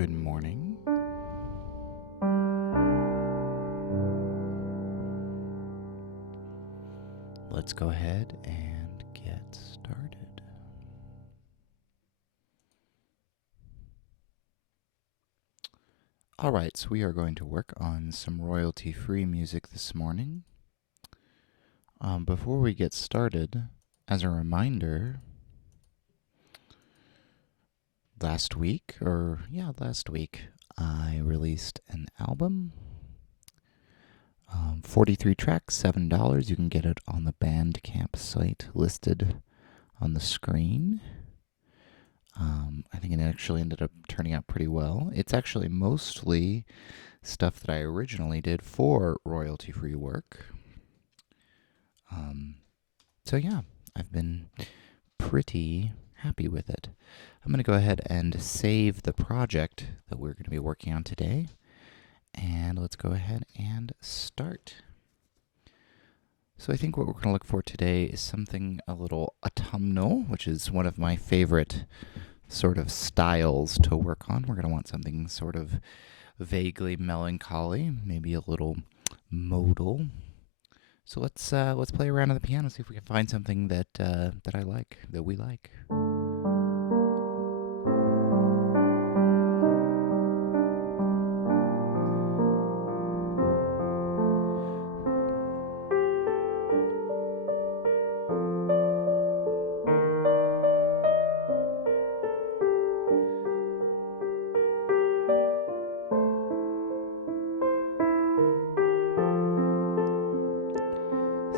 Good morning. Let's go ahead and get started. All right, so we are going to work on some royalty-free music this morning. Before we get started, as a reminder, last week, I released an album. 43 tracks, $7. You can get it on the Bandcamp site listed on the screen. I think it actually ended up turning out pretty well. It's actually mostly stuff that I originally did for royalty-free work. So yeah, I've been pretty happy with it. I'm going to go ahead and save the project that we're going to be working on today. And let's go ahead and start. So I think what we're going to look for today is something a little autumnal, which is one of my favorite sort of styles to work on. We're going to want something sort of vaguely melancholy, maybe a little modal. So let's play around on the piano, see if we can find something that I like, that we like.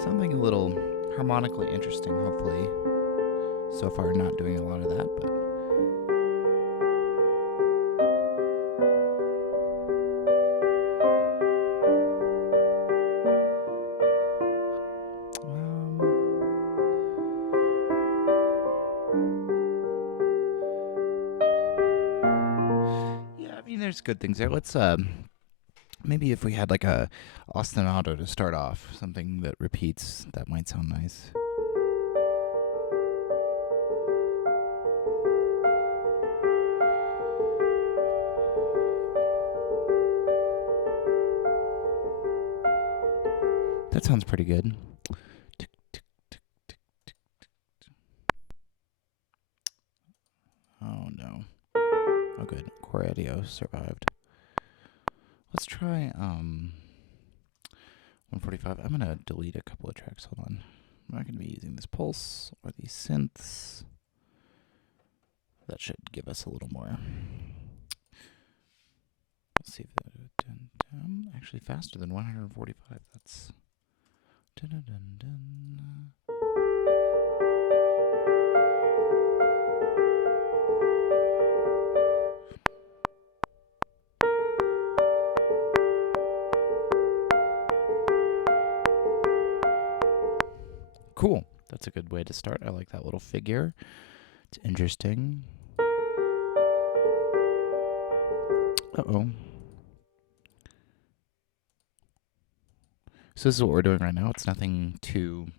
Something a little harmonically interesting, hopefully. So far, not doing a lot of that, but yeah, I mean, there's good things there. Let's maybe if we had like a ostinato to start off, something that repeats, that might sound nice. That sounds pretty good. Oh no. Oh good. Corradio survived. Let's try 145. I'm gonna delete a couple of tracks. Hold on. I'm not gonna be using this pulse or these synths. That should give us a little more. Let's see if that actually faster than 145. That's dun, dun, dun, dun. Cool. That's a good way to start. I like that little figure. It's interesting. Uh-oh. So this is what we're doing right now. It's nothing too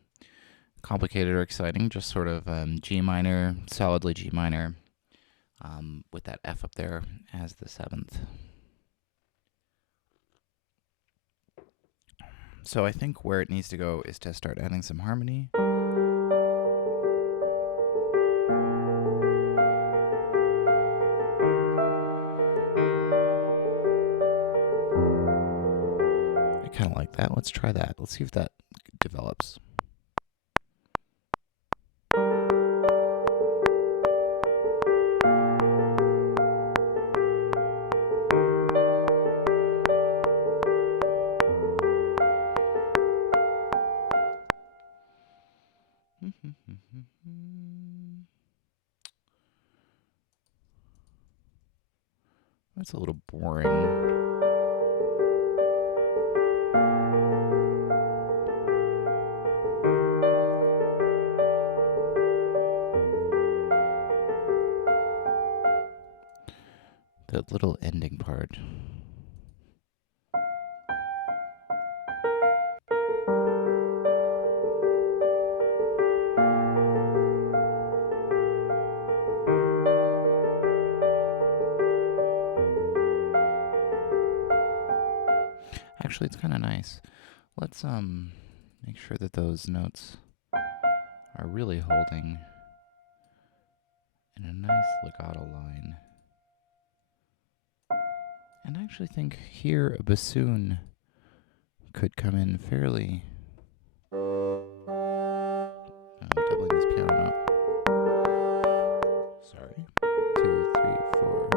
complicated or exciting. Just sort of G minor, solidly G minor, with that F up there as the 7th. So I think where it needs to go is to start adding some harmony. I kind of like that. Let's try that. Let's see if that develops. That's a little boring. That little ending part. actually, it's kind of nice. Let's make sure that those notes are really holding in a nice legato line. And I actually think here a bassoon could come in fairly. I'm doubling this piano note. Sorry. 2, 3, 4.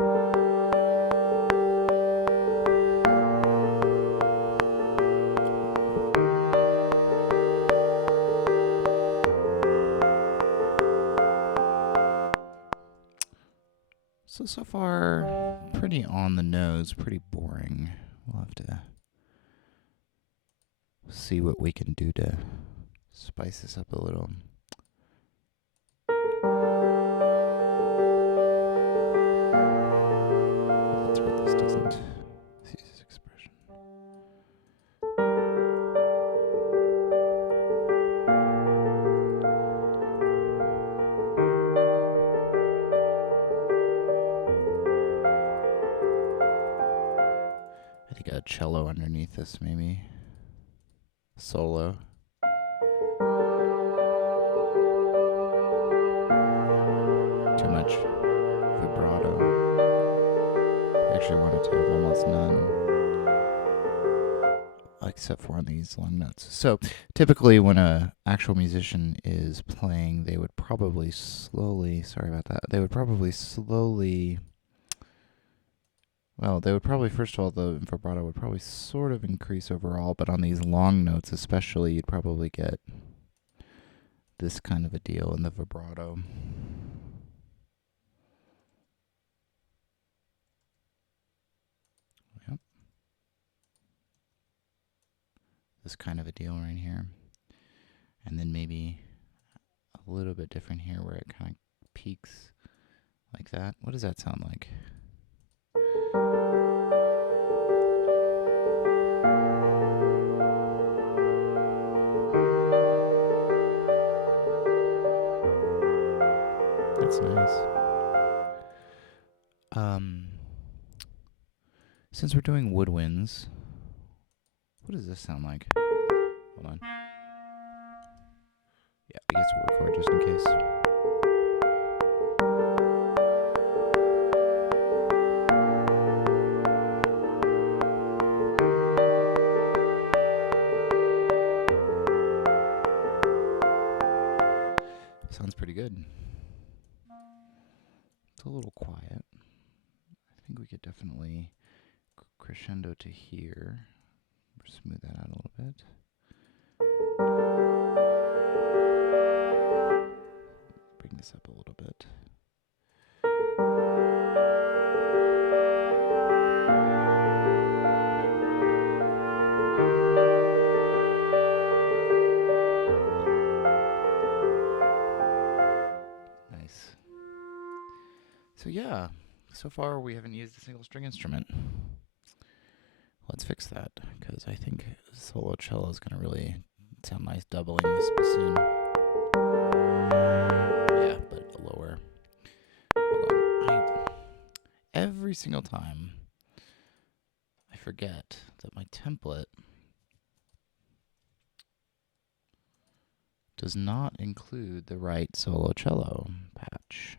So far, pretty on the nose, pretty boring. We'll have to see what we can do to spice this up a little. Let's hope this doesn't see this expression. I think a cello underneath this, maybe. Solo. Too much vibrato. I actually want it to have almost none, except for on these long notes. So typically when a actual musician is playing, they would probably slowly, they would probably, first of all, the vibrato would probably sort of increase overall, but on these long notes especially, you'd probably get this kind of a deal in the vibrato. Yep. This kind of a deal right here. And then maybe a little bit different here where it kind of peaks like that. What does that sound like? That's nice. Since we're doing woodwinds, what does this sound like? Hold on. Yeah, I guess we'll record just in case. Sounds pretty good. It's a little quiet. I think we could definitely crescendo to here. Smooth that out a little bit. Bring this up a little bit. Nice. So yeah, so far we haven't used a single string instrument. Let's fix that, because I think solo cello is going to really sound nice doubling this bassoon. Yeah, but lower. Hold on. Every single time I forget that my template does not include the right solo cello patch.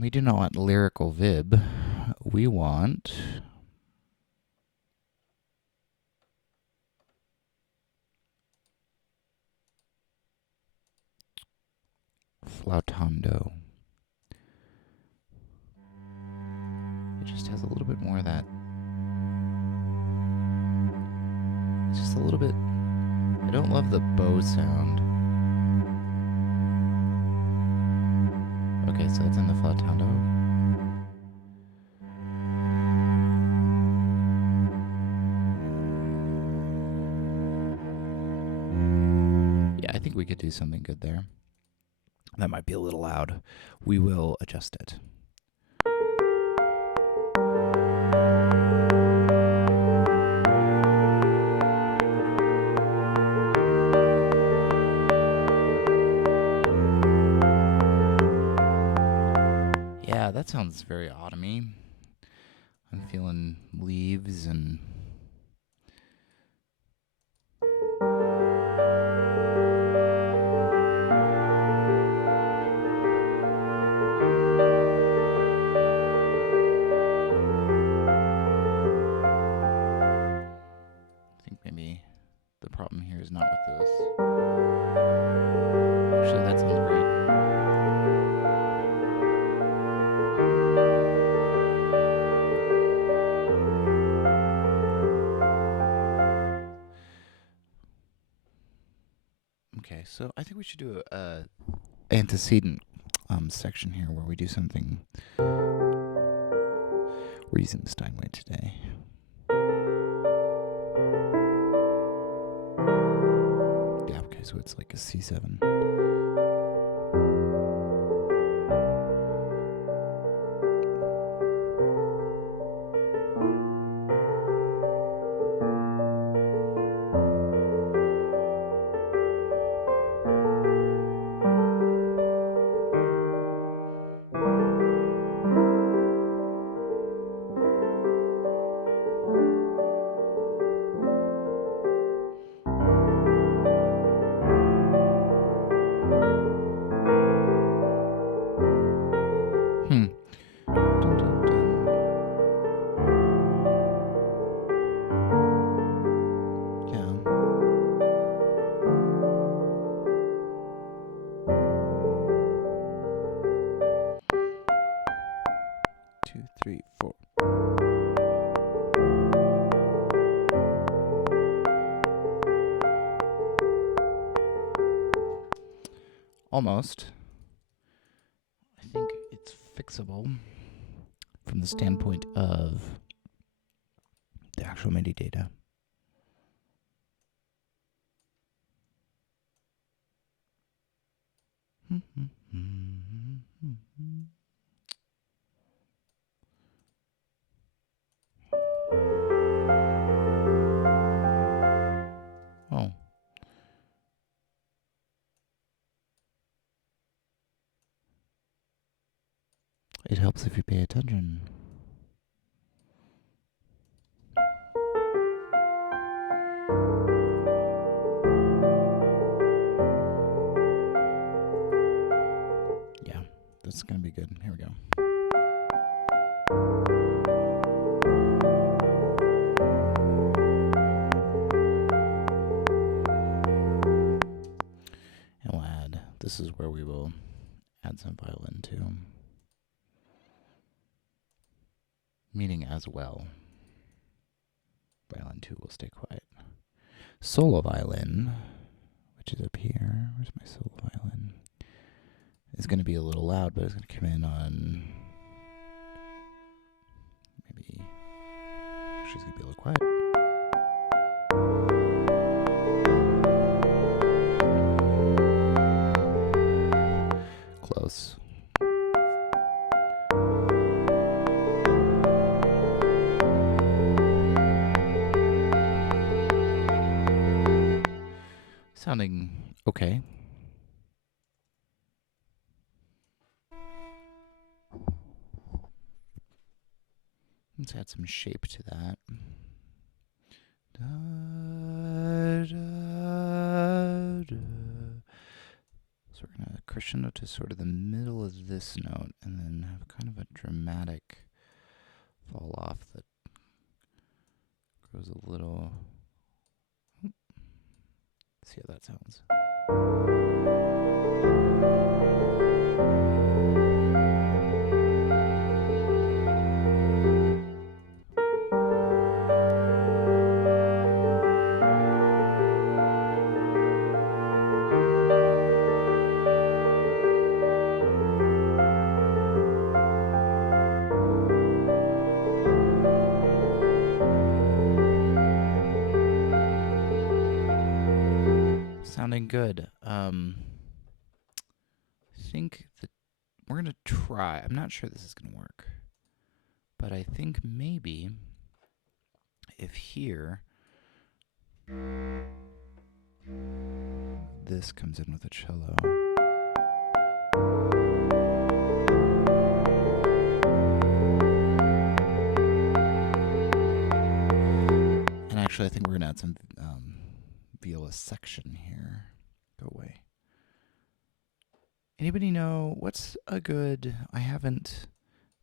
We do not want lyrical vib. We want flautando. It just has a little bit more of that. It's just a little bit. I don't love the bow sound. Okay, so that's in the flautando. Yeah, I think we could do something good there. That might be a little loud. We will adjust it. Yeah, that sounds very autumny. I'm feeling leaves and I think maybe the problem here is not with this. Actually, that sounds great. Okay, so I think we should do a antecedent section here where we do something. We're using the Steinway today. Yeah, okay, so it's like a C7. Dun, dun, dun. Yeah. 2, 3, 4. Almost. I think it's fixable from the standpoint of the actual MIDI data. Oh. It helps if you pay attention. Yeah, that's going to be good. Here we go. And we'll add, this is where we will add some violin too. Meaning as well. Violin 2 will stay quiet. Solo violin, which is up here. Where's my solo violin? It's going to be a little loud, but it's going to come in on maybe. Actually, it's going to be a little quiet. Close. Sounding okay. Let's add some shape to that. Da, da, da. So we're going to crescendo to sort of the middle of this note and then have kind of a dramatic fall off that goes a little. See how that sounds. Sounding good. I think that we're going to try. I'm not sure this is going to work. But I think maybe if here this comes in with a cello. Actually, I think we're going to add some viola section here. Go away. Anybody know what's a good... I haven't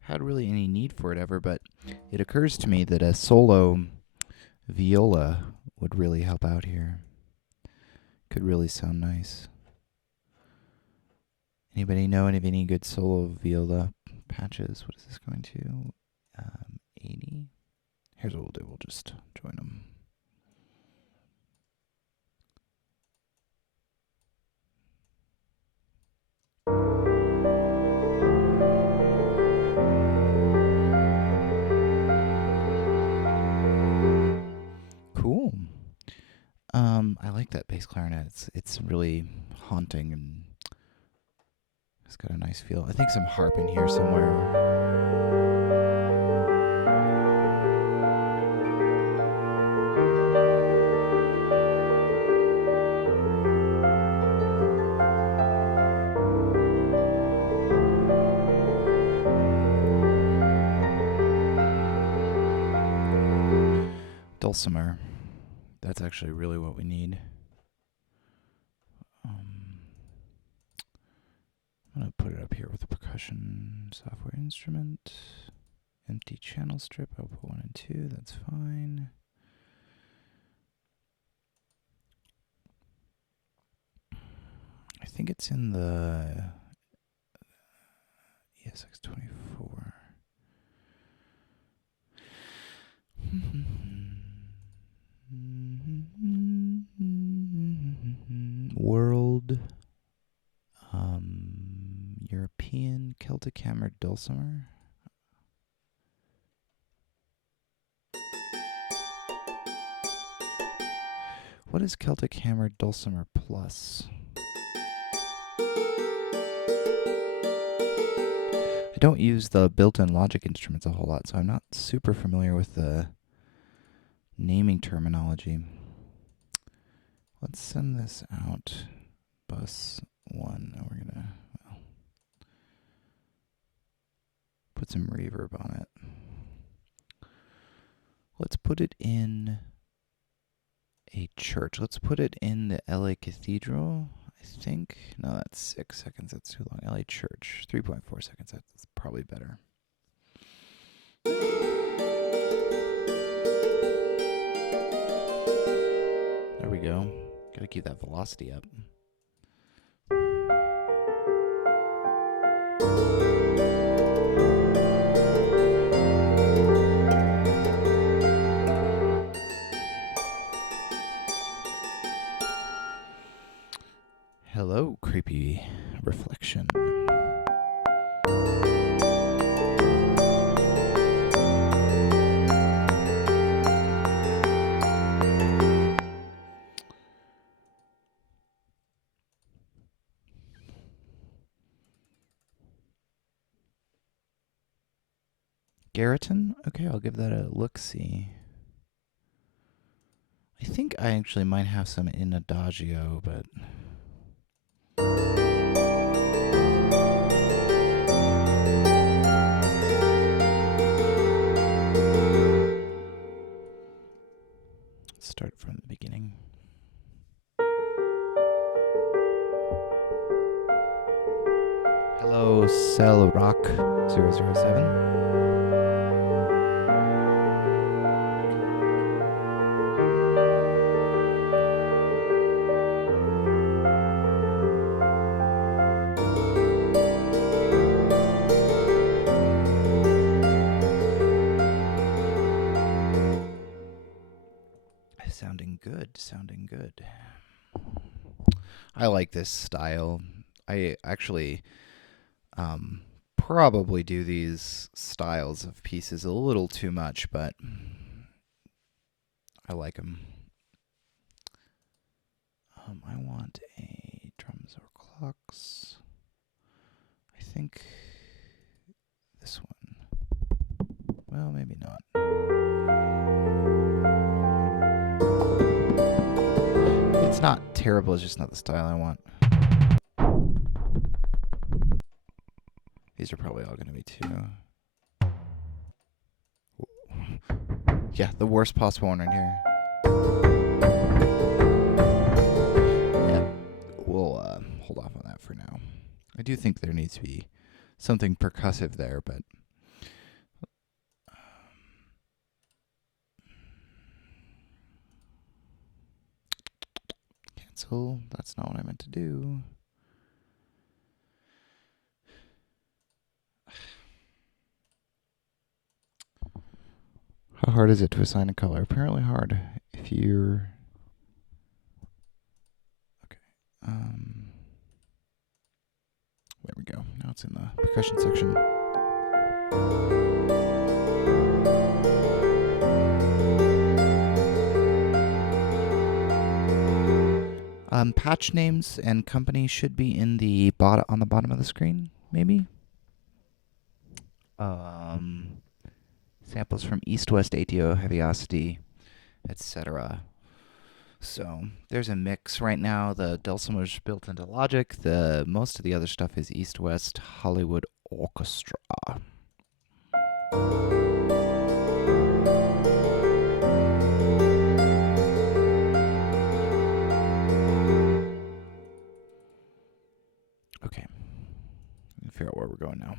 had really any need for it ever, but it occurs to me that a solo viola would really help out here. Could really sound nice. Anybody know any good solo viola patches? What is this going to? 80. Here's what we'll do. We'll just join them. Cool. I like that bass clarinet. It's really haunting and it's got a nice feel. I think some harp in here somewhere. Dulcimer. That's actually really what we need. I'm going to put it up here with the percussion software instrument. Empty channel strip, output 1 and 2, that's fine. I think it's in the ESX24. World European Celtic Hammer Dulcimer. What is Celtic Hammer Dulcimer Plus? I don't use the built-in Logic instruments a whole lot, so I'm not super familiar with the naming terminology. Let's send this out. Bus 1, and we're gonna put some reverb on it. Let's put it in a church. Let's put it in the LA Cathedral, I think. No, that's 6 seconds. That's too long. LA Church, 3.4 seconds. That's probably better. There we go. Gotta keep that velocity up. Hello, creepy reflection. Garriton? Okay, I'll give that a look-see. I think I actually might have some in Adagio, but... Let's start from the beginning. Hello, Cell Rock 007. Sounding good. I like this style. I actually probably do these styles of pieces a little too much, but I like them. I want a drums or clocks. I think this one. Well, maybe not. It's not terrible, it's just not the style I want. These are probably all going to be too. Yeah, the worst possible one right here. Yeah, we'll hold off on that for now. I do think there needs to be something percussive there, but cancel. That's not what I meant to do. How hard is it to assign a color? Apparently hard. If you're... Okay. There we go. Now it's in the percussion section. Patch names and company should be in the on the bottom of the screen, maybe. Samples from East West ATO, Heaviosity, etc. So there's a mix right now. The dulcimer's built into Logic. Most of the other stuff is East West Hollywood Orchestra. Okay, figure out where we're going now.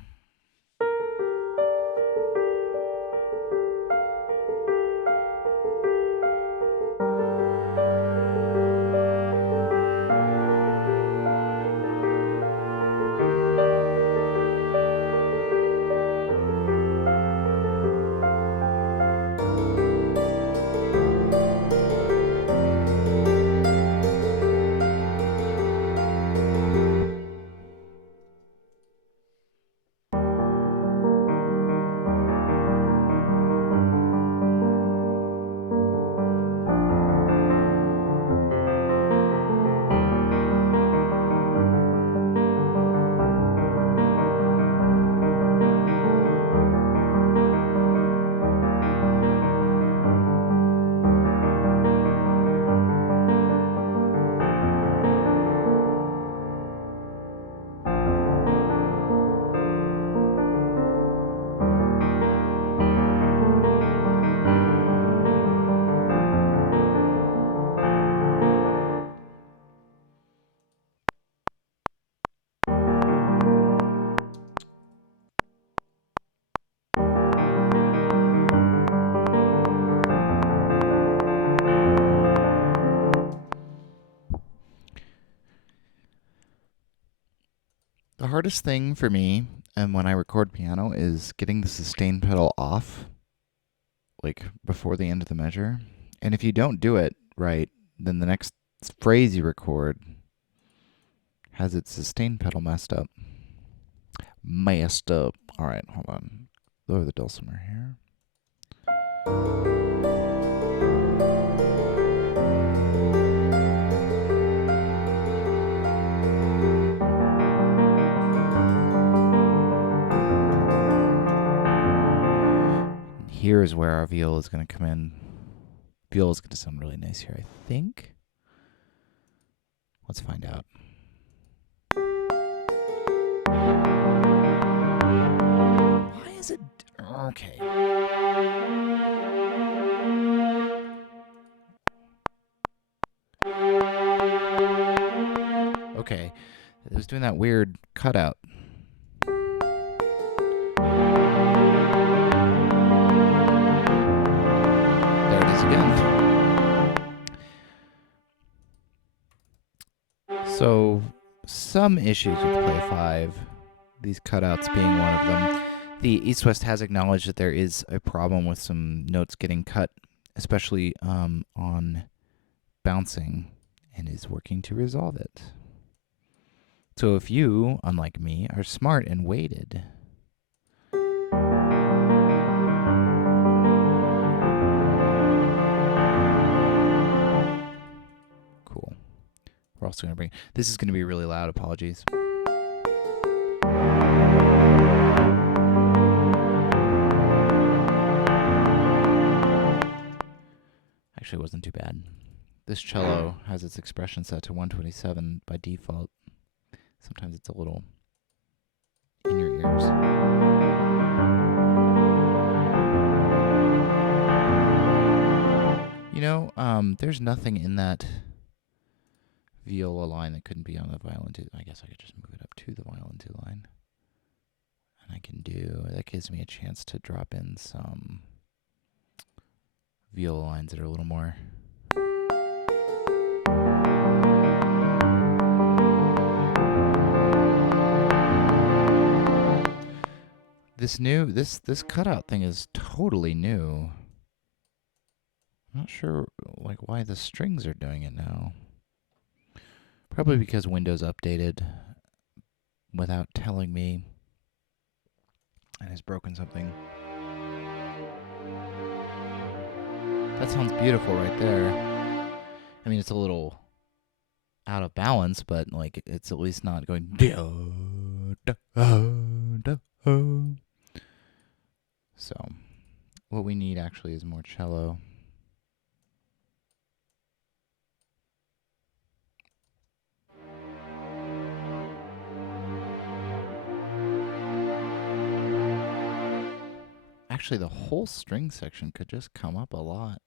The hardest thing for me, and when I record piano, is getting the sustain pedal off, like before the end of the measure. And if you don't do it right, then the next phrase you record has its sustain pedal messed up. All right, hold on. Lower the dulcimer here. Here is where our viola is going to come in. Viola is going to sound really nice here, I think. Let's find out. Why is it... Okay. Okay. It was doing that weird cutout. There it is again. So, some issues with Play 5, these cutouts being one of them. The East West has acknowledged that there is a problem with some notes getting cut, especially on bouncing, and is working to resolve it. So if you, unlike me, are smart and waited, cool. We're also going to bring... This is going to be really loud. Apologies. Actually, it wasn't too bad. This cello has its expression set to 127 by default. Sometimes it's a little in your ears. There's nothing in that viola line that couldn't be on the violin 2. I guess I could just move it up to the violin 2 line. And that gives me a chance to drop in some viola lines that are a little more. This cutout thing is totally new. I'm not sure why the strings are doing it now. Probably because Windows updated without telling me and has broken something. That sounds beautiful right there. I mean, it's a little out of balance, but it's at least not going. So, what we need actually is more cello. Actually, the whole string section could just come up a lot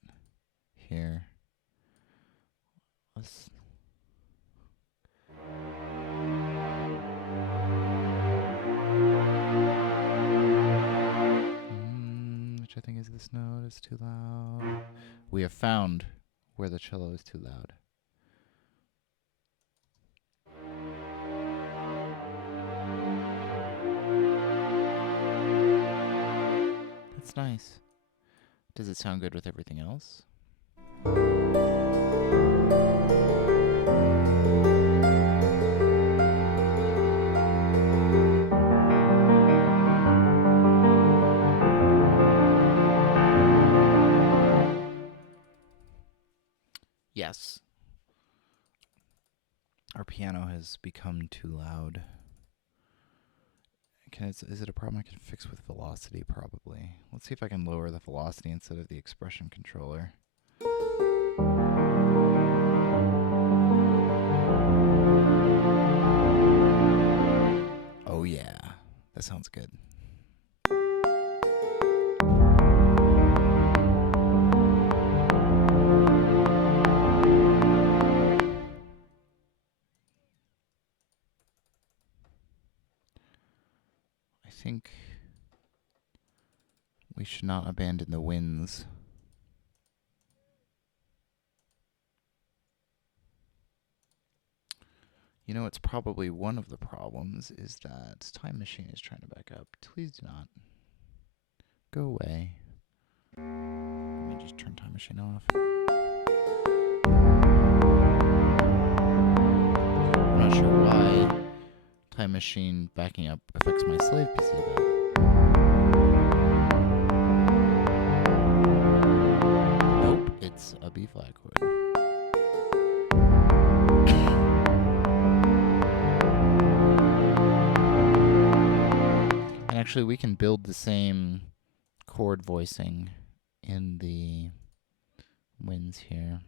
here. Which I think is this note. It's too loud. We have found where the cello is too loud. That's nice. Does it sound good with everything else? Yes. Our piano has become too loud. Is it a problem I can fix with velocity? Probably. Let's see if I can lower the velocity instead of the expression controller. Oh yeah, that sounds good. I think we should not abandon the winds. It's probably one of the problems is that Time Machine is trying to back up. Please do not. Go away. Let me just turn Time Machine off. I'm not sure why Time Machine backing up affects my slave PC, but nope, it's a B flat chord. And actually, we can build the same chord voicing in the winds here.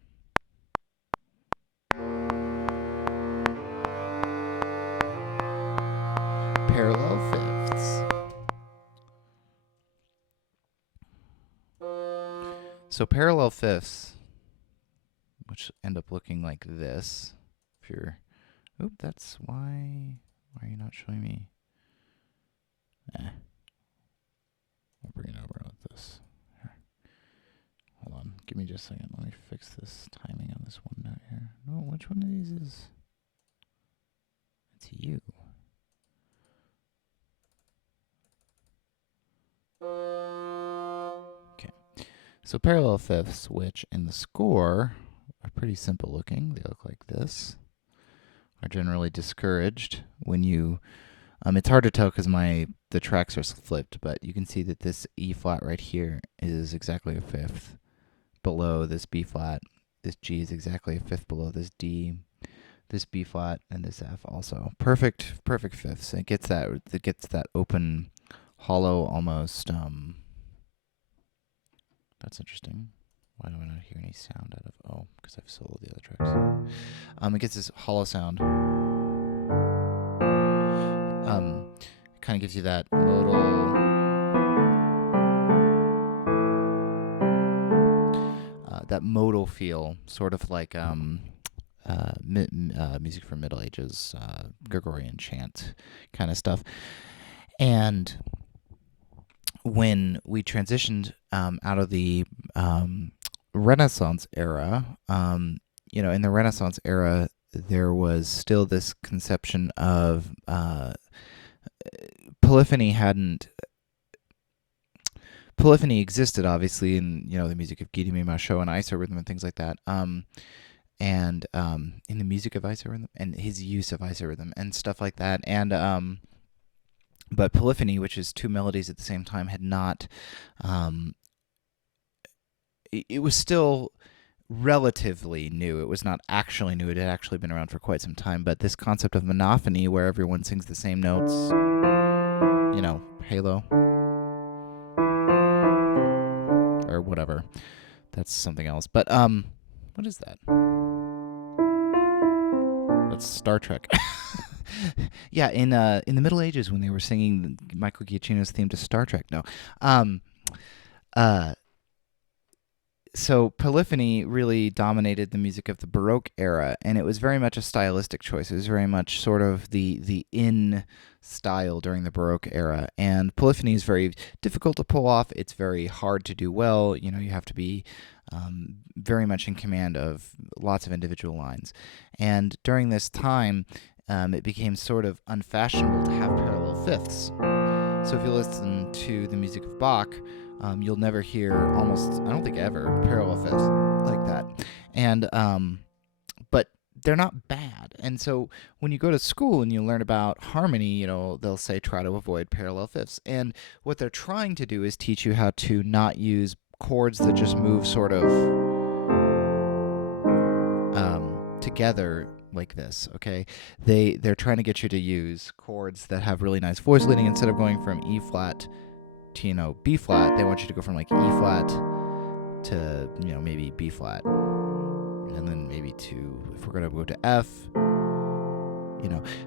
Parallel fifths. So parallel fifths, which end up looking like this. If you're, that's why are you not showing me? I'll bring it over with this. Here. Hold on, give me just a second. Let me fix this timing on this one note here. No, which one of these is? It's you. Okay, so parallel fifths, which in the score are pretty simple looking. They look like this. Are generally discouraged when you. It's hard to tell because the tracks are flipped, but you can see that this E flat right here is exactly a fifth below this B flat. This G is exactly a fifth below this D. This B flat and this F also. Perfect fifths. It gets that open, hollow almost. That's interesting. Why do I not hear any sound out of? Oh, because I've soloed the other tracks. It gets this hollow sound. Kind of gives you that modal. that modal feel, sort of like music from Middle Ages, Gregorian chant kind of stuff. And when we transitioned out of the Renaissance era, in the Renaissance era, there was still this conception of polyphony existed, obviously, in the music of Guillaume Machaut and isorhythm and things like that. And in the music of isorhythm and his use of isorhythm and stuff like that. And but polyphony, which is two melodies at the same time, had not. It was still relatively new. It was not actually new. It had actually been around for quite some time. But this concept of monophony, where everyone sings the same notes, halo or whatever, that's something else. But what is that? That's Star Trek. Yeah, in the Middle Ages when they were singing Michael Giacchino's theme to Star Trek. No. So polyphony really dominated the music of the Baroque era, and it was very much a stylistic choice. It was very much sort of the in style during the Baroque era, and polyphony is very difficult to pull off. It's very hard to do well. You have to be very much in command of lots of individual lines. And during this time, it became sort of unfashionable to have parallel fifths. So if you listen to the music of Bach, you'll never hear almost, I don't think ever, parallel fifths like that. And but they're not bad. And so when you go to school and you learn about harmony, they'll say try to avoid parallel fifths. And what they're trying to do is teach you how to not use chords that just move sort of together like this, okay? They're trying to get you to use chords that have really nice voice leading. Instead of going from E flat to B flat, they want you to go from like E flat to maybe B flat, and then maybe to, if we're gonna go to F,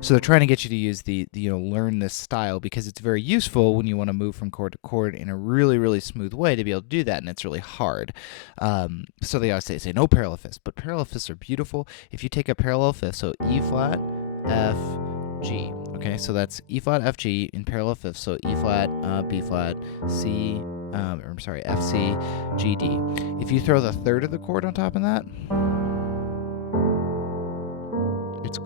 so they're trying to get you to use the learn this style, because it's very useful when you want to move from chord to chord in a really, really smooth way to be able to do that, and it's really hard. So they always say no parallel fifths, but parallel fifths are beautiful. If you take a parallel fifth, so E flat, F, G. Okay, so that's E flat, F, G in parallel fifths. So E flat, B flat, C, F, C, G, D. If you throw the third of the chord on top of that, it's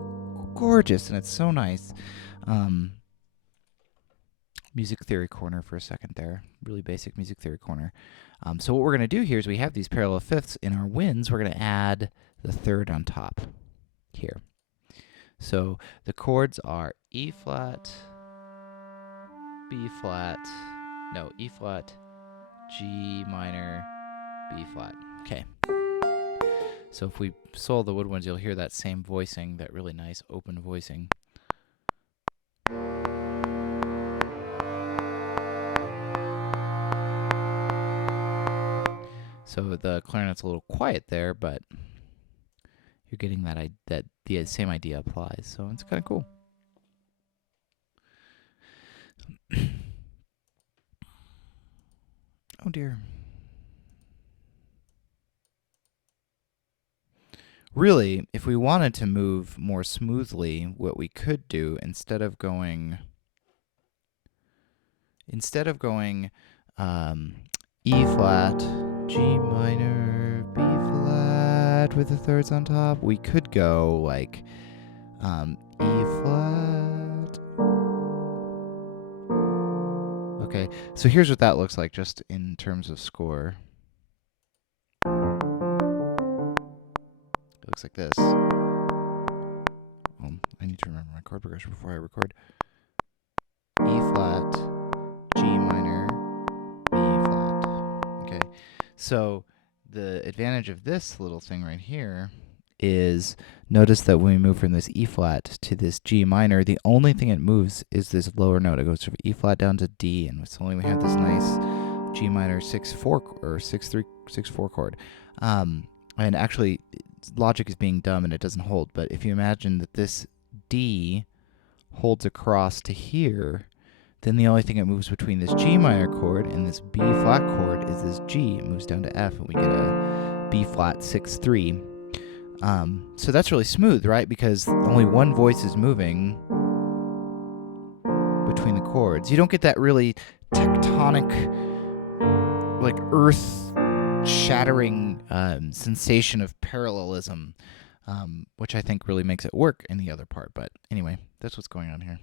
gorgeous and it's so nice. Music theory corner for a second there. Really basic music theory corner. So what we're going to do here is we have these parallel fifths in our winds. We're going to add the third on top here. So the chords are E flat, B flat, E flat, G minor, B flat. Okay. So if we solo the woodwinds, you'll hear that same voicing, that really nice open voicing. So the clarinet's a little quiet there, but you're getting that the same idea applies. So it's kind of cool. Oh dear. Really, if we wanted to move more smoothly, what we could do, instead of going E flat, G minor, B flat with the thirds on top, we could go like E flat. Okay, so here's what that looks like just in terms of score. It looks like this. I need to remember my chord progression before I record. E flat, G minor, B flat. Okay, so the advantage of this little thing right here is, notice that when we move from this E flat to this G minor, the only thing it moves is this lower note. It goes from E flat down to D, and suddenly we have this nice G minor 6/4 or 6/3 6/4 chord. And actually, logic is being dumb and it doesn't hold, but if you imagine that this D holds across to here, then the only thing that moves between this G minor chord and this B flat chord is this G. It moves down to F, and we get a B flat 6/3. So that's really smooth, right? Because only one voice is moving between the chords. You don't get that really tectonic, like earth-shattering sensation of parallelism, which I think really makes it work in the other part. But anyway, that's what's going on here.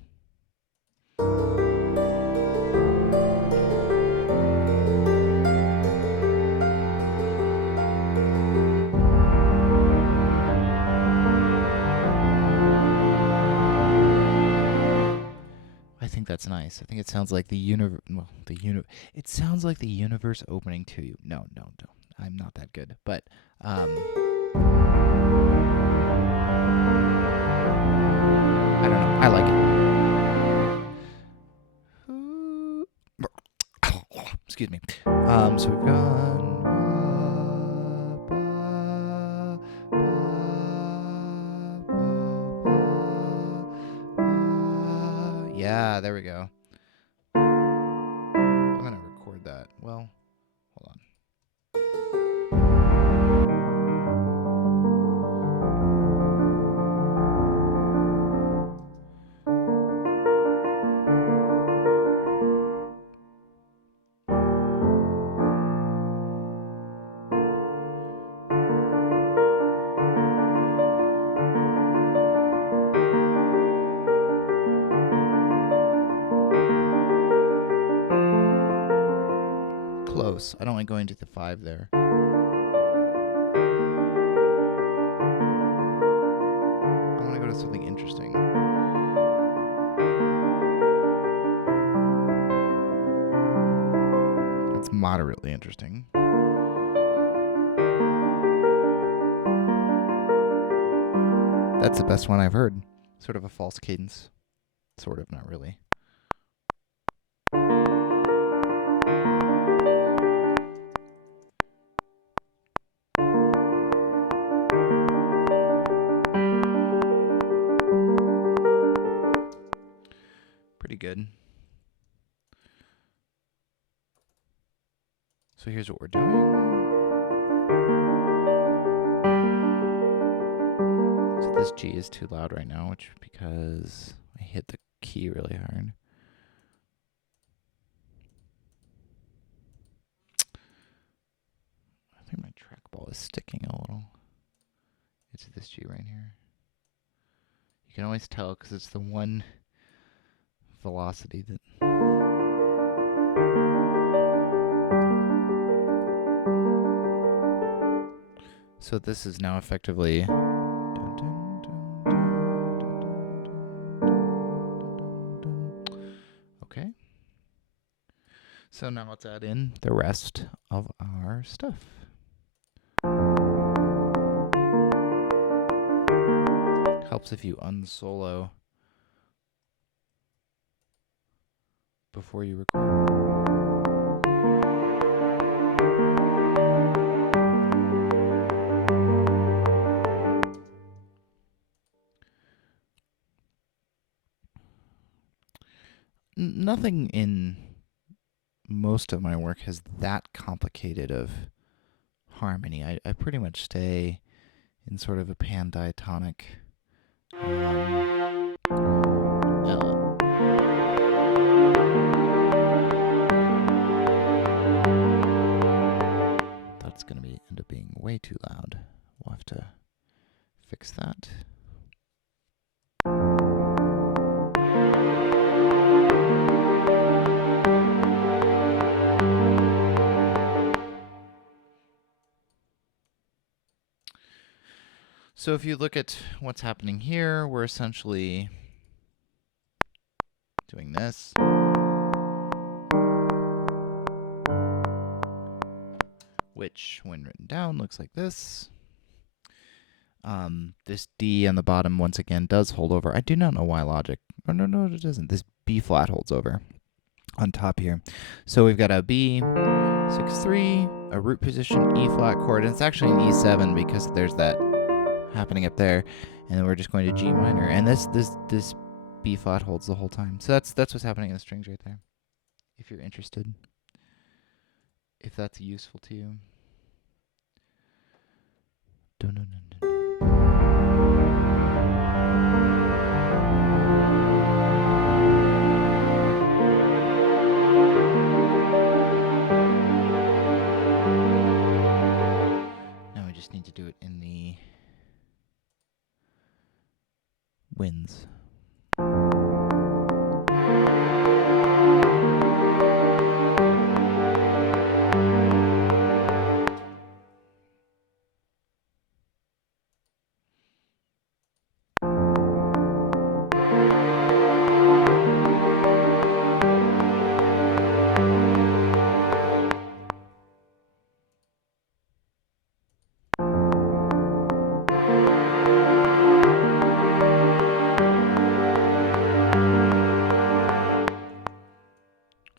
I think that's nice. I think it sounds like the universe. Well, it sounds like the universe opening to you. No. I'm not that good, but I don't know. I like it. Excuse me. So we've gone. Yeah, there we go. I'm going to record that. Well, hold on. Close. I don't like going to the 5 there. I want to go to something interesting. It's moderately interesting. That's the best one I've heard. Sort of a false cadence. Sort of, not really. Pretty good. So here's what we're doing. So this G is too loud right now, which because I hit the key really hard. I think my trackball is sticking a little. It's this G right here. You can always tell because it's the one velocity that... So this is now effectively... Okay. So now let's add in the rest of our stuff. Helps if you unsolo before you record. Nothing in most of my work has that complicated of harmony. I pretty much stay in sort of a pandiatonic that's going to end up being way too loud. We'll have to fix that. So if you look at what's happening here, we're essentially doing this. Which, when written down, looks like this. This D on the bottom, once again, does hold over. I do not know why Logic... Oh, no, it doesn't. This B flat holds over on top here. So we've got a B, 6/3, a root position, E flat chord, and it's actually an E7 because there's that happening up there, and then we're just going to G minor, and this B flat holds the whole time. So that's what's happening in the strings right there. If you're interested, if that's useful to you. Dun, dun, dun, dun. Now we just need to do it in the winds.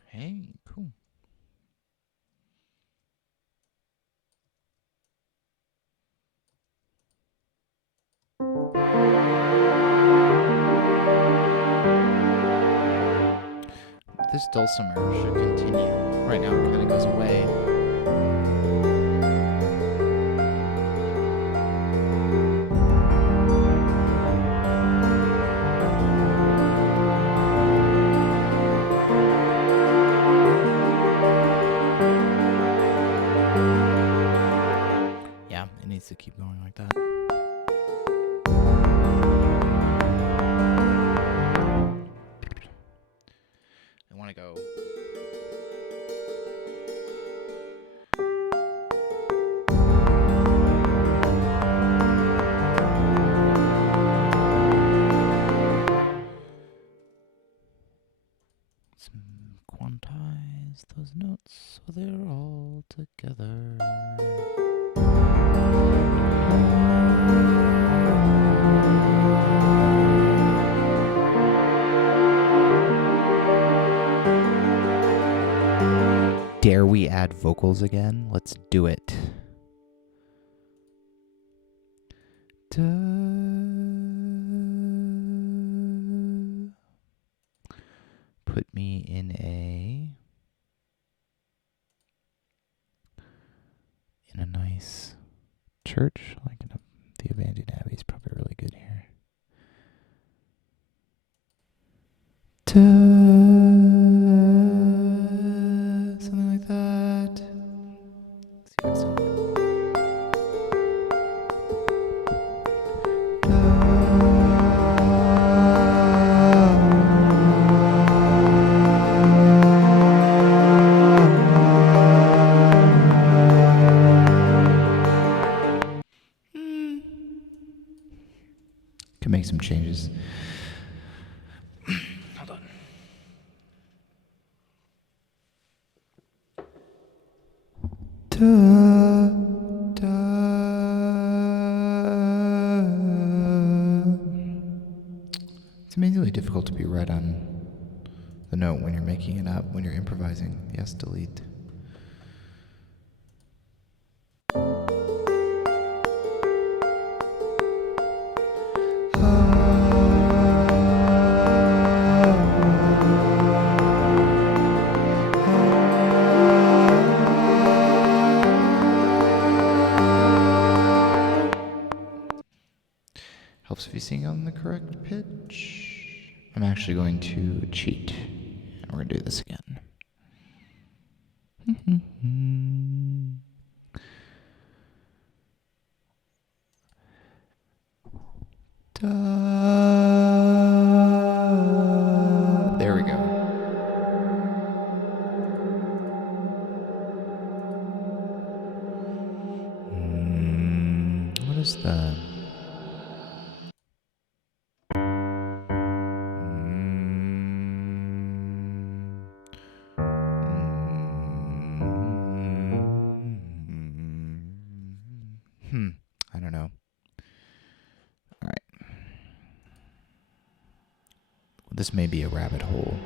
Hey, cool. This dulcimer should continue. Right now it kind of goes away. Yeah, it needs to keep going like that. I want to go. Let's quantize those notes so they're all together. Dare we add vocals again? Let's do it. Put me in a nice church, like the Abandoned Abbey is probably really good here. Something like that. Let's see what's can make some changes. Hold on. It's amazingly difficult to be right on the note when you're making it up, when you're improvising. Yes, delete. Helps if you sing on the correct pitch. I'm actually going to cheat, and we're going to do this again. There we go. What is the... I don't know. All right. This may be a rabbit hole.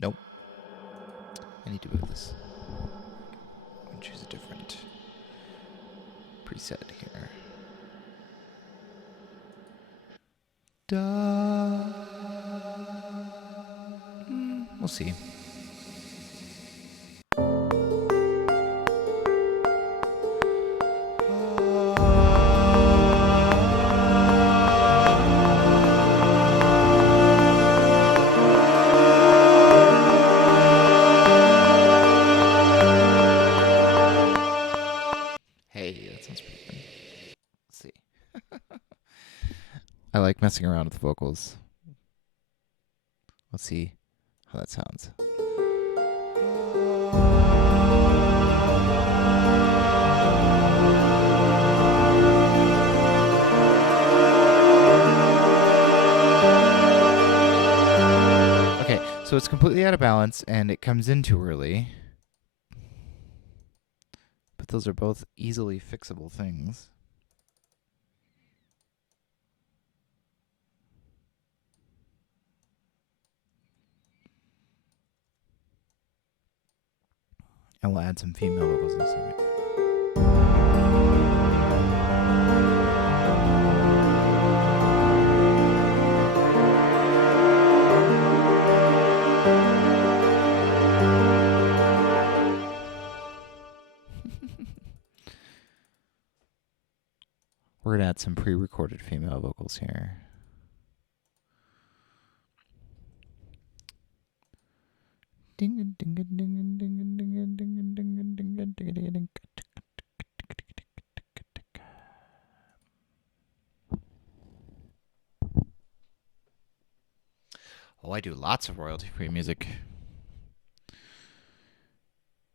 Nope. I need to move this. I'm gonna choose a different Da. We'll see. Hey, that sounds pretty good. Let's see. I like messing around with vocals. Let's see how that sounds. Okay, so it's completely out of balance and it comes in too early. But those are both easily fixable things. And we'll add some female vocals in a second. We're going to add some pre-recorded female vocals here. Ding ding ding ding ding ding ding ding ding ding ding ding. Oh, I do lots of royalty-free music.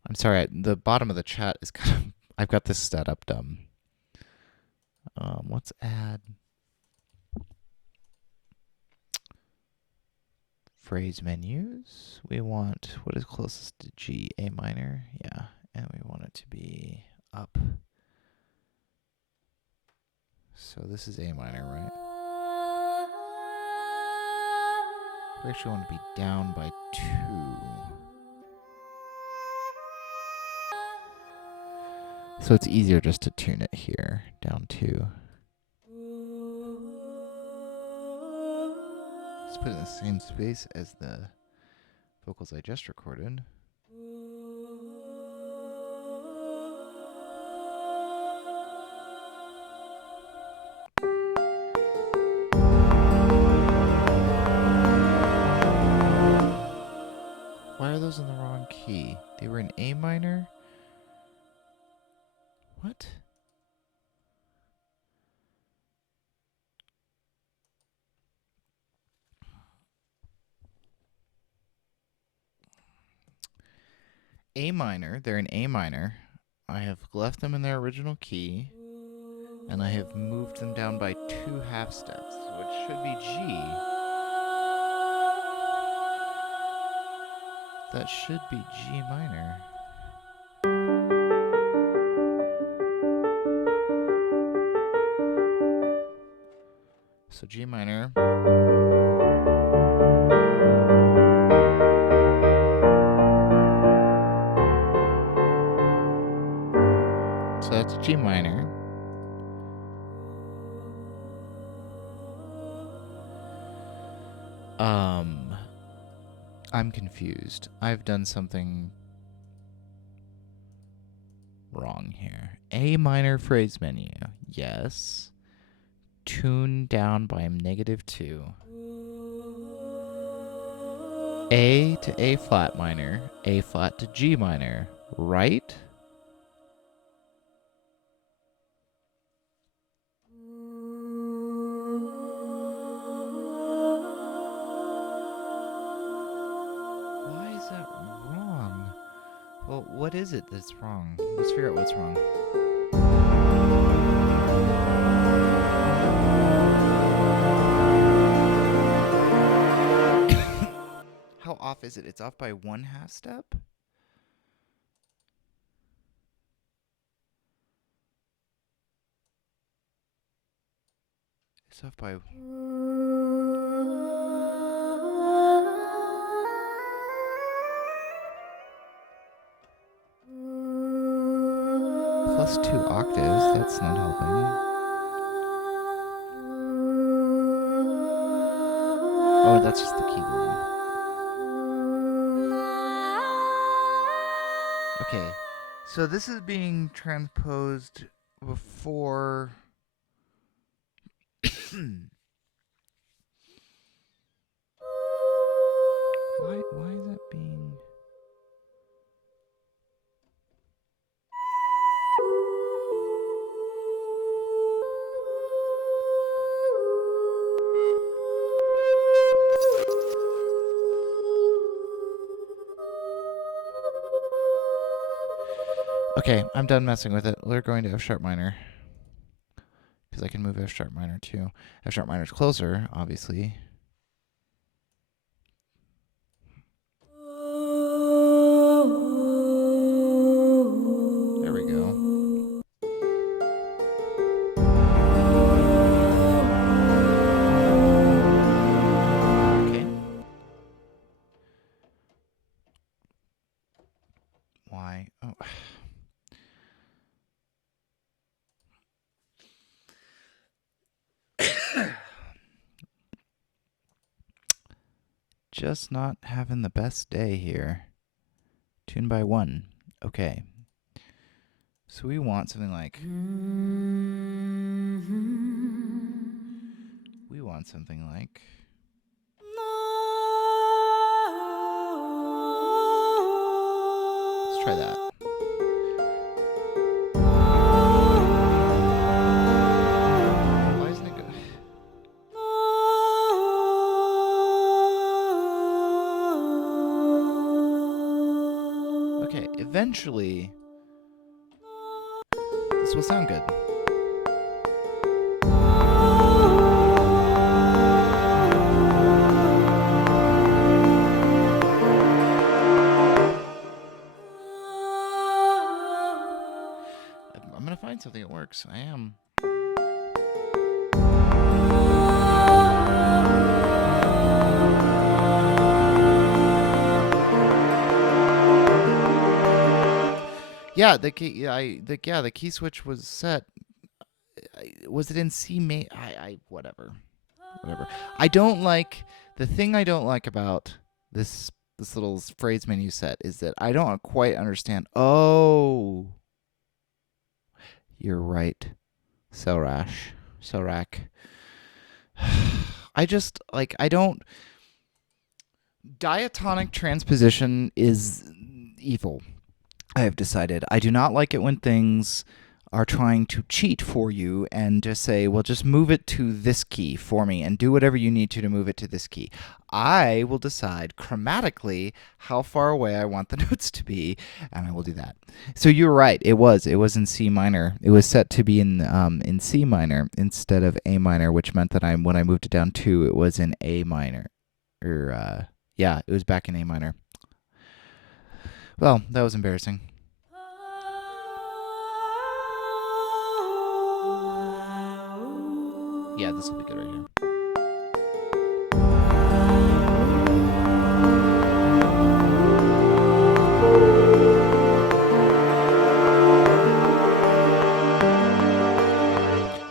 I'm sorry, the bottom of the chat is kind of... I've got this set up dumb. Let's add... phrase menus. We want... what is closest to G? A minor? Yeah. And we want it to be up. So this is A minor, right? We actually want to be down by 2. So it's easier just to tune it here, down 2. Let's put it in the same space as the vocals I just recorded. Why are those in the wrong key? They were in A minor? What? A minor, they're in A minor. I have left them in their original key, and I have moved them down by 2 half steps, so it should be G. That should be G minor. So G minor. So that's G minor. I'm confused. I've done something wrong here. A minor phrase menu. Yes. Tune down by -2. A to A flat minor. A flat to G minor. Right? Well, what is it that's wrong? Let's figure out what's wrong. How off is it? It's off by 1 half step? It's off by... +2 octaves, that's not helping. Oh, that's just the keyboard. Okay, so this is being transposed before. Why is that being? Okay, I'm done messing with it. We're going to F sharp minor. Because I can move F sharp minor too. F sharp minor's closer, obviously. There we go. Okay. Why? Oh. Just not having the best day here. Tune by 1. Okay. So we want something like. We want something like. Let's try that. Why isn't it good? Okay, eventually this will sound good. I'm gonna find something that works. I am. Yeah, the key switch was set. Was it in C major? Whatever. I don't like the thing I don't like about this little phrase menu set is that I don't quite understand. Oh, you're right, Selrak. I just I don't. Diatonic transposition is evil. I have decided. I do not like it when things are trying to cheat for you and just say, well, just move it to this key for me and do whatever you need to move it to this key. I will decide chromatically how far away I want the notes to be, and I will do that. So you're right. It was in C minor. It was set to be in C minor instead of A minor, which meant that when I moved it down 2, it was in A minor. Yeah, it was back in A minor. Well, that was embarrassing. Yeah, this will be good right here.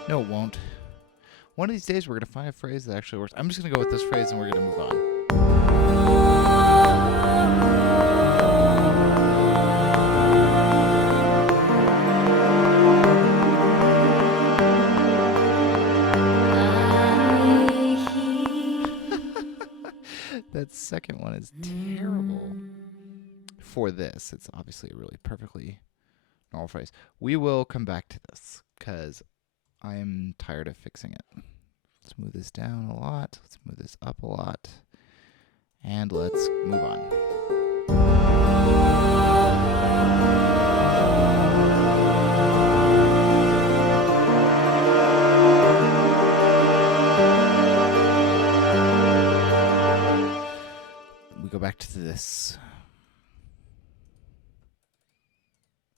No, it won't. One of these days, we're going to find a phrase that actually works. I'm just going to go with this phrase, and we're going to move on. That second one is terrible for this. It's obviously a really perfectly normal phrase. We will come back to this because I'm tired of fixing it. Let's move this down a lot. Let's move this up a lot. And let's move on. We go back to this.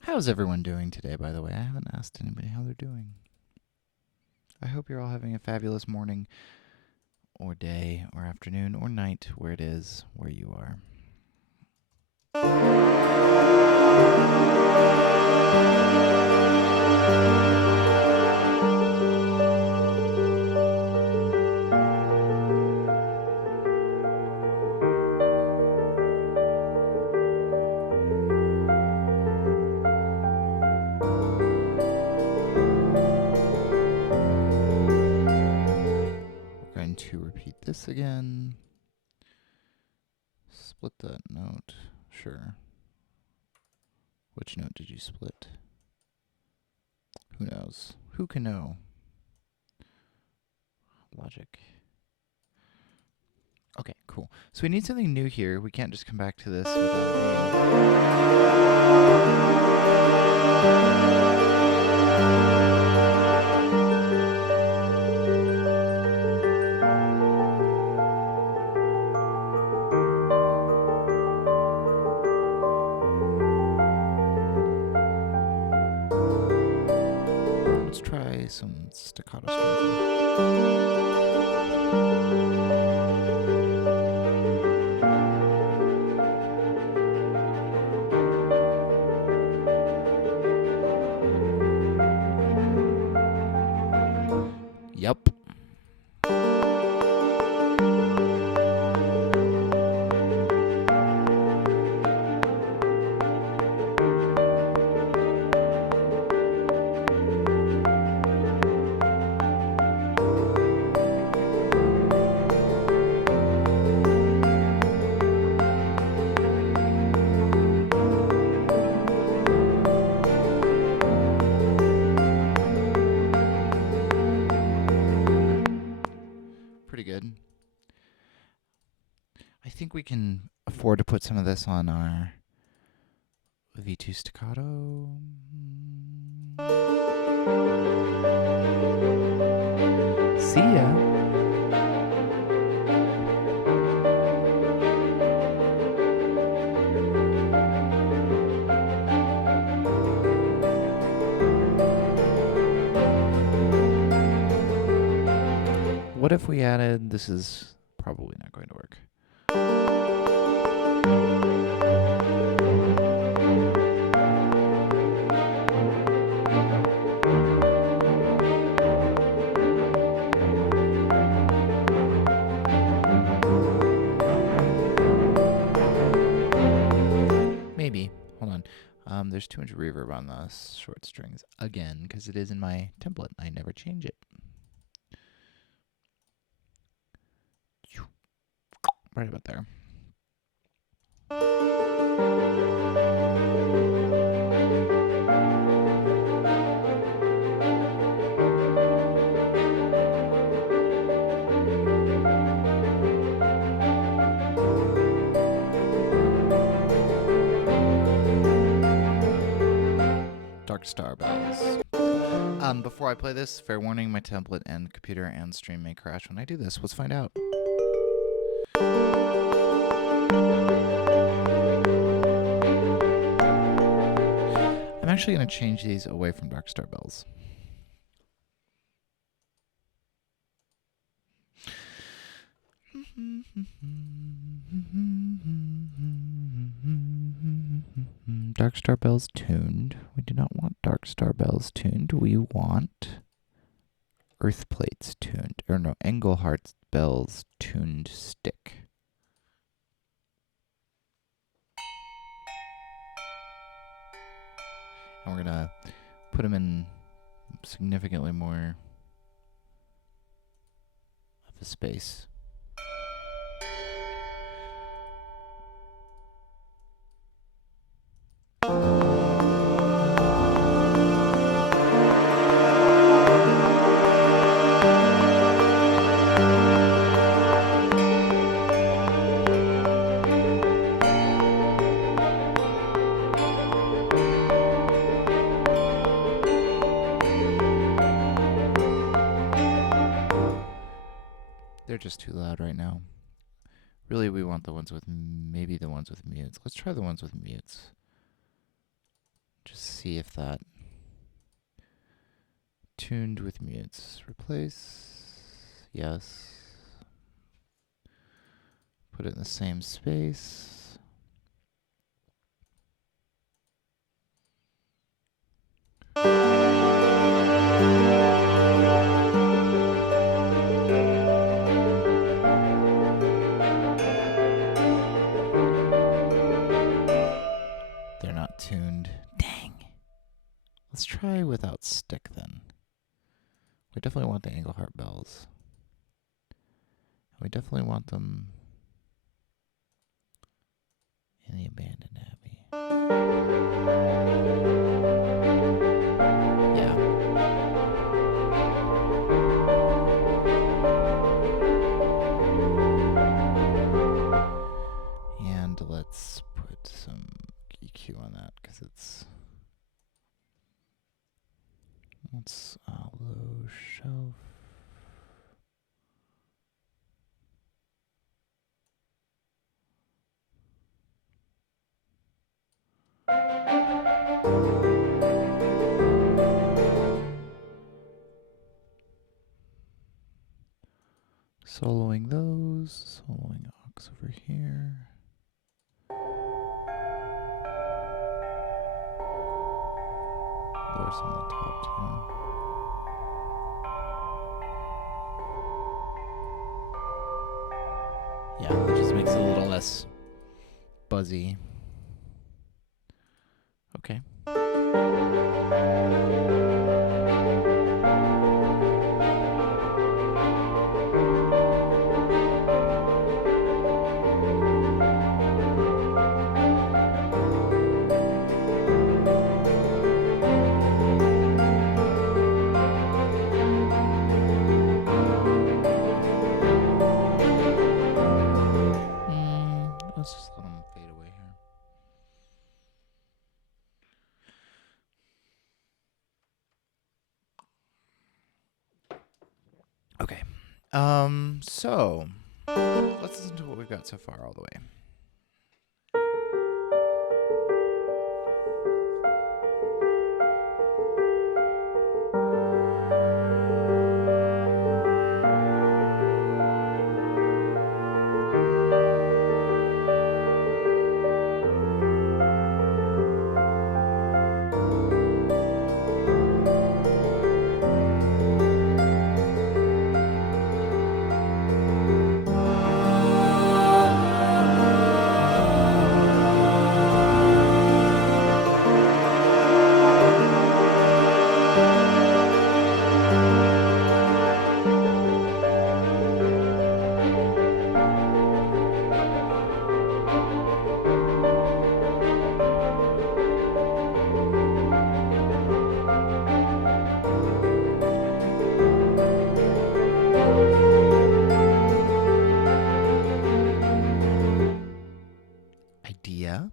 How's everyone doing today, by the way? I haven't asked anybody how they're doing. I hope you're all having a fabulous morning or day or afternoon or night where it is where you are. going to repeat this again. Split that note. Sure. Which note did you split? Who knows? Who can know? Logic. Okay, cool. So we need something new here. We can't just come back to this Let's try some staccato strings. Yep. Pretty good. I think we can afford to put some of this on our V2 staccato. See ya. What if we added, this is probably not going to work. Maybe. Hold on. There's too much reverb on the short strings again, because it is in my template. I never change it. Right about there. Dark Star Bells. Before I play this, fair warning, my template and computer and stream may crash when I do this. Let's find out. I'm actually going to change these away from Dark Star Bells. Dark Star Bells tuned. We do not want Dark Star Bells tuned. We want Earth Plates tuned. Or no, Engelhardt Bells tuned stick. And we're going to put them in significantly more of a space. They're just too loud right now. Really, we want the ones with, maybe the ones with mutes. Let's try the ones with mutes. Just see if that. Tuned with mutes. Replace. Yes. Put it in the same space. They're not tuned. Dang. Let's try without stick then. We definitely want the Engelhardt Bells. We definitely want them in the abandoned abbey. Yeah. And let's put some EQ on that because it's low shelf. Soloing those, soloing aux over here. Lower some on the top too. Yeah, it just makes it a little less buzzy. Okay. Let's just let them fade away here. Okay. So let's listen to what we've got so far all the way. Idea.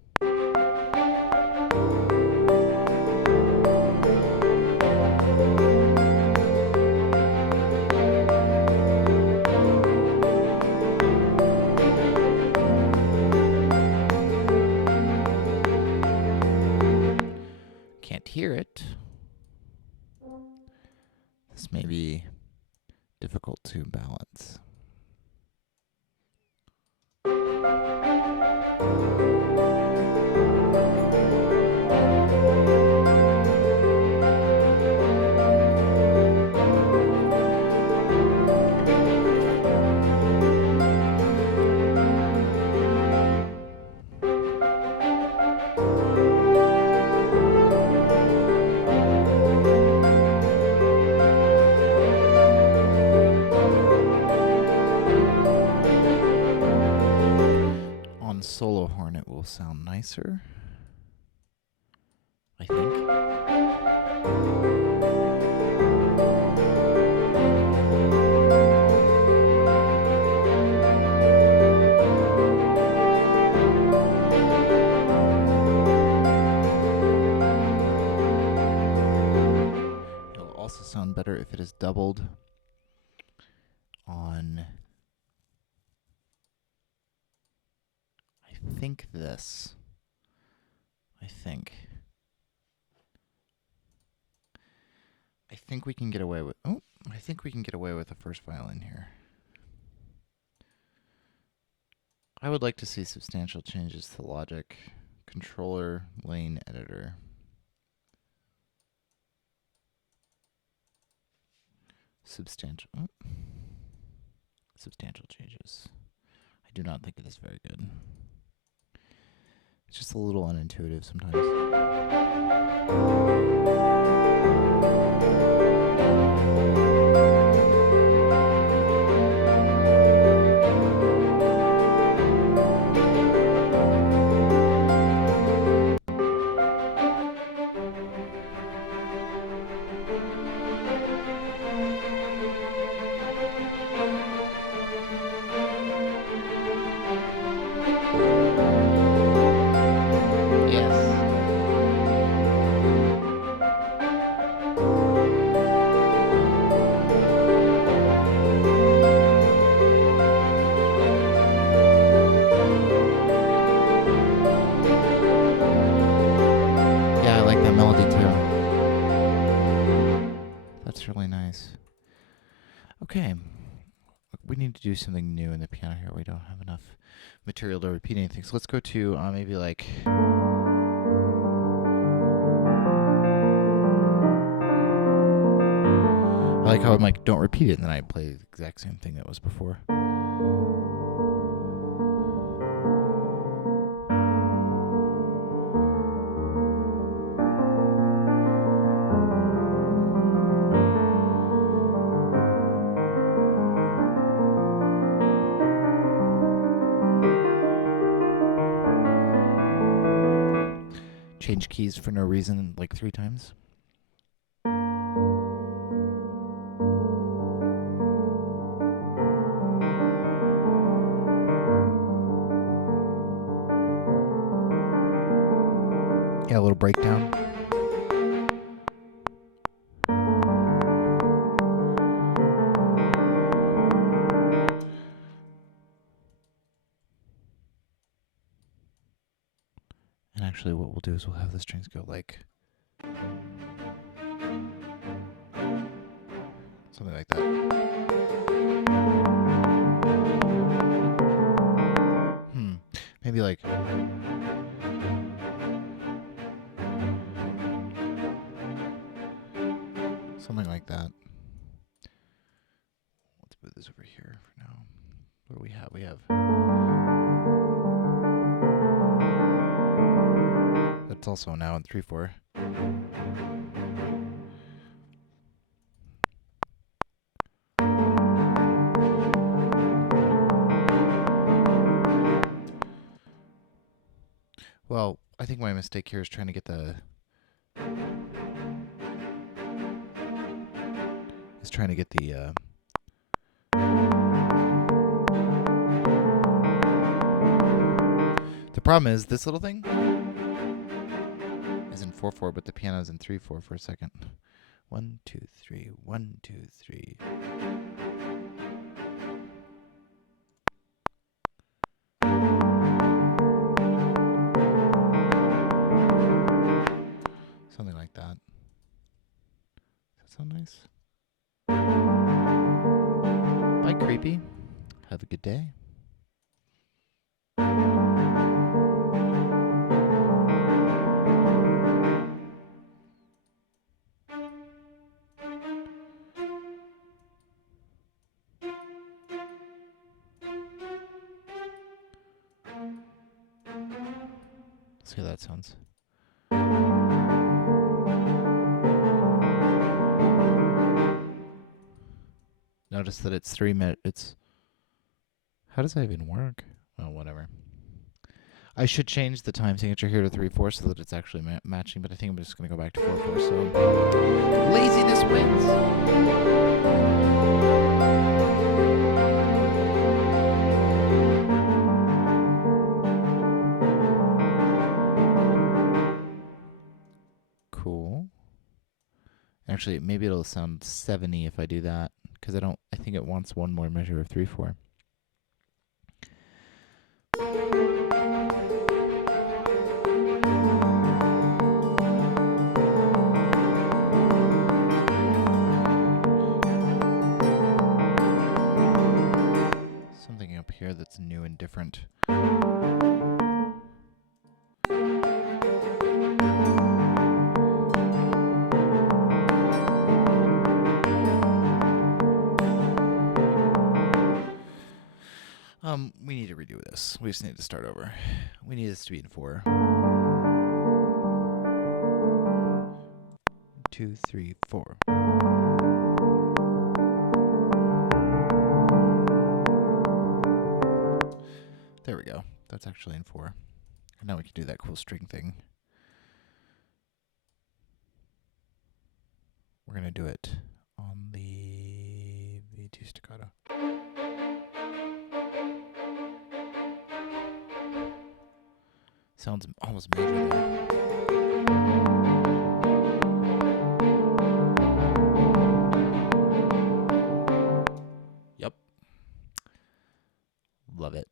Can't hear it. This may be difficult to balance. Solo horn it will sound nicer, I think. It'll also sound better if it is doubled on, I think this. I think we can get away with, I think we can get away with the first violin here. I would like to see substantial changes to Logic controller lane editor. Substantial changes. I do not think it is very good. It's just a little unintuitive sometimes. do something new in the piano here. We don't have enough material to repeat anything. So let's go to maybe like... I like how I'm like, don't repeat it, and then I play the exact same thing that was before. Change keys for no reason like 3 times. Yeah, a little breakdown. And actually what we'll do is we'll have the strings go like... something like that. Maybe like... something like that. Let's move this over here for now. What do we have? We have... that's also now in 3/4. Well, I think my mistake here is trying to get the... The problem is this little thing is in 4/4, but the piano is in 3/4 for a second. 1, 2, 3, 1, 2, 3. Something like that. Does that sound nice? Bye, creepy. Have a good day. See how that sounds. Notice that it's 3 minutes. How does that even work? Oh, whatever. I should change the time signature here to 3/4 so that it's actually matching, but I think I'm just going to go back to 4/4. So laziness wins. Cool. Actually, maybe it'll sound 7-y if I do that, because I think it wants one more measure of 3/4. Something up here that's new and different. We need to redo this. We just need to start over. We need this to be in 4. 2, 3, 4. There we go. That's actually in 4. And now we can do that cool string thing. We're going to do it on the V2 staccato. Sounds almost major there. Yep. Love it.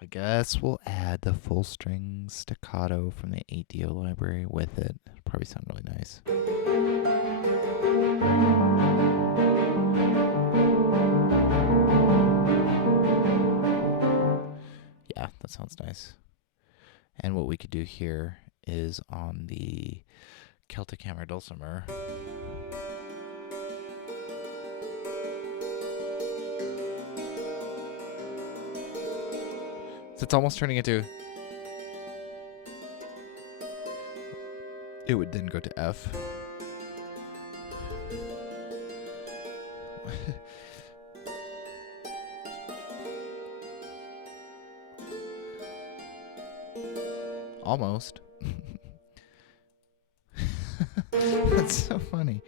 I guess we'll add the full string staccato from the 8dio library with it. It'll probably sound really nice. that sounds nice. And what we could do here is on the Celtic Hammer Dulcimer. So it's almost turning into... It would then go to F. Almost. That's so funny.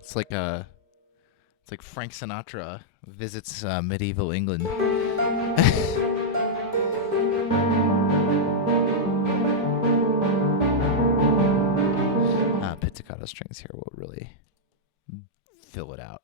It's like Frank Sinatra visits medieval England. Pizzicato strings here will really fill it out.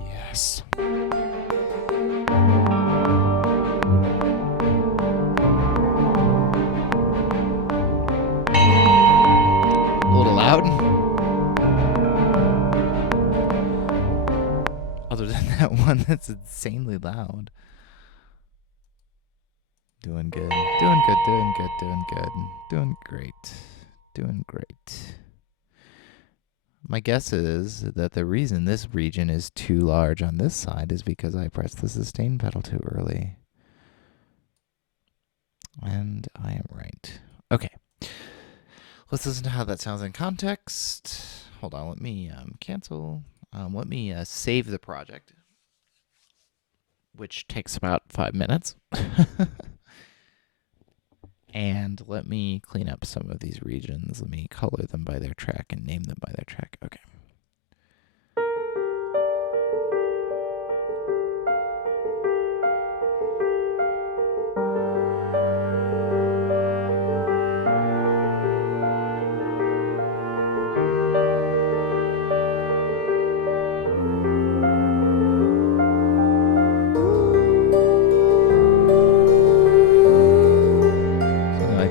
Yes. A little loud. Other than that one that's insanely loud. Doing good. Doing good, doing good, doing good. Doing great. Doing great. My guess is that the reason this region is too large on this side is because I pressed the sustain pedal too early. And I am right. Okay. Let's listen to how that sounds in context. Hold on, let me cancel. Let me save the project, which takes about 5 minutes. And let me clean up some of these regions. Let me color them by their track and name them by their track. Okay.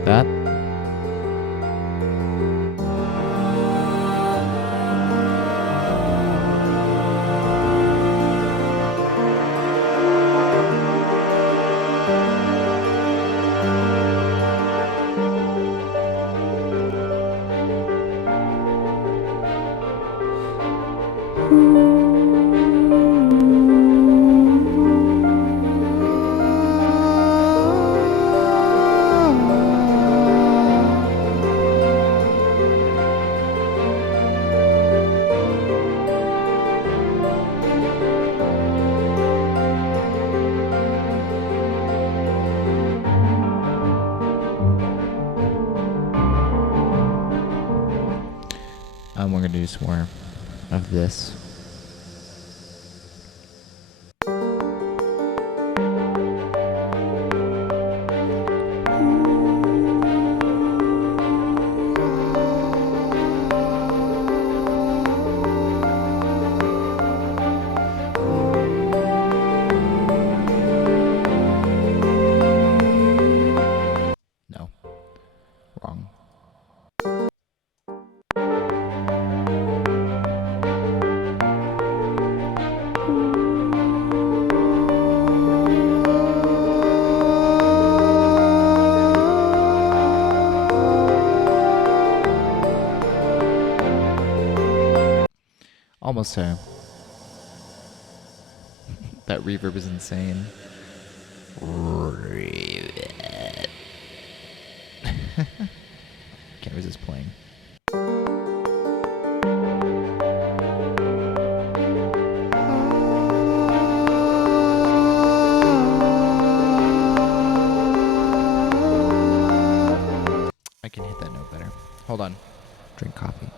That. We're going to do some more of this. No. Wrong. Almost there. That reverb is insane. Can't resist playing. better. Hold on. Drink coffee.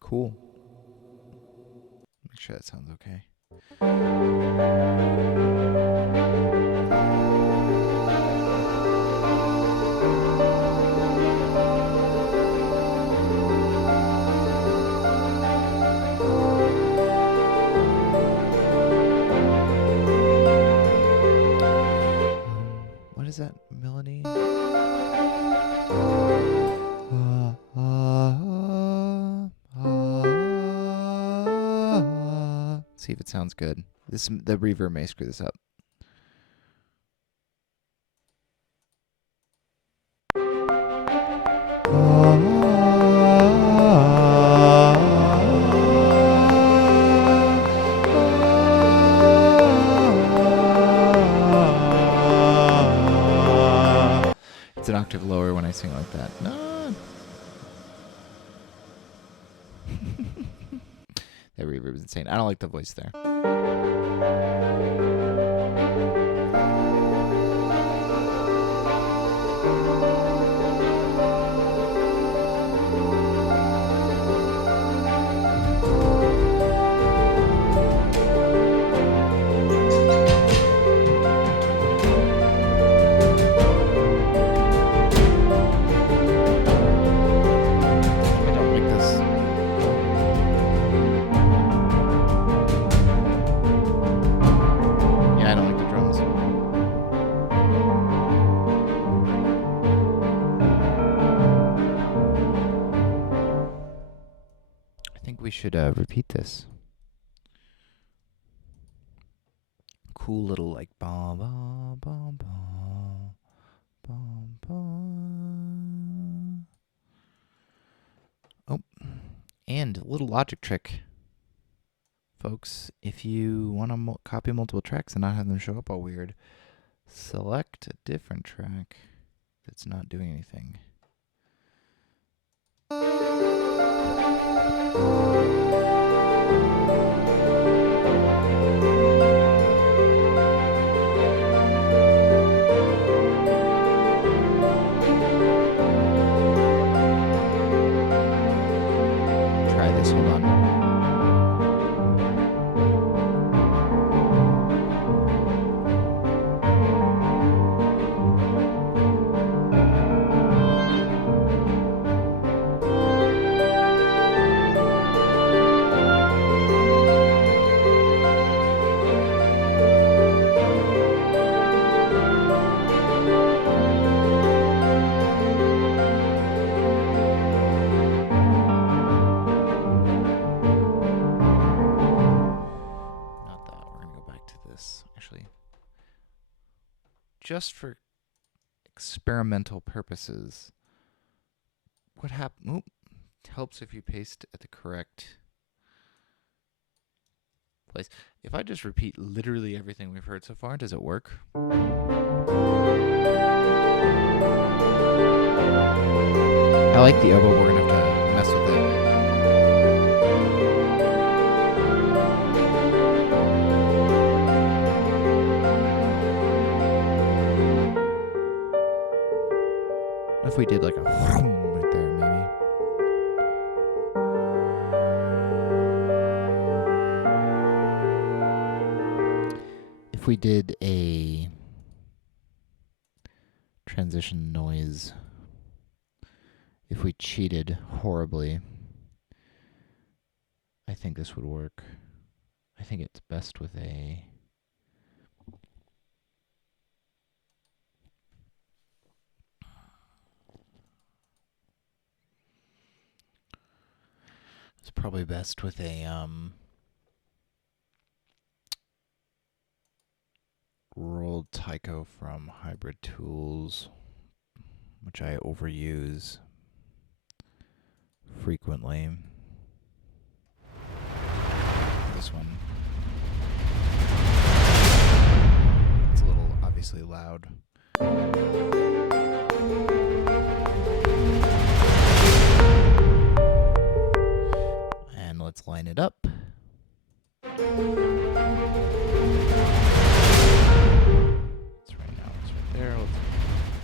Cool. Make sure that sounds okay. What is that melody? See if it sounds good. The reverb may screw this up. It's an octave lower when I sing like that. No. That reverb is insane. I don't like the voice there. We should repeat this. Cool little like ba ba ba ba ba ba. Oh, and a little logic trick, folks. If you want to copy multiple tracks and not have them show up all weird, select a different track that's not doing anything. Try this, hold on. Just for experimental purposes, what helps if you paste at the correct place. If I just repeat literally everything we've heard so far, does it work? I like the oboe, we're gonna have to mess with it. If we did like a right there, maybe. If we did a transition noise, if we cheated horribly, I think this would work. I think it's best with a... It's probably best with a rolled taiko from Hybrid Tools, which I overuse frequently. This one. loud. And let's line it up. It's right now. It's right there. Is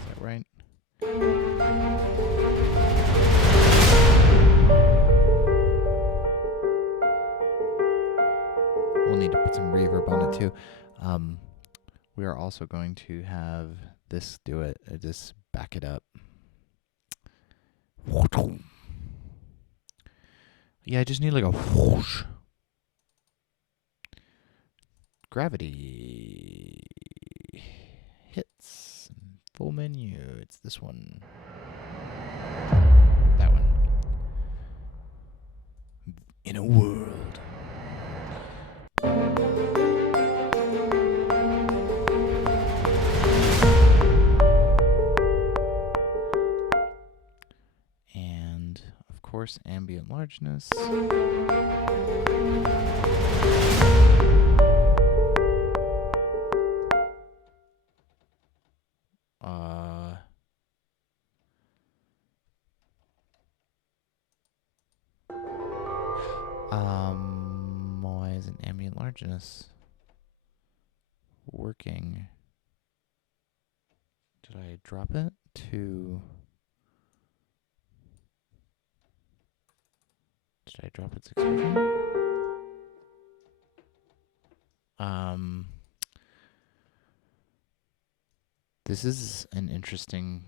that right? We'll need to put some reverb on it too. We are also going to have this do it. Just back it up. Yeah, I just need like a whoosh. Gravity. Hits. Full menu. It's this one. That one. In a world. And, of course, ambient largeness. Why isn't ambient largeness working? Did I drop it to... Did I drop its expression? This is an interesting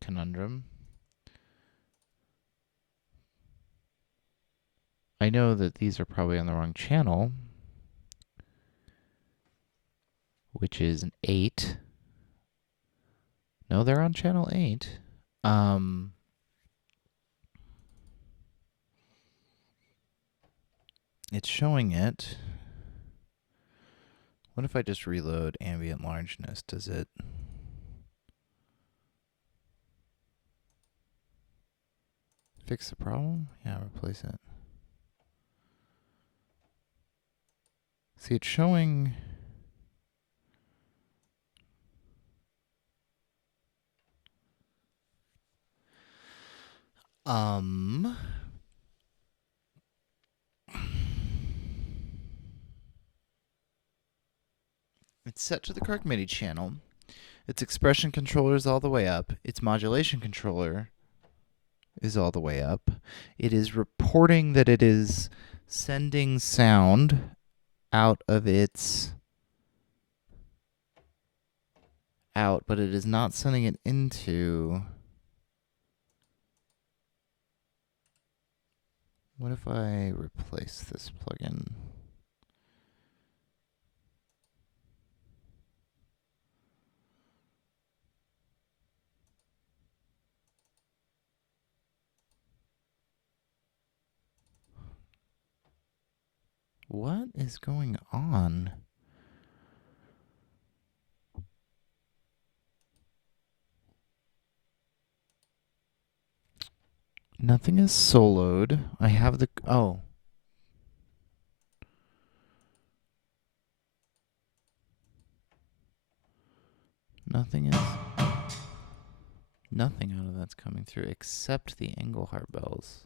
conundrum. I know that these are probably on the wrong channel, which is an 8. No, they're on channel 8. It's showing it. What if I just reload ambient largeness? Does it... fix the problem? Yeah, replace it. See, it's showing... It's set to the correct MIDI channel. Its expression controller is all the way up. Its modulation controller is all the way up. It is reporting that it is sending sound out of its out, but it is not sending it into... What if I replace this plugin? What is going on? Nothing is soloed. I have the... Oh. Nothing is... Nothing out of that's coming through except the Engelhart bells.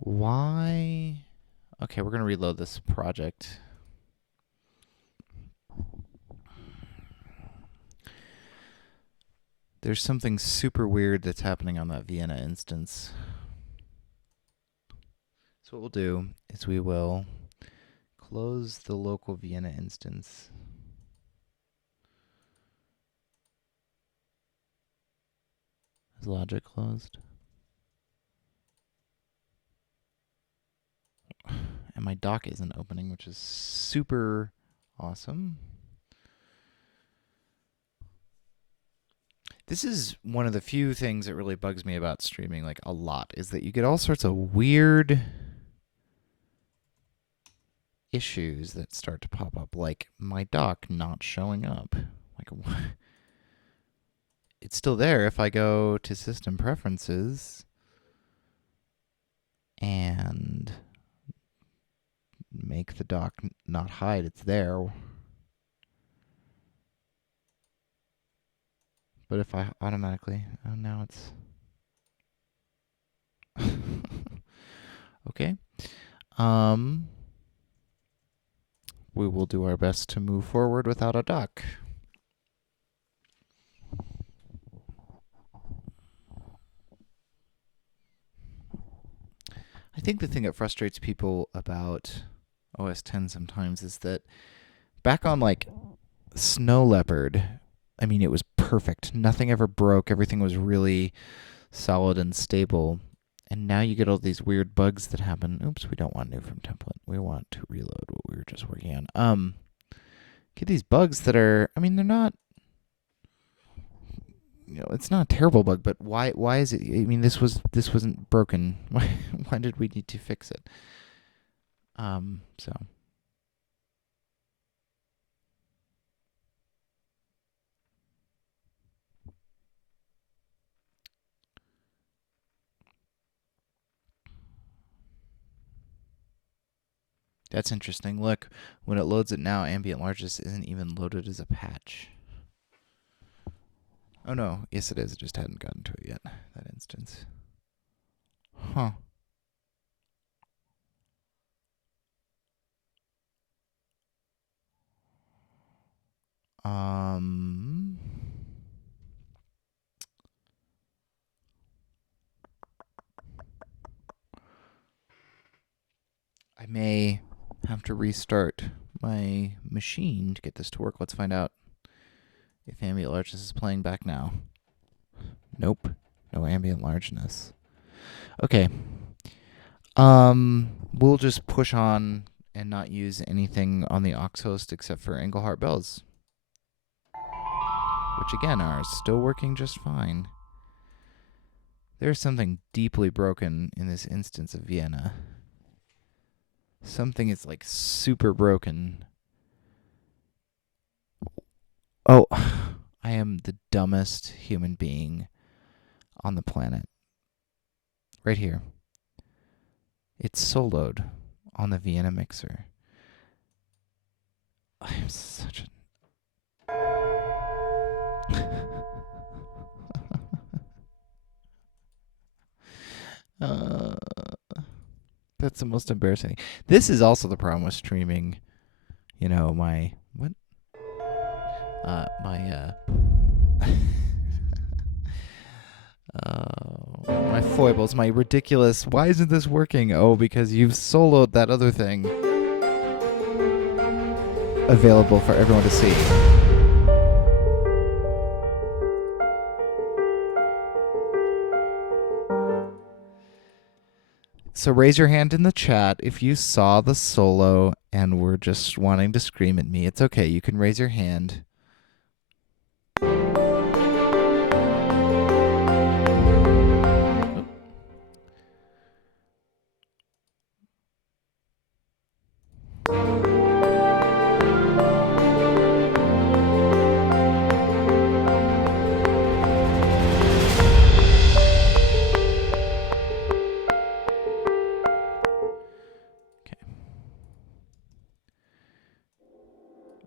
Why? Okay, we're going to reload this project. There's something super weird that's happening on that Vienna instance. So what we'll do is we will close the local Vienna instance. Is Logic closed? And my dock isn't opening, which is super awesome. This is one of the few things that really bugs me about streaming, like a lot, is that you get all sorts of weird issues that start to pop up, like my dock not showing up. Like, what? It's still there if I go to System Preferences and make the dock not hide. It's there. But if I automatically... Oh, now it's... Okay. We will do our best to move forward without a dock. I think the thing that frustrates people about OS X sometimes is that back on like Snow Leopard, I mean, it was perfect. Nothing ever broke. Everything was really solid and stable. And now you get all these weird bugs that happen. Oops, we don't want new from template. We want to reload what we were just working on. Get these bugs that are, I mean, they're not, it's not a terrible bug, but why is it? I mean, this wasn't broken. Why did we need to fix it? So that's interesting. Look, when it loads it now, ambient largest isn't even loaded as a patch. Oh no, yes it is. It just hadn't gotten to it yet. That instance. Huh. I may have to restart my machine to get this to work. Let's find out if ambient largeness is playing back now. Nope. No ambient largeness. Okay. We'll just push on and not use anything on the aux host except for Engelhart bells, which again are still working just fine. There's something deeply broken in this instance of Vienna. Something is like super broken. Oh, I am the dumbest human being on the planet. Right here. It's soloed on the Vienna mixer. I am such a... That's the most embarrassing. This is also the problem with streaming. My what? My foibles, my ridiculous. Why isn't this working? Oh, because you've soloed that other thing available for everyone to see. So raise your hand in the chat if you saw the solo and were just wanting to scream at me. It's okay. You can raise your hand.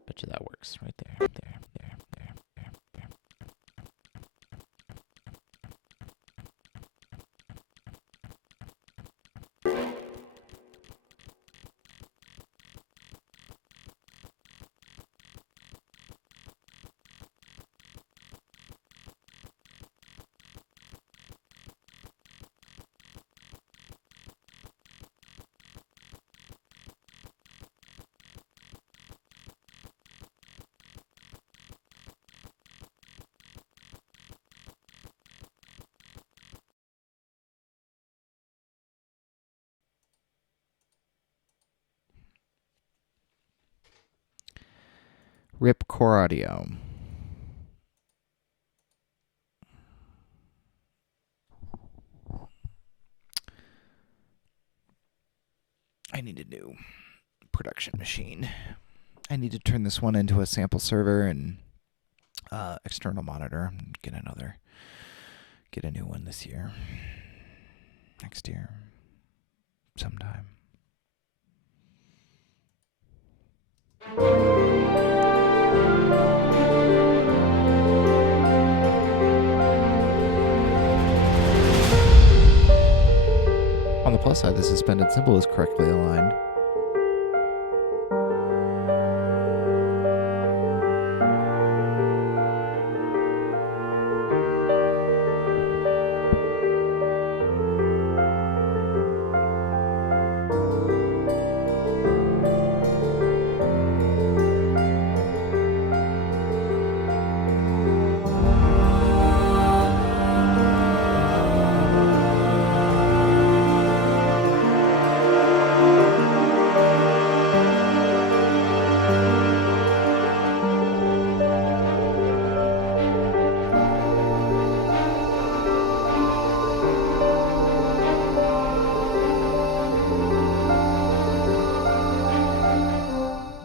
Bet you that works right there. Rip Core Audio. I need a new production machine. I need to turn this one into a sample server and external monitor. Get a new one this year. Next year. Sometime. side the suspended symbol is correctly aligned.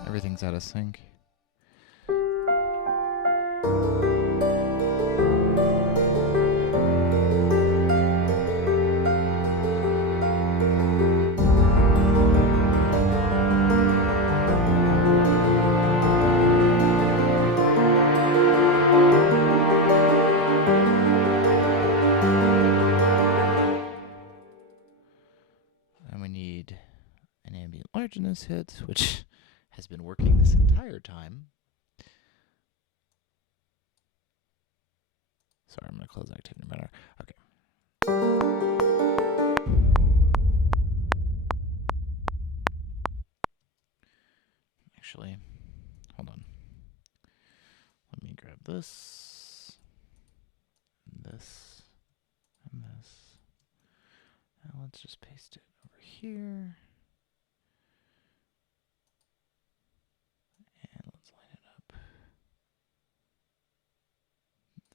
Everything's out of sync. And we need an ambient largeness hit, which has been working this entire time. Sorry, I'm going to close activity manager. Okay. Actually, hold on. Let me grab this, and this, and this. Now let's just paste it over here. And let's line it up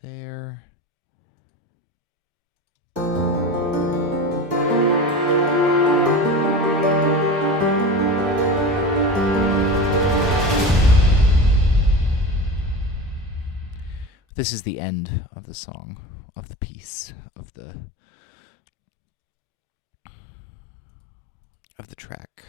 there. This is the end of the song, of the piece, of the track.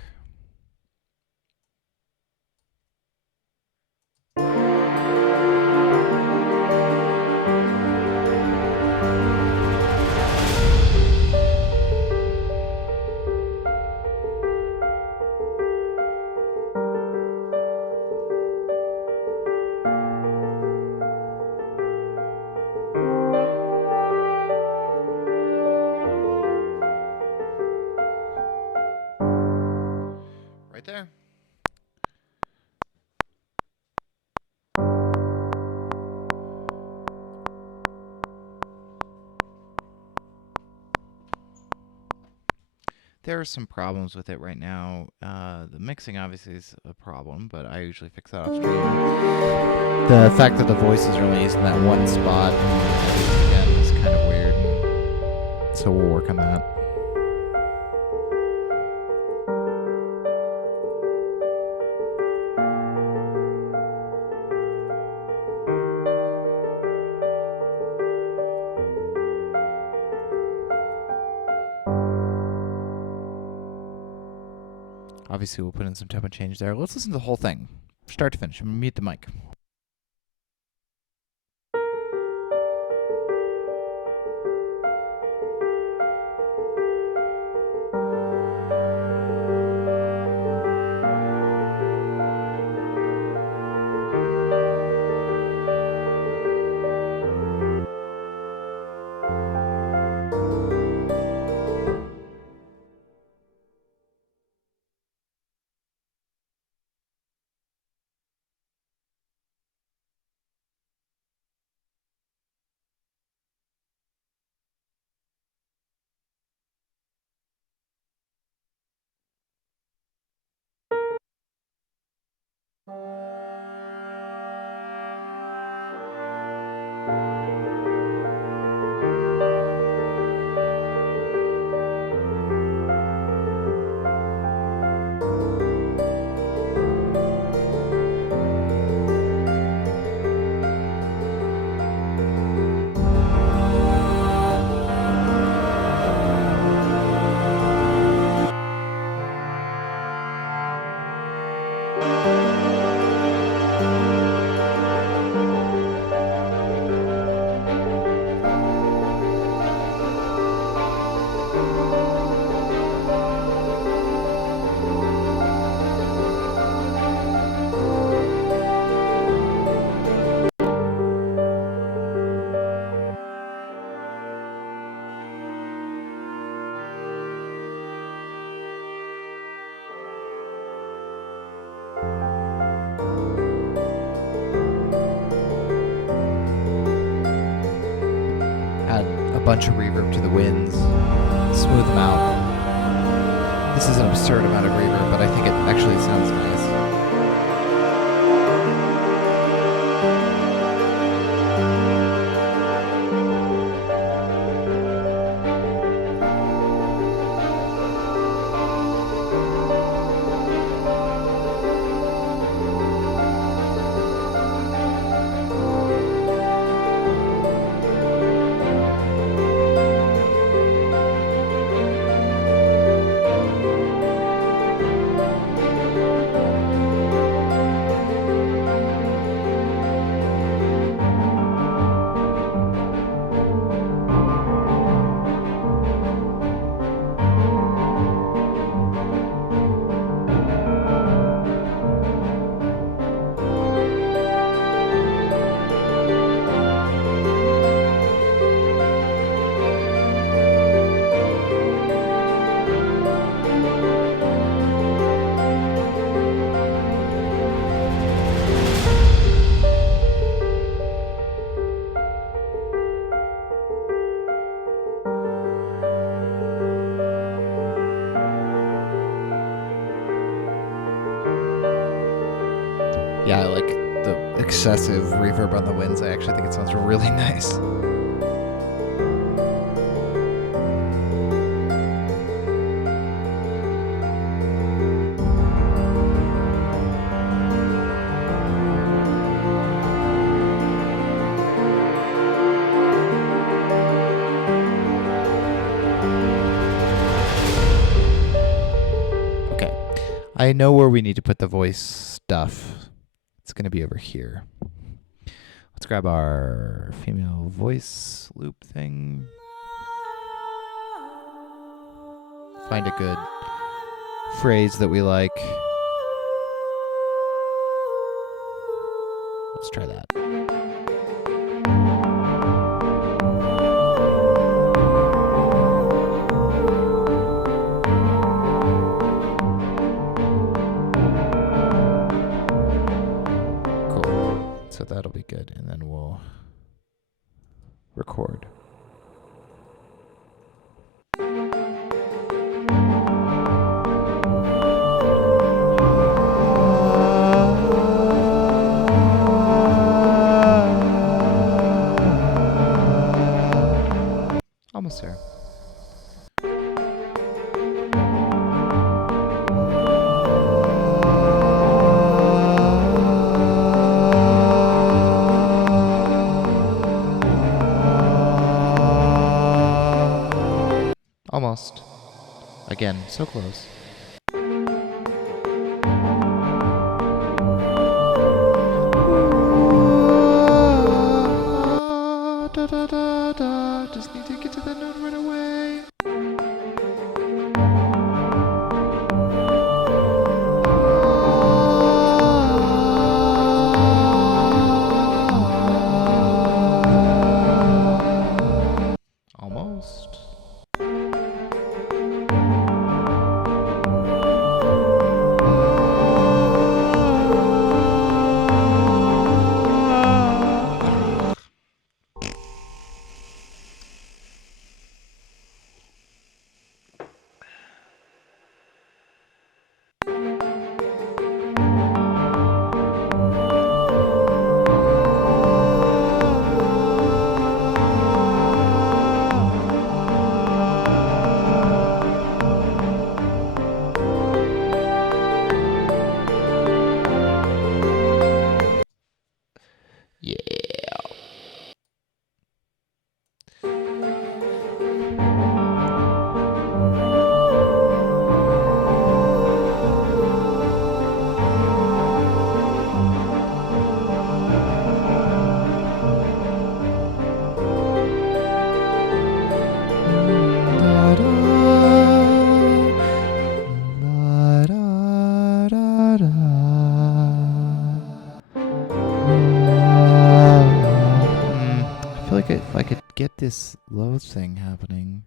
Right there. There are some problems with it right now. The mixing obviously is a problem, but I usually fix that off stream. The fact that the voice is released in that one spot again is kind of weird. So we'll work on that. Obviously, we'll put in some tempo change there. Let's listen to the whole thing, start to finish. I'm going to mute the mic. bunch of reverb to the winds, smooth them out. This is an absurd amount of reverb, but I think it actually sounds nice. Yeah, I like the excessive reverb on the winds. I actually think it sounds really nice. Okay, I know where we need to put the voice stuff. It's going to be over here. Let's grab our female voice loop thing. Find a good phrase that we like. Let's try that. So that'll be good, and then we'll record. Almost there. Almost. Again, so close. Just need to get to that note right away. Almost. I feel like if I could get this low thing happening.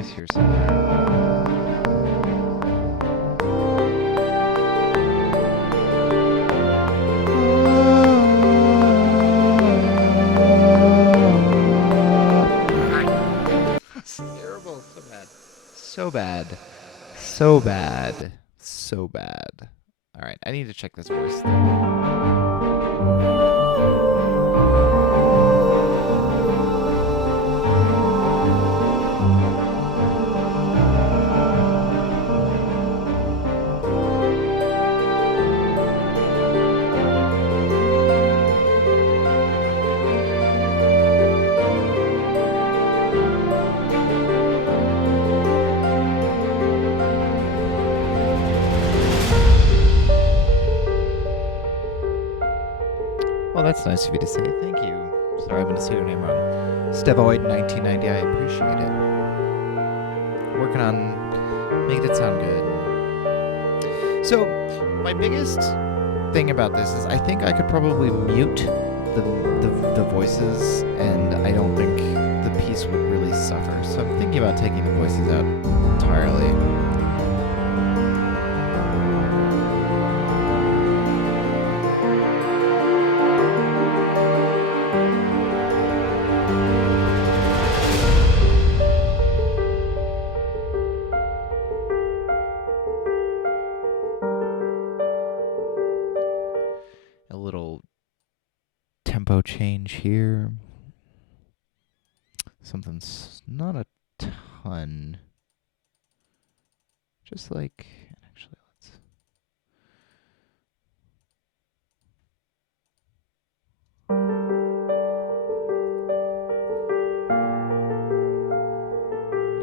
voice here somewhere. Terrible. So bad. So bad. So bad. So bad. All right, I need to check this voice thing. Well, that's nice of you to say. Thank you. Sorry, I'm going to say your name wrong. Stevoid 1990, I appreciate it. Working on making it sound good. So, my biggest thing about this is I think I could probably mute the voices, and I don't think the piece would really suffer. So I'm thinking about taking the voices out entirely. A little tempo change here. Something's not a ton. Just like, actually, let's.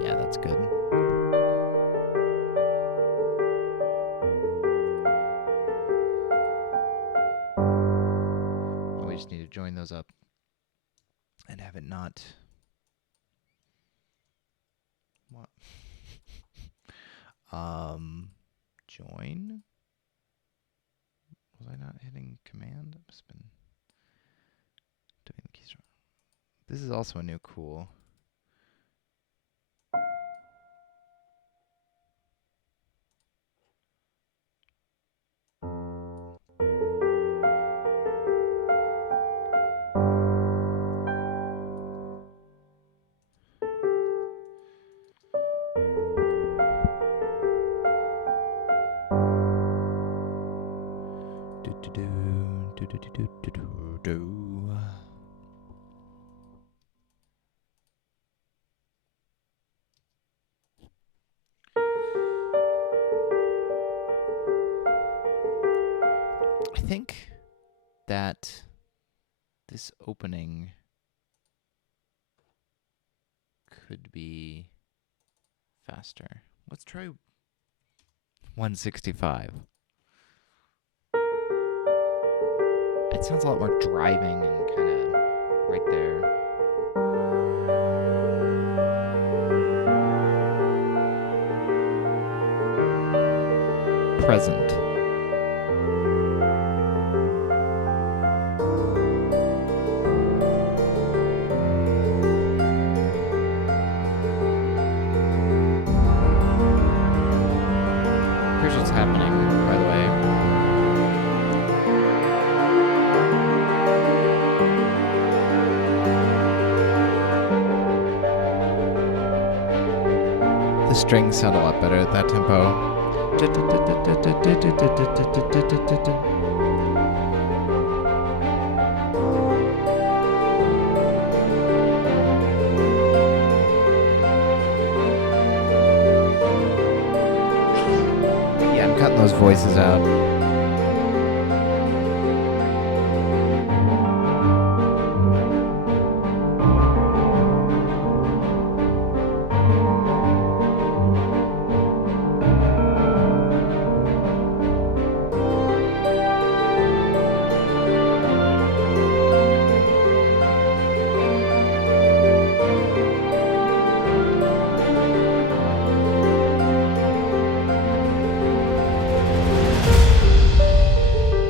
Yeah, that's good. We just need to join those up and have it not. What? Join? Was I not hitting command? I've just been doing the keys wrong. This is also a new cool. I think that this opening could be faster. Let's try 165. It sounds a lot more driving and kind of right there. Present. Here's what's happening, by the way. The strings sound a lot better at that tempo. Yeah, I'm cutting those voices out.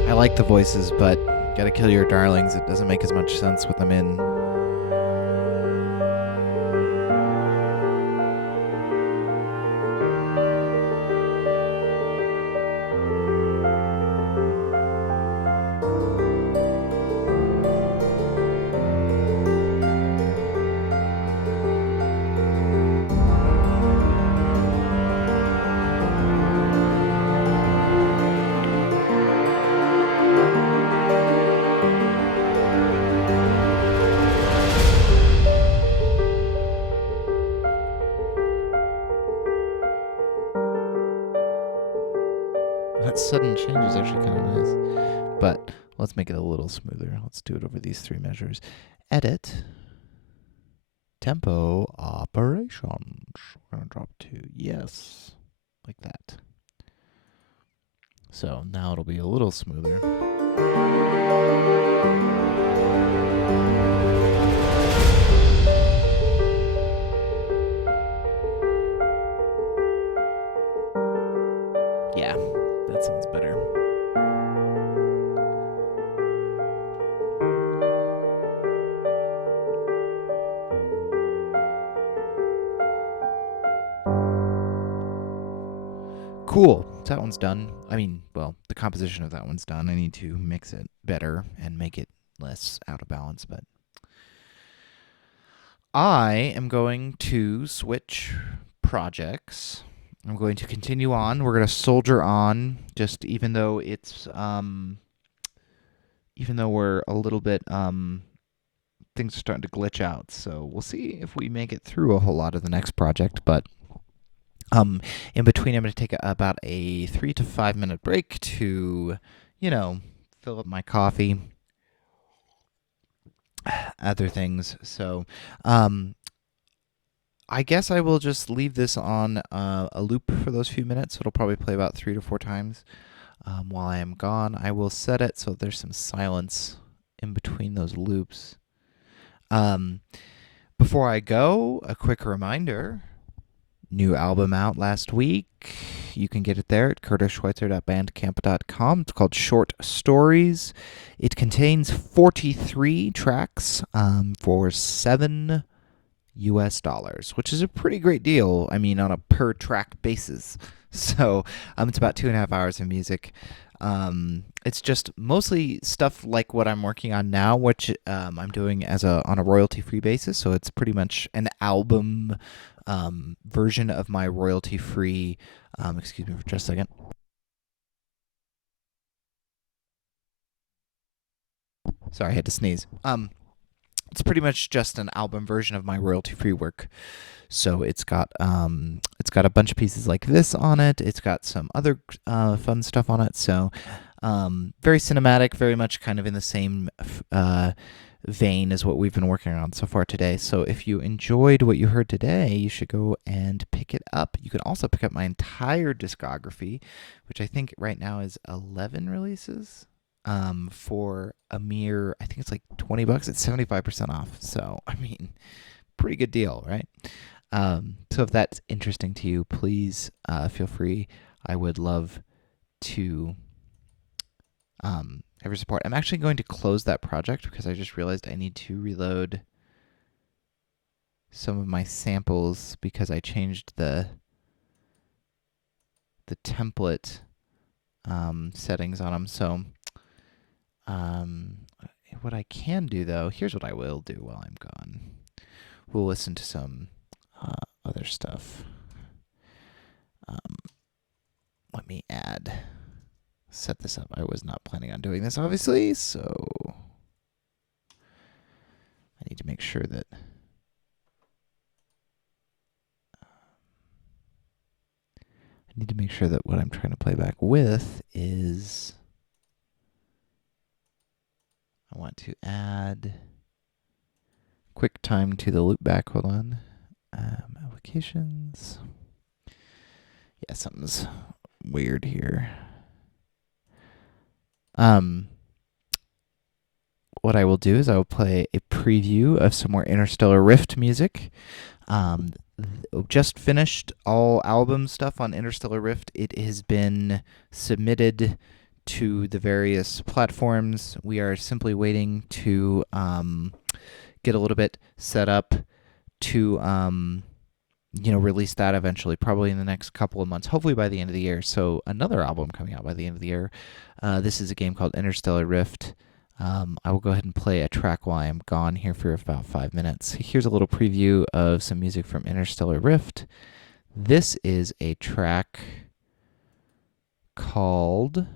I like the voices, but gotta kill your darlings. It doesn't make as much sense with them in. That sudden change is actually kind of nice. But let's make it a little smoother. Let's do it over these three measures. Edit. Tempo operations. We're going to drop to yes. Like that. So now it'll be a little smoother. Yeah, that sounds better. Cool. So that one's done. I mean, well, the composition of that one's done. I need to mix it better and make it less out of balance, but I am going to switch projects. I'm going to continue on. We're going to soldier on, just even though it's even though we're a little bit things are starting to glitch out. So we'll see if we make it through a whole lot of the next project, but in between, I'm going to take about a 3 to 5 minute break to, fill up my coffee, other things. So, I guess I will just leave this on a loop for those few minutes. It'll probably play about 3 to 4 times while I am gone. I will set it so there's some silence in between those loops. Before I go, a quick reminder. New album out last week. You can get it there at curtisschweitzer.bandcamp.com. It's called Short Stories. It contains 43 tracks for $7, which is a pretty great deal. I mean, on a per track basis. So it's about 2.5 hours of music. It's just mostly stuff like what I'm working on now, which I'm doing on a royalty-free basis. So it's pretty much an album version of my royalty-free. Excuse me for just a second. Sorry, I had to sneeze. It's pretty much just an album version of my royalty-free work. So it's got a bunch of pieces like this on it. It's got some other fun stuff on it. So very cinematic, very much kind of in the same vein as what we've been working on so far today. So if you enjoyed what you heard today, you should go and pick it up. You can also pick up my entire discography, which I think right now is 11 releases. For a mere, I think it's like $20. It's 75% off. So I mean, pretty good deal, right? So if that's interesting to you, please feel free. I would love to have your support. I'm actually going to close that project because I just realized I need to reload some of my samples because I changed the template settings on them. So what I can do, though, here's what I will do while I'm gone. We'll listen to some other stuff. Let me set this up. I was not planning on doing this, obviously, so I need to make sure that what I'm trying to play back with is I want to add QuickTime to the loopback. Hold on. Applications. Yeah, something's weird here. What I will do is I will play a preview of some more Interstellar Rift music. Just finished all album stuff on Interstellar Rift. It has been submitted to the various platforms. We are simply waiting to get a little bit set up to release that eventually, probably in the next couple of months, hopefully by the end of the year. So another album coming out by the end of the year. This is a game called Interstellar Rift. I will go ahead and play a track while I am gone here for about 5 minutes. Here's a little preview of some music from Interstellar Rift. This is a track called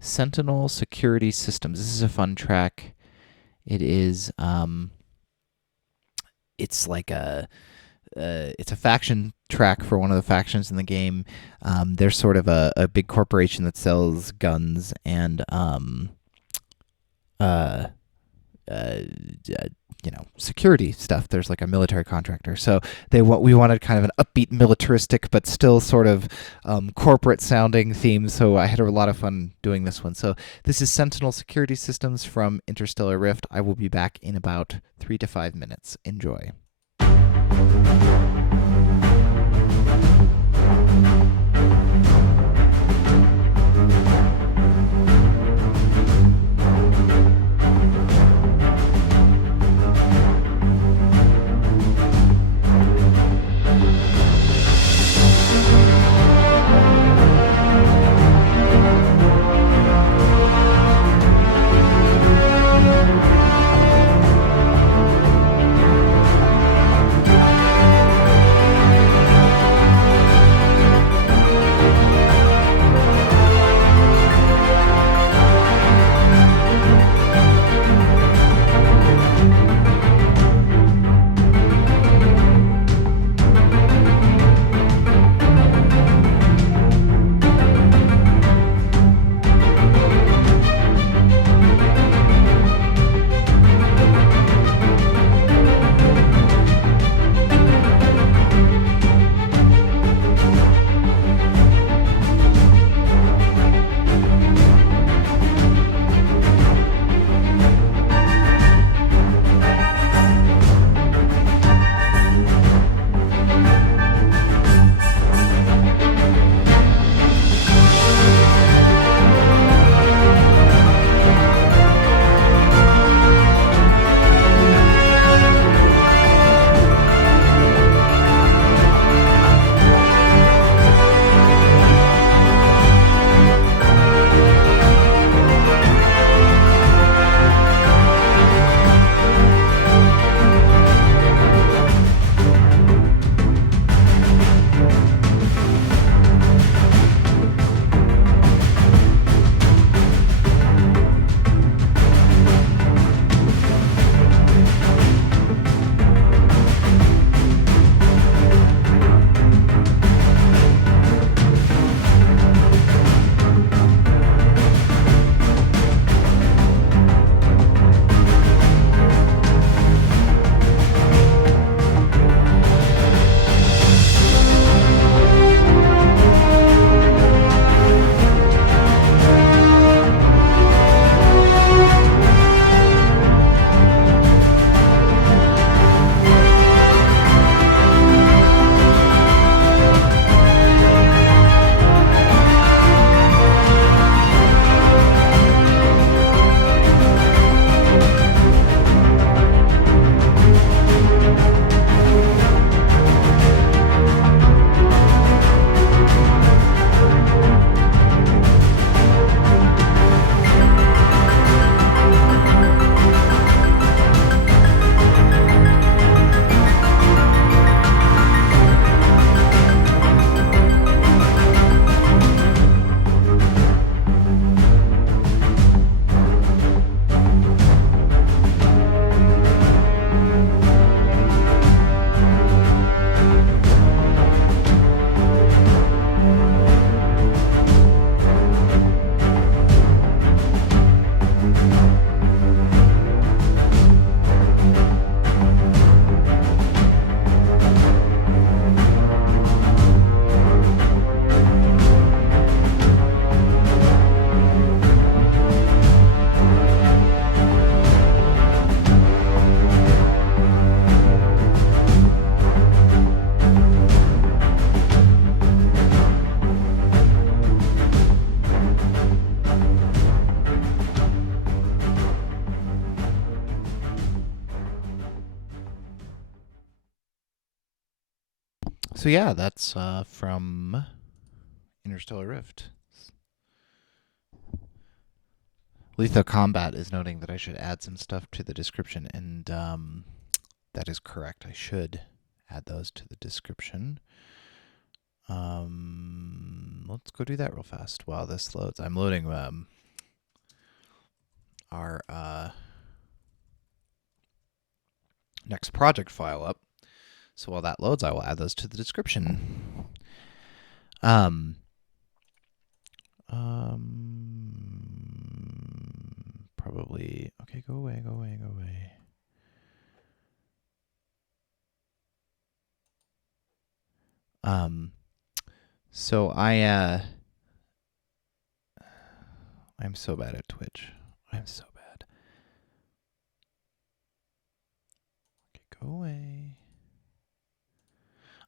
Sentinel Security Systems. This is a fun track. It is it's like it's a faction track for one of the factions in the game. They're sort of a big corporation that sells guns and uh, uh, security stuff. There's like a military contractor. So we wanted kind of an upbeat, militaristic, but still sort of corporate sounding theme. So I had a lot of fun doing this one. So this is Sentinel Security Systems from Interstellar Rift. I will be back in about 3 to 5 minutes. Enjoy. So yeah, that's from Interstellar Rift. Letho Combat is noting that I should add some stuff to the description, and that is correct. I should add those to the description. Let's go do that real fast while this loads. I'm loading our next project file up. So while that loads, I will add those to the description. Probably, okay, go away. So I'm so bad at Twitch. I'm so bad. Okay, go away.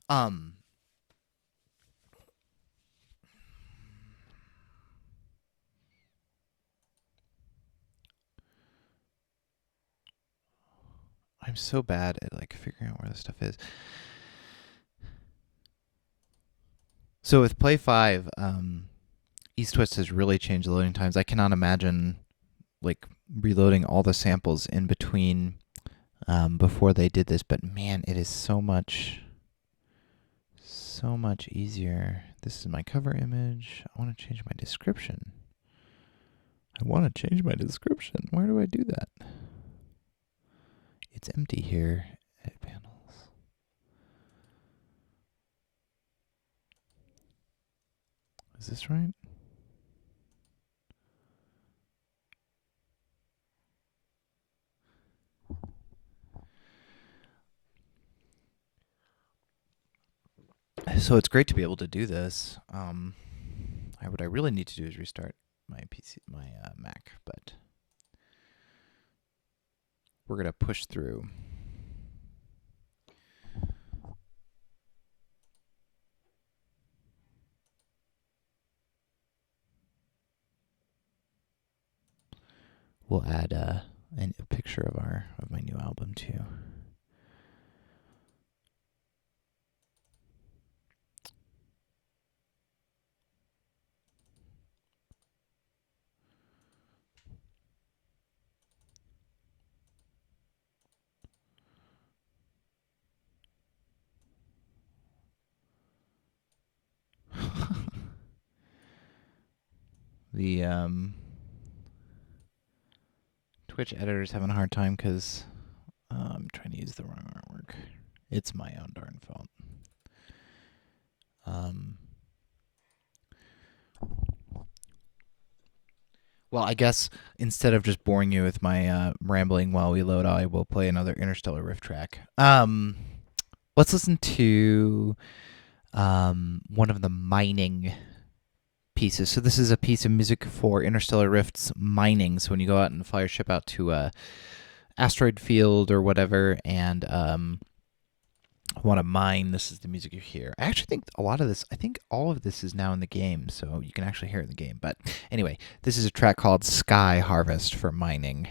I'm so bad at like figuring out where this stuff is. So with Play 5, East West has really changed the loading times. I cannot imagine like reloading all the samples in between before they did this, but man, it is so much easier. This is my cover image. I want to change my description. Where do I do that? It's empty here. Edit panels. Is this right? So it's great to be able to do this. What I really need to do is restart my PC, my Mac, but we're gonna push through. We'll add a picture of my new album too. The Twitch editor's having a hard time because I'm trying to use the wrong artwork. It's my own darn fault. Well, I guess instead of just boring you with my rambling while we load, I will play another Interstellar Rift track. Let's listen to one of the mining pieces. So this is a piece of music for Interstellar Rift's mining. So when you go out and fly your ship out to a asteroid field or whatever, and want to mine, this is the music you hear. I actually think all of this is now in the game, so you can actually hear it in the game. But anyway, this is a track called Sky Harvest for mining.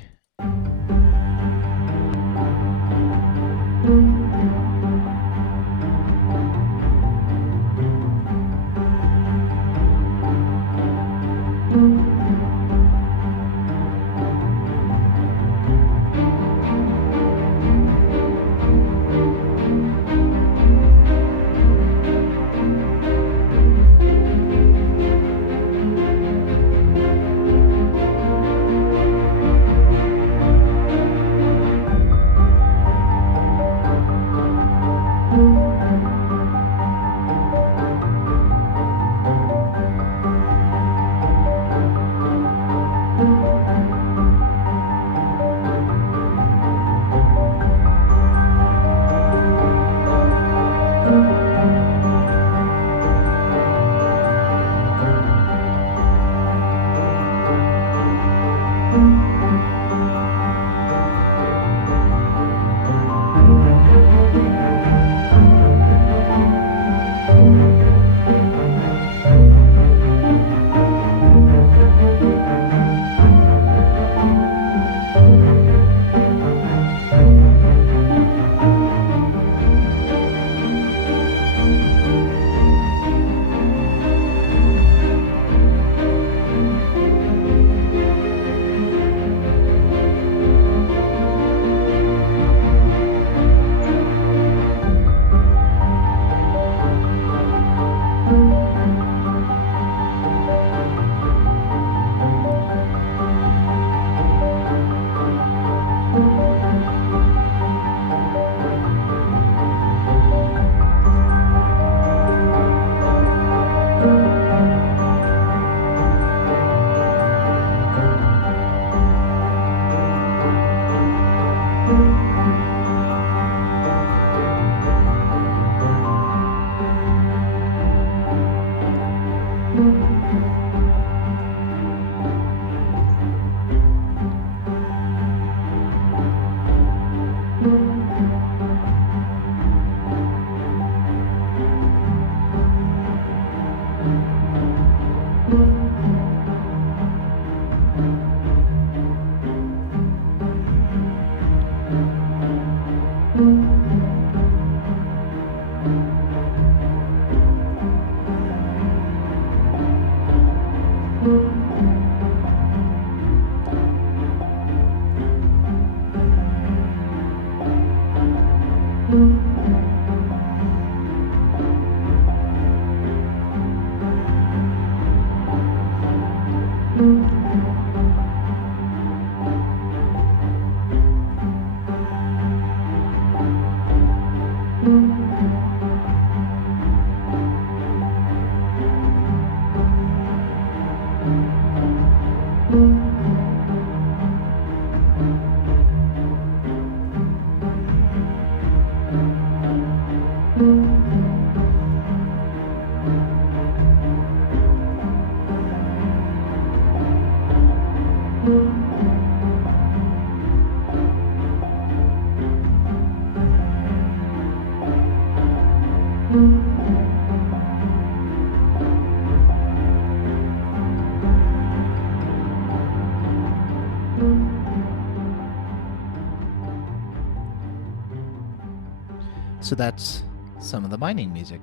So that's some of the mining music.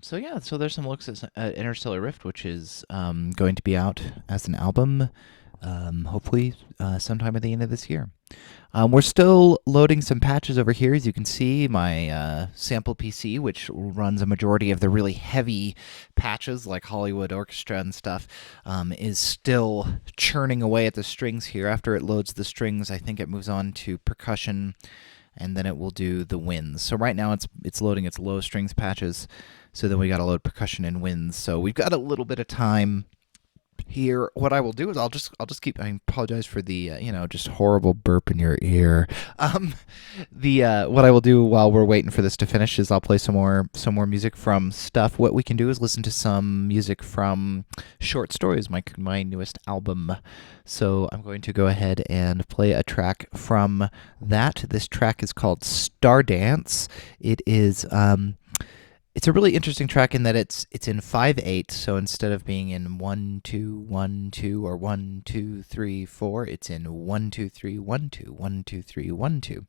So yeah, so there's some looks at Interstellar Rift, which is going to be out as an album, hopefully sometime at the end of this year. We're still loading some patches over here. As you can see, my sample PC, which runs a majority of the really heavy patches like Hollywood Orchestra and stuff, is still churning away at the strings here. After it loads the strings, I think it moves on to percussion, and then it will do the winds. So right now it's loading its low strings patches, so then we got to load percussion and winds. So we've got a little bit of time here. What I will do is I'll just keep. I apologize for the just horrible burp in your ear. What I will do while we're waiting for this to finish is I'll play some more music from stuff. What we can do is listen to some music from Short Stories, my newest album. So I'm going to go ahead and play a track from that. This track is called Star Dance. It is it's a really interesting track in that it's in 5/8, so instead of being in 1-2-1-2 or 1-2-3-4, it's in 1-2-3-1-2, 1-2-3-1-2.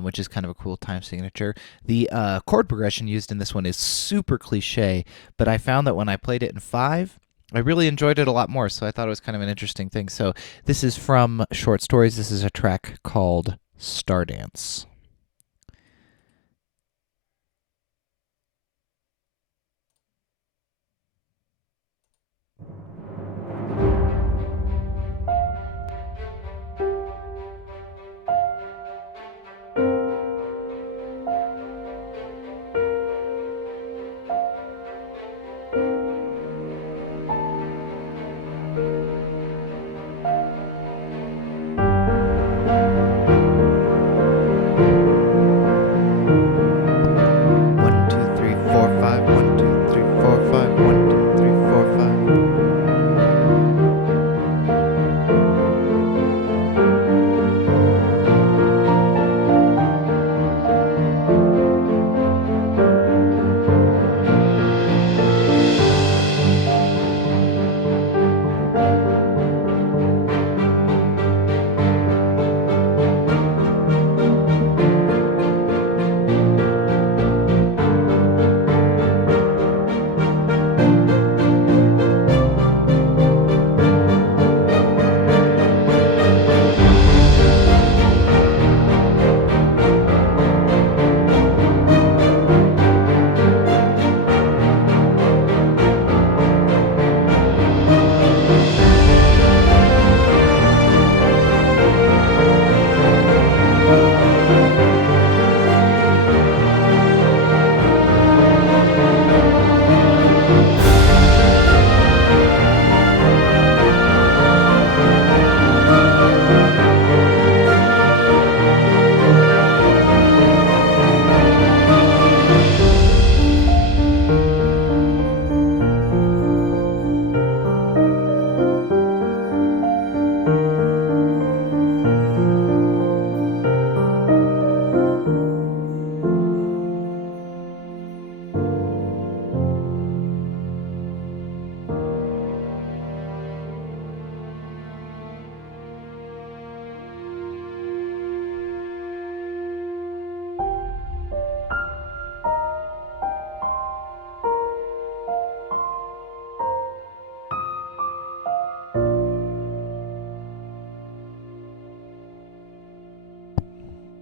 Which is kind of a cool time signature. The chord progression used in this one is super cliche, but I found that when I played it in 5, I really enjoyed it a lot more, so I thought it was kind of an interesting thing. So this is from Short Stories. This is a track called Star Dance.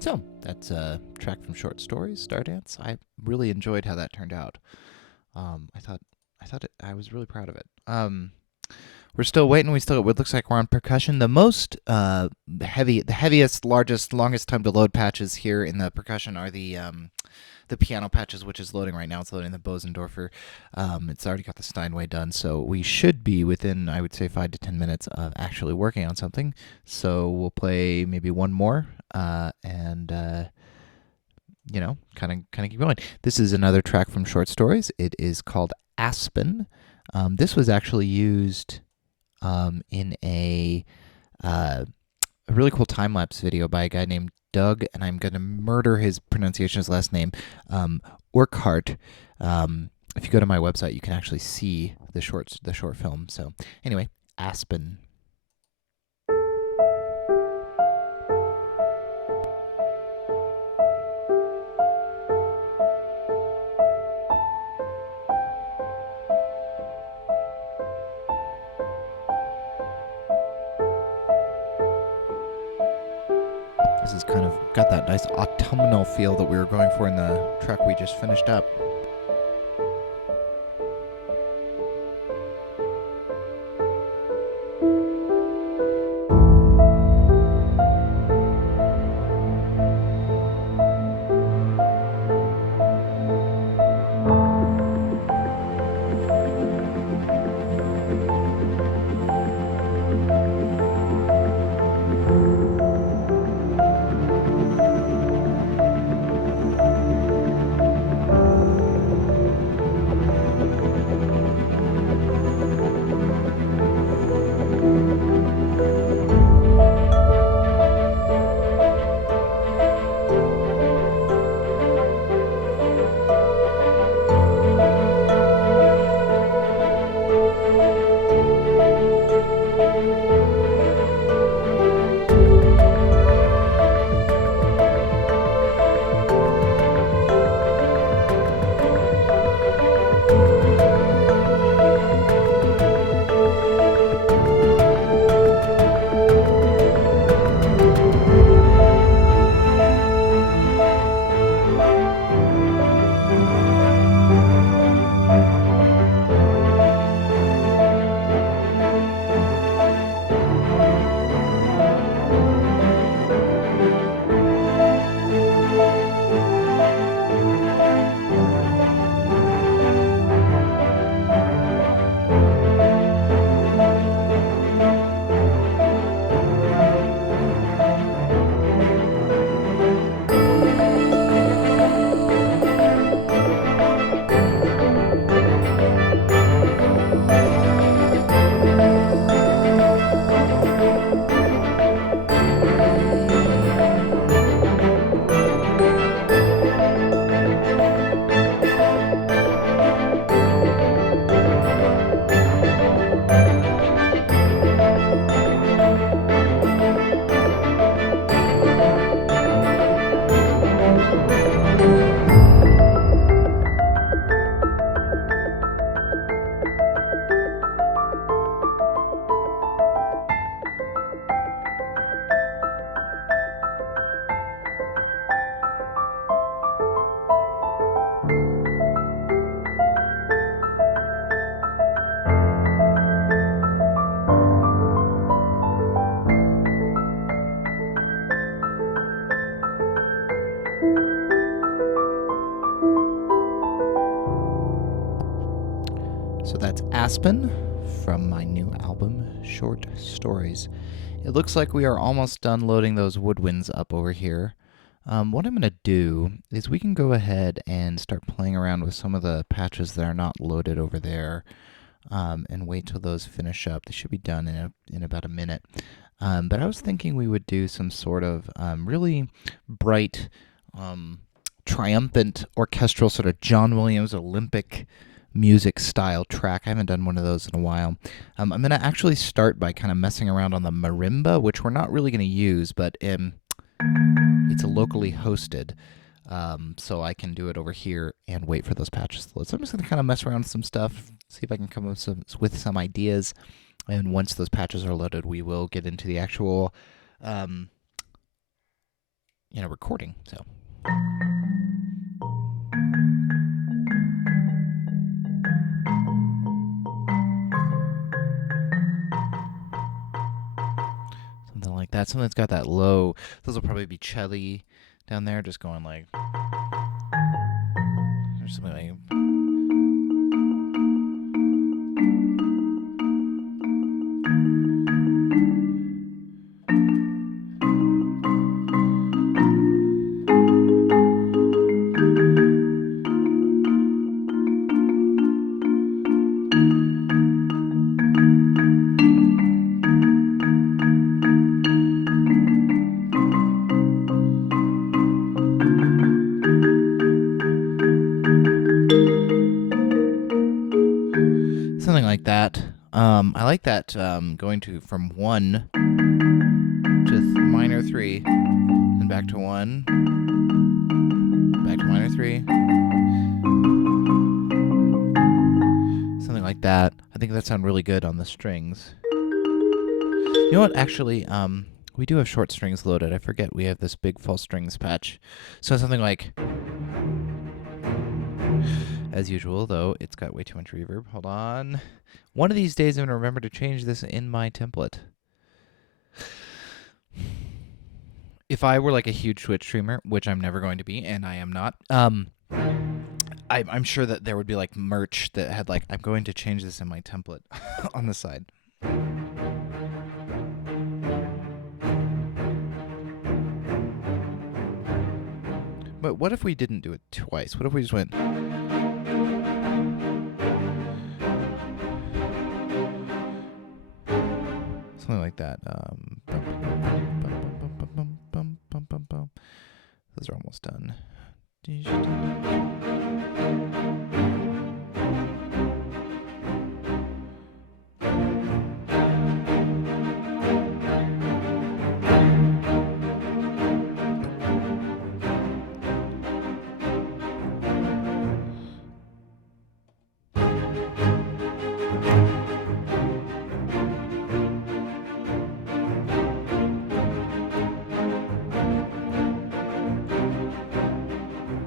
So that's a track from Short Stories, Stardance. I really enjoyed how that turned out. I was really proud of it. We're still waiting. It looks like we're on percussion. The most the heaviest, largest, longest time to load patches here in the percussion are the piano patches, which is loading right now. It's loading the Bosendorfer. It's already got the Steinway done, so we should be within, I would say, 5 to 10 minutes of actually working on something. So we'll play maybe one more, and kind of keep going. This is another track from Short Stories. It is called Aspen. This was actually used in a really cool time lapse video by a guy named Doug, and I'm going to murder his pronunciation of his last name, Urquhart. If you go to my website, you can actually see the short film. So anyway, Aspen. This has kind of got that nice autumnal feel that we were going for in the track we just finished up. So that's Aspen from my new album, Short Stories. It looks like we are almost done loading those woodwinds up over here. What I'm going to do is we can go ahead and start playing around with some of the patches that are not loaded over there, and wait till those finish up. They should be done in about a minute. But I was thinking we would do some sort of really bright, triumphant orchestral sort of John Williams Olympic music style track. I haven't done one of those in a while. I'm going to actually start by kind of messing around on the marimba, which we're not really going to use, but it's a locally hosted, so I can do it over here and wait for those patches to load. So I'm just going to kind of mess around with some stuff, see if I can come up with some ideas, and once those patches are loaded, we will get into the actual recording. So. Something like that. Something that's got that low. Those will probably be cello down there, just going like. Or something like. Something like that. I like that going from 1 to minor 3, then back to 1, back to minor 3. Something like that. I think that sounds really good on the strings. You know what? Actually, we do have short strings loaded. I forget we have this big full strings patch. So something like. As usual, though, it's got way too much reverb. Hold on. One of these days, I'm going to remember to change this in my template. If I were like a huge Twitch streamer, which I'm never going to be, and I am not, I'm sure that there would be like merch that had like, I'm going to change this in my template on the side. But what if we didn't do it twice? What if we just went... Something like that. Those are almost done.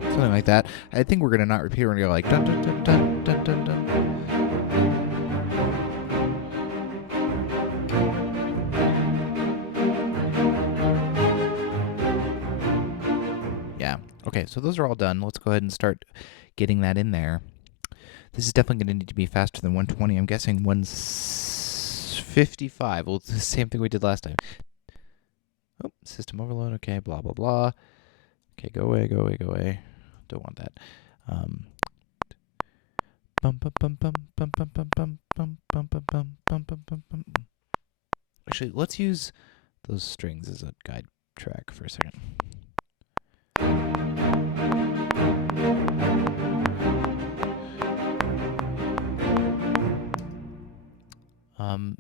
Something like that. I think we're gonna not repeat it. We're gonna go like dun dun dun dun dun dun dun. Yeah. Okay, so those are all done. Let's go ahead and start getting that in there. This is definitely going to need to be faster than 120. I'm guessing 155. Well, it's the same thing we did last time. Oh, system overload. Okay, blah, blah, blah. Okay, go away, go away, go away. Don't want that. Actually, let's use those strings as a guide track for a second.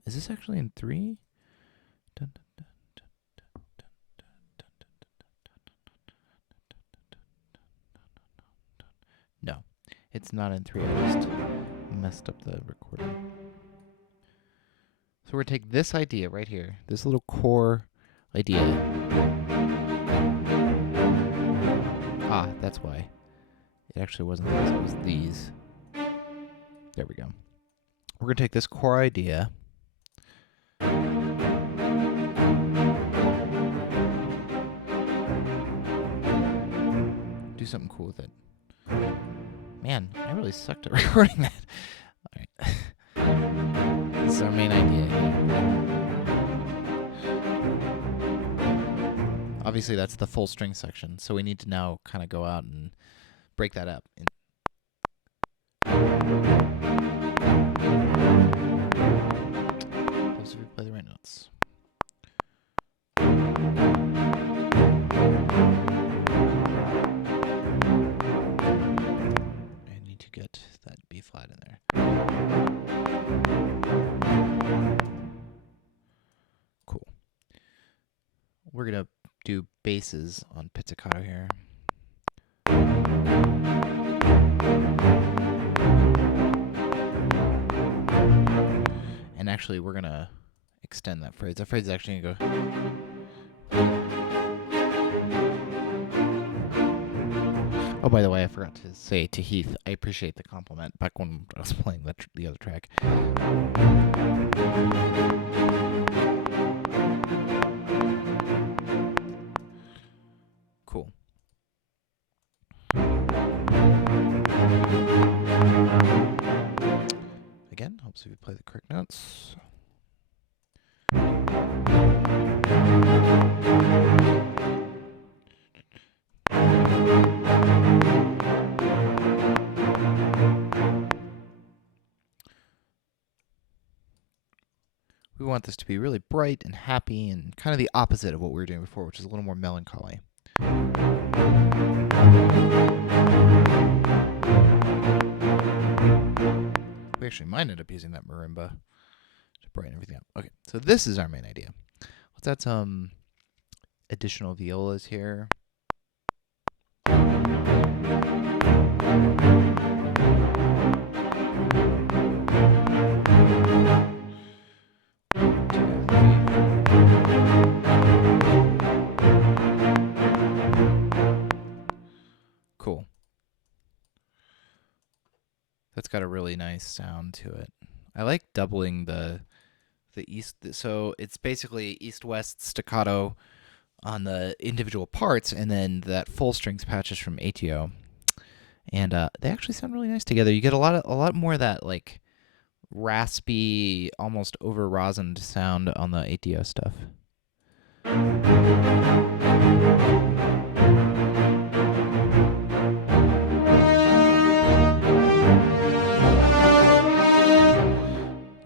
Is this actually in 3? No, it's not in 3. I just messed up the recording. So we're going to take this idea right here, this little core idea. Ah, that's why. It actually wasn't these, it was these. There we go. We're going to take this core idea. Do something cool with it. Man, I really sucked at recording that. Alright. This is our main idea here. Obviously, that's the full string section, so we need to now kind of go out and break that up. Also, if we play the right notes. I need to get that B flat in there. Cool. We're going to do basses on pizzicato here. And actually, we're going to extend that phrase. That phrase is actually going to go... Oh, by the way, I forgot to say to Heath, I appreciate the compliment back when I was playing the other track. Cool. Again, helps if you play the correct notes. We want this to be really bright and happy and kind of the opposite of what we were doing before, which is a little more melancholy. We actually might end up using that marimba to brighten everything up. Okay, so this is our main idea. Let's add some additional violas here. Cool. That's got a really nice sound to it. I like doubling the east, so it's basically east-west staccato on the individual parts, and then that full strings patches from ATO, and they actually sound really nice together. You get a lot more of that like raspy, almost over rosined sound on the ATO stuff.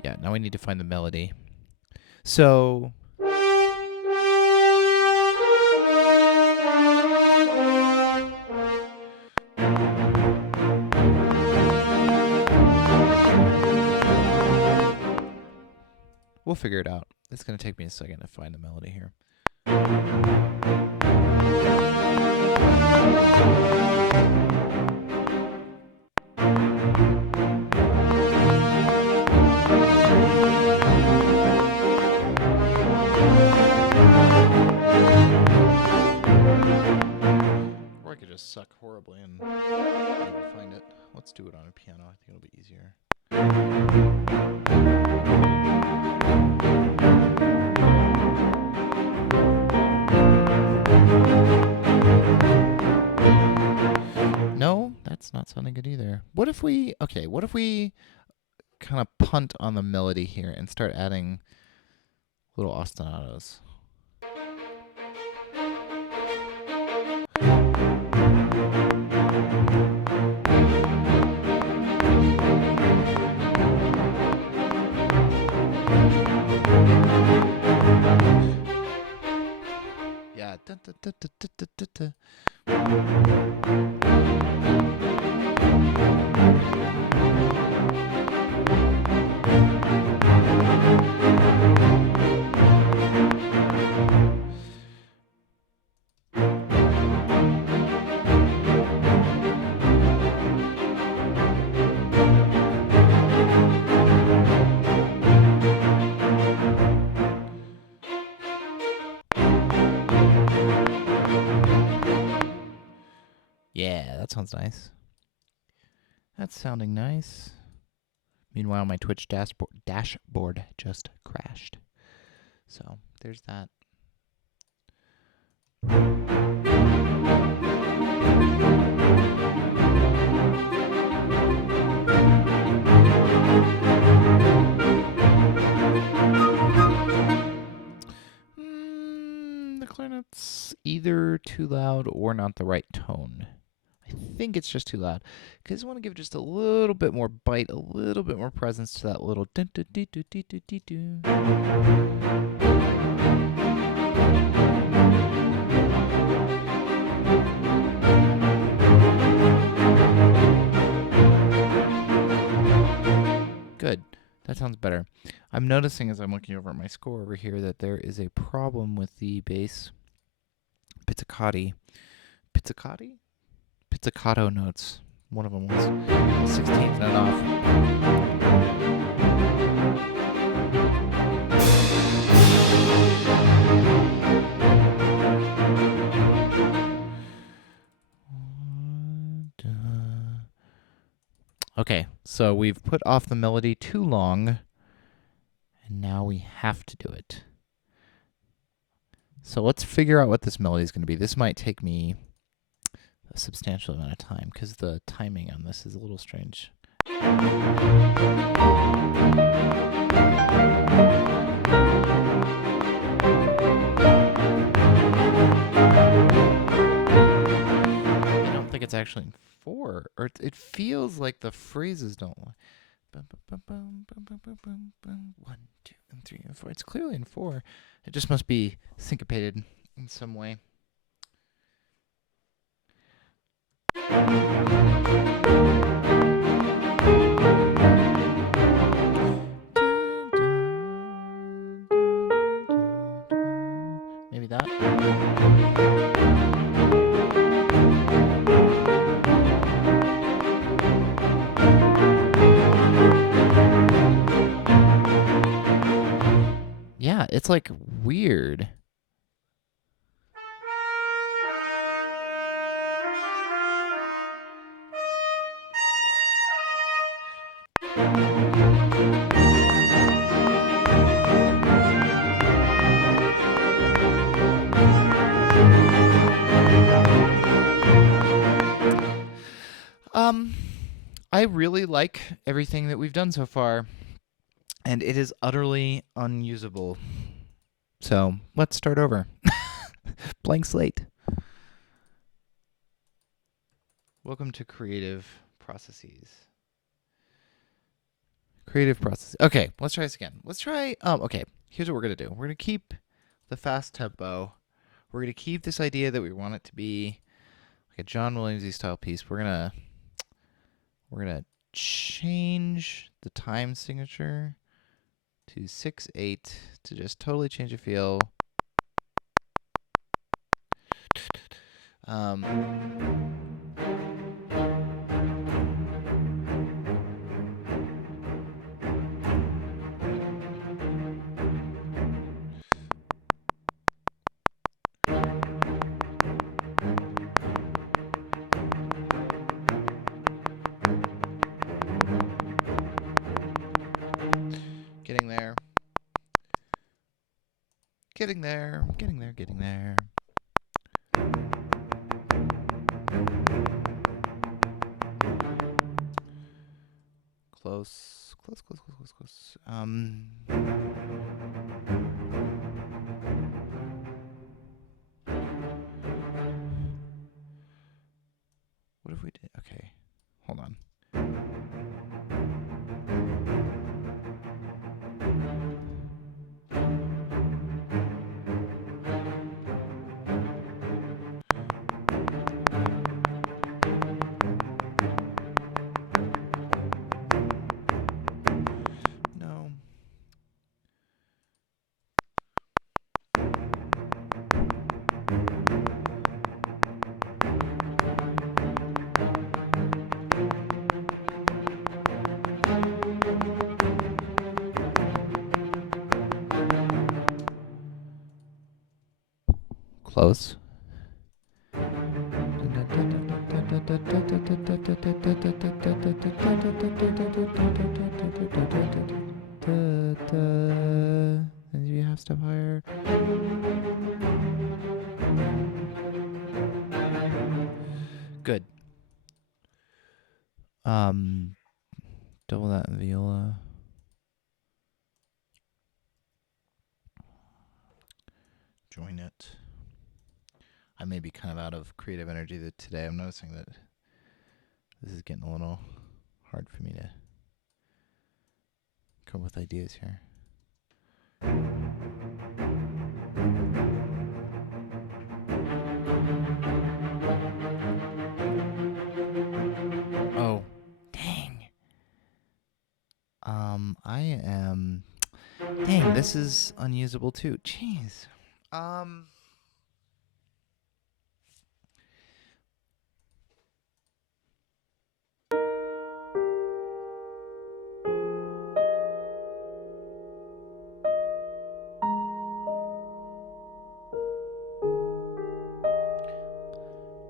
Yeah, now we need to find the melody. So we'll figure it out. It's going to take me a second to find the melody here. Or I could just suck horribly and never find it. Let's do it on a piano. I think it'll be easier. No, that's not sounding good either. What if we kind of punt on the melody here and start adding little ostinatos? Yeah. Yeah, that sounds nice. That's sounding nice. Meanwhile, my Twitch dashboard just crashed. So, there's that. The clarinet's either too loud or not the right tone. I think it's just too loud, because I want to give just a little bit more bite, a little bit more presence to that little dun-dun-dee-doo-dee-doo-dee-doo. Good. That sounds better. I'm noticing as I'm looking over at my score over here that there is a problem with the bass pizzicati. Pizzicato notes. One of them was 16th note off. Okay, so we've put off the melody too long, and now we have to do it. So let's figure out what this melody is going to be. This might take me a substantial amount of time because the timing on this is a little strange. I don't think it's actually in 4, or it feels like the phrases don't. 1, 2, and 3, and 4. It's clearly in 4. It just must be syncopated in some way. Maybe that. Yeah, it's like weird. I really like everything that we've done so far, and it is utterly unusable. So let's start over. Blank slate. Welcome to Creative Processes. Creative Processes. Okay, let's try this again. Let's try, okay, here's what we're going to do. We're going to keep the fast tempo. We're going to keep this idea that we want it to be like a John Williams-y style piece. We're going to change the time signature to 6/8 to just totally change the feel. Getting there. Getting there. Getting there. Getting there. Close. Close, close, close, close, close. What if we did? Okay. Hold on. No. Close. And you have step higher. Good. Double that in viola. Join it. I may be kind of out of creative energy today. I'm noticing that this is getting a little hard for me to come up with ideas here. Oh, dang. Dang, this is unusable too. Jeez.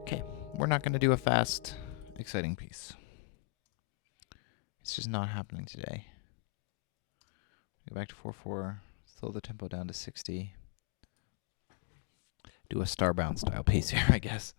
Okay, we're not going to do a fast, exciting piece. It's just not happening today. Go back to 4/4. Slow the tempo down to 60. Do a Starbound style pace here, I guess.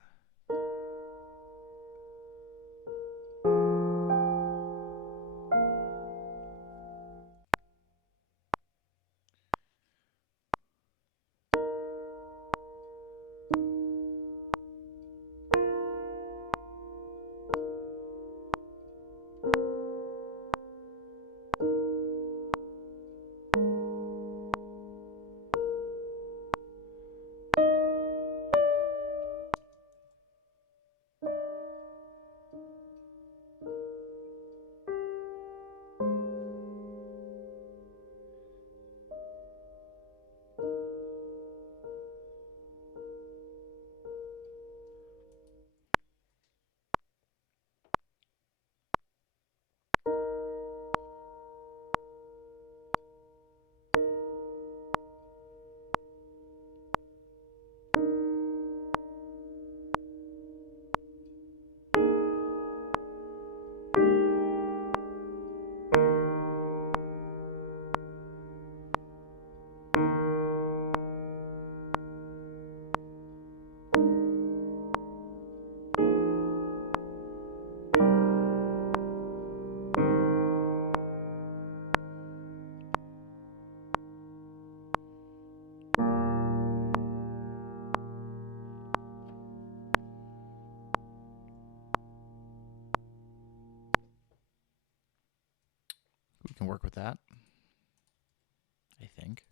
We can work with that, I think.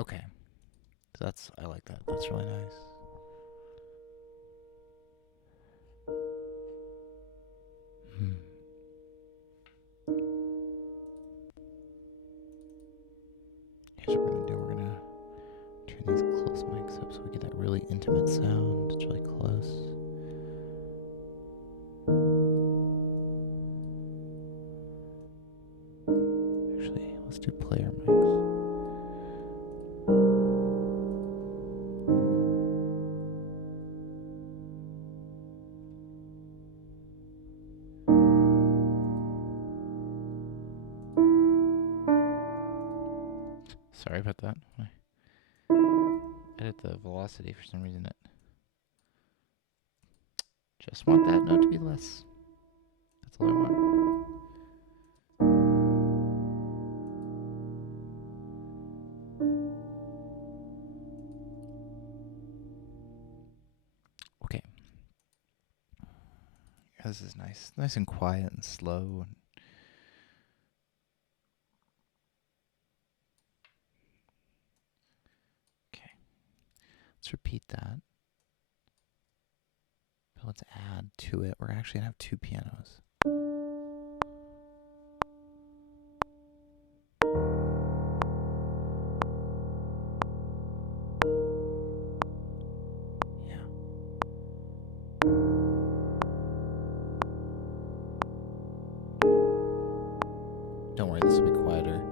Okay. I like that. That's really nice. Here's what we're going to do. We're going to turn these close mics up so we get that really intimate sound. It's really close. Actually, let's do player mics. Sorry about that. I edit the velocity for some reason. Just want that note to be less. That's all I want. Okay. This is nice. Nice and quiet and slow. Okay. Let's repeat that. But let's add to it. We're actually going to have two pianos. Don't worry, this will be quieter.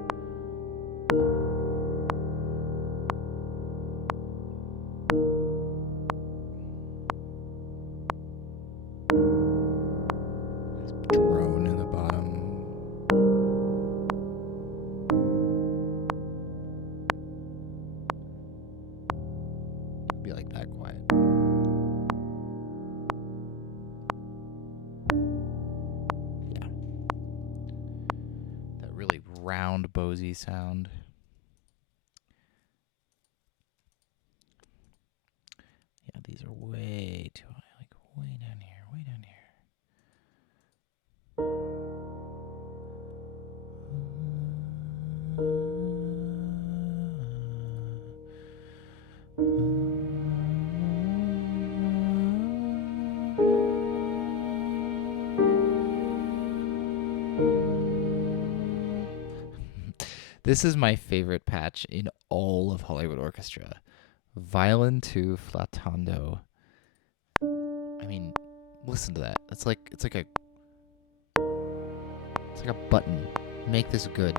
Drone in the bottom. It'll be like that quiet. Yeah. That really round, Bosey sound. This is my favorite patch in all of Hollywood Orchestra. Violin to flautando. I mean, listen to that. It's like a button. Make this good.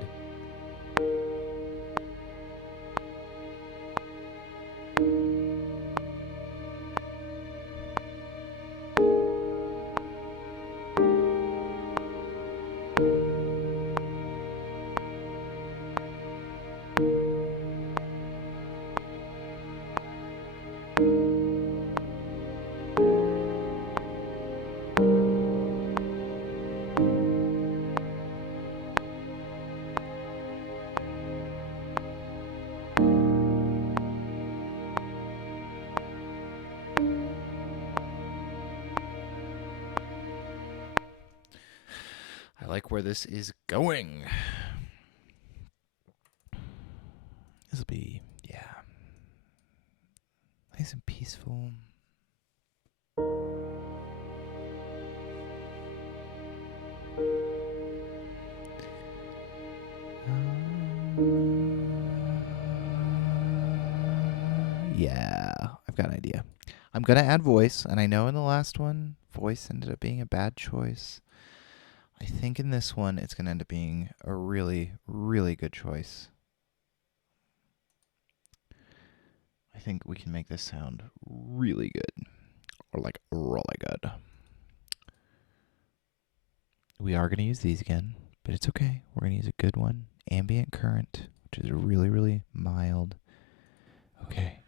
I like where this is going. This will be, yeah, nice and peaceful. Yeah, I've got an idea. I'm going to add voice, and I know in the last one, voice ended up being a bad choice. I think in this one, it's going to end up being a really, really good choice. I think we can make this sound really good, or like really good. We are going to use these again, but it's okay. We're going to use a good one. Ambient current, which is really, really mild. Okay.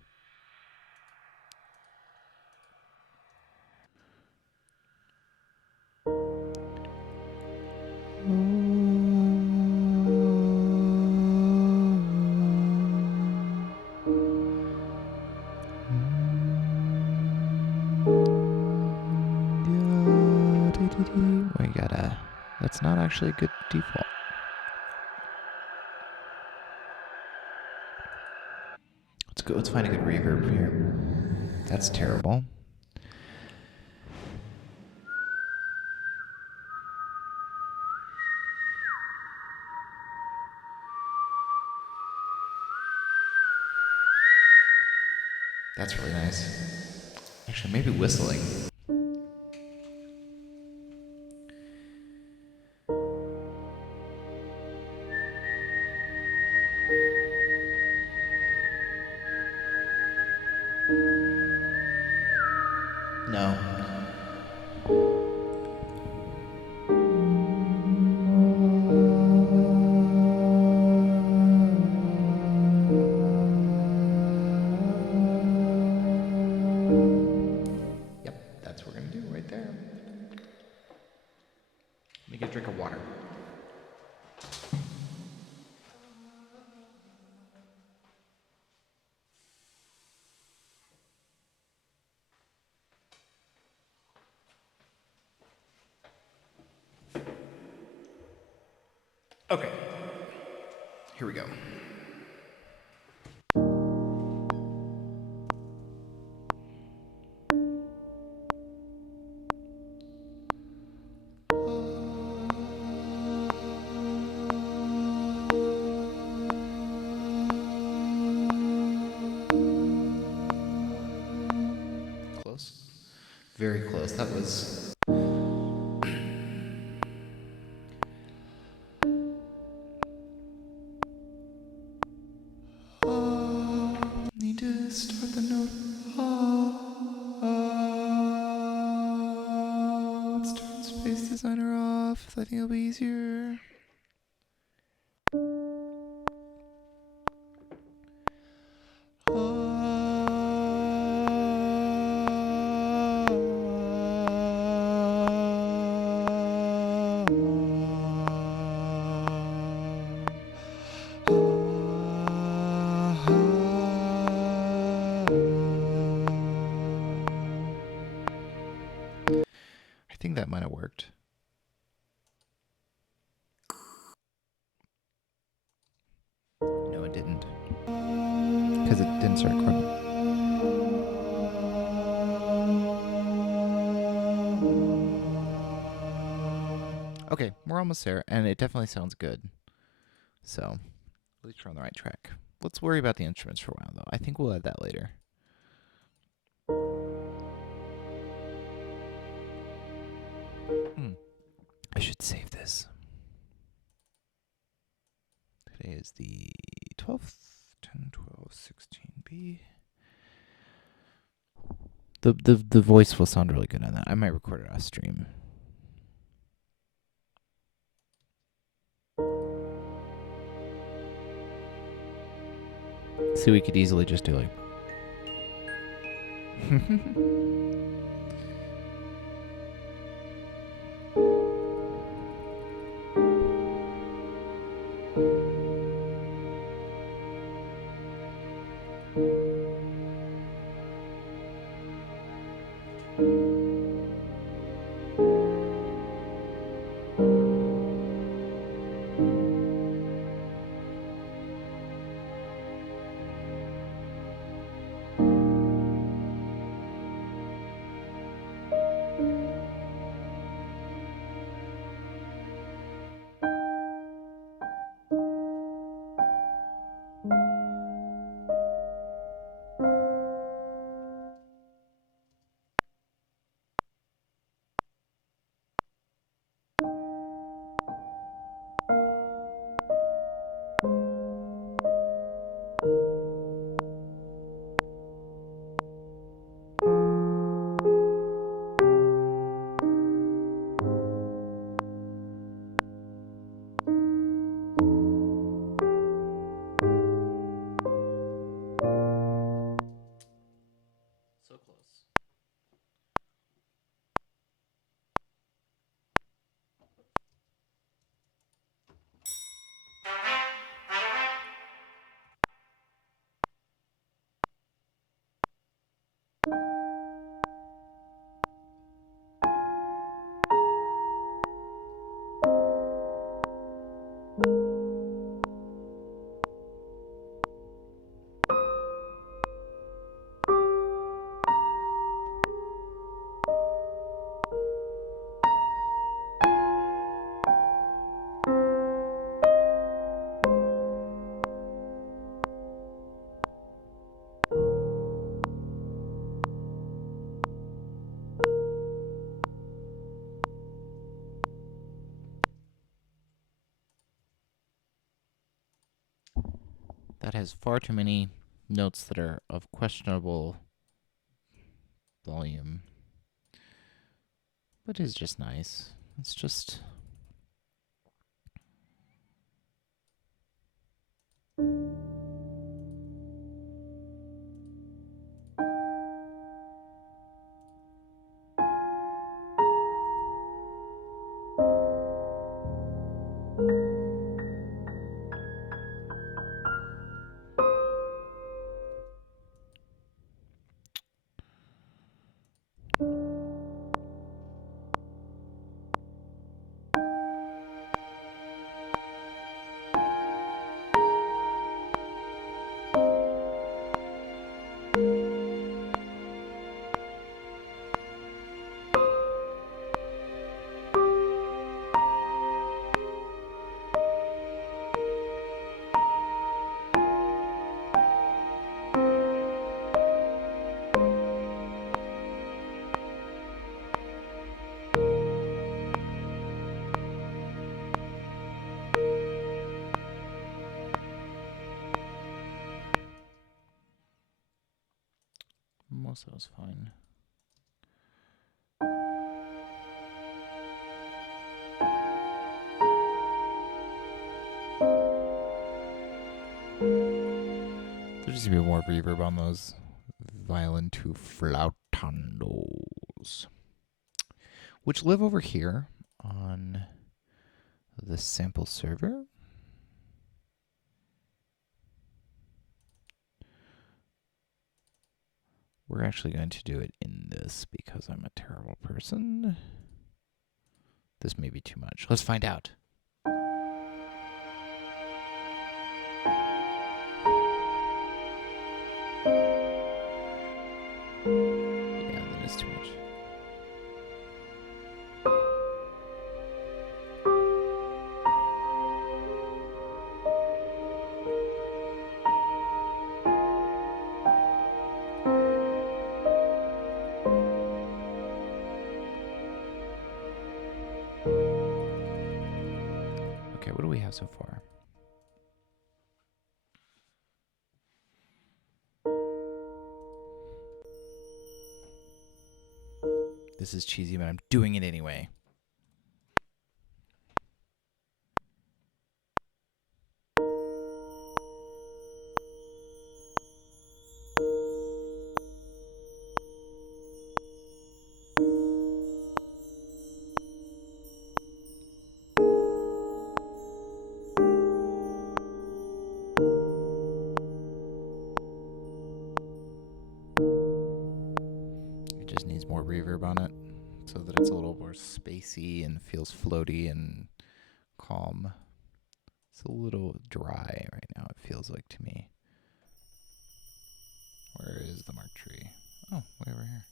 We gotta. That's not actually a good default. Let's go. Let's find a good reverb here. That's terrible. That's really nice. Actually, maybe whistling. No. Yep, that's what we're gonna do right there. Let me get a drink of water. Okay. Here we go. Close. Very close. That was. Need to start the note. Let's turn Space Designer off. I think it'll be easier. I think that might have worked. No, it didn't. Because it didn't start recording. Okay, we're almost there, and it definitely sounds good. So, At least we're on the right track. Let's worry about the instruments for a while, though. I think we'll add that later. I should save this. Today is the 12th, 10, 12, 16B. The voice will sound really good on that. I might record it off stream. See, we could easily just do like so close. That has far too many notes that are of questionable volume. But it's just nice. It's just... Most of it was fine. There just be more reverb on those violin two flautandos, which live over here on the sample server. We're actually going to do it in this because I'm a terrible person. This may be too much. Let's find out. Yeah, that is too much. Okay, what do we have so far? This is cheesy, but I'm doing it anyway. It just needs more reverb on it so that it's a little more spacey and feels floaty and calm. It's a little dry right now, it feels like to me. Where is the Mark tree? Oh, way over here.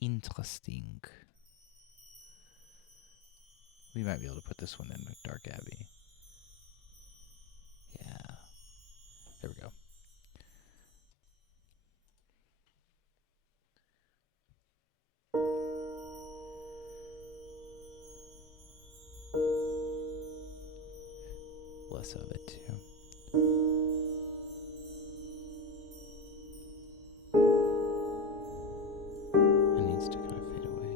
Interesting. We might be able to put this one in a Dark Abbey. Yeah. There we go. Less of it, too. It needs to kind of fade away.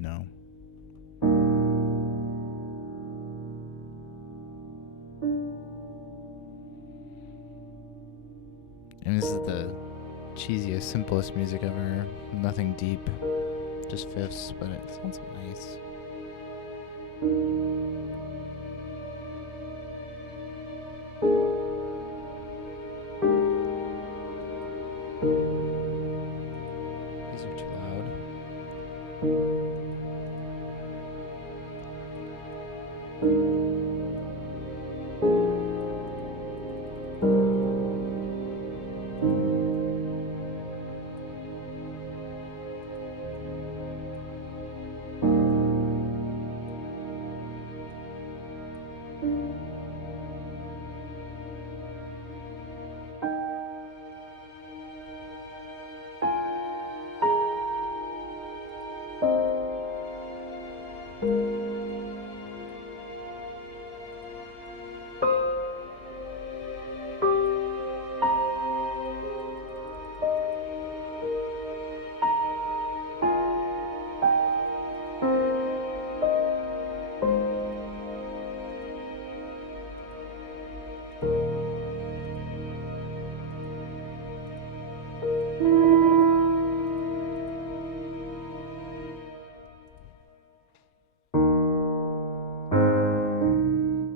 No. And this is the cheesiest, simplest music ever. Nothing deep, just fifths, but it sounds nice. These are too loud.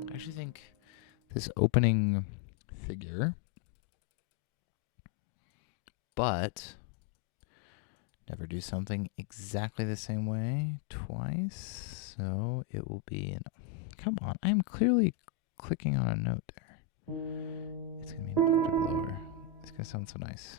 I actually think this opening figure, but never do something exactly the same way twice. So it will be an. Come on, I'm clearly clicking on a note there. It's going to be an octave lower. It's going to sound so nice.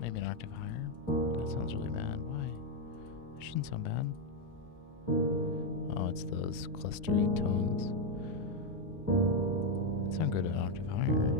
Maybe an octave higher. That sounds really bad. Why? That shouldn't sound bad. Oh, it's those clustery tones. That sound good an octave higher.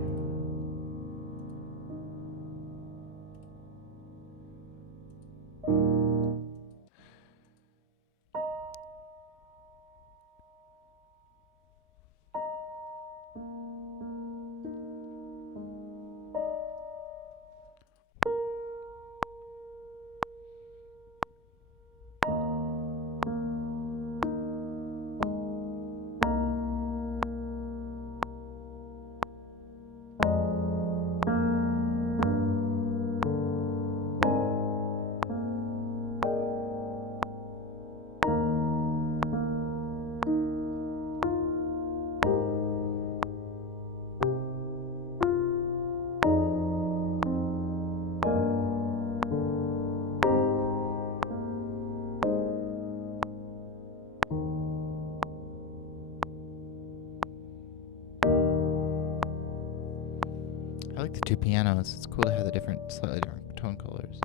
I like the two pianos. It's cool to have the different, slightly different tone colors.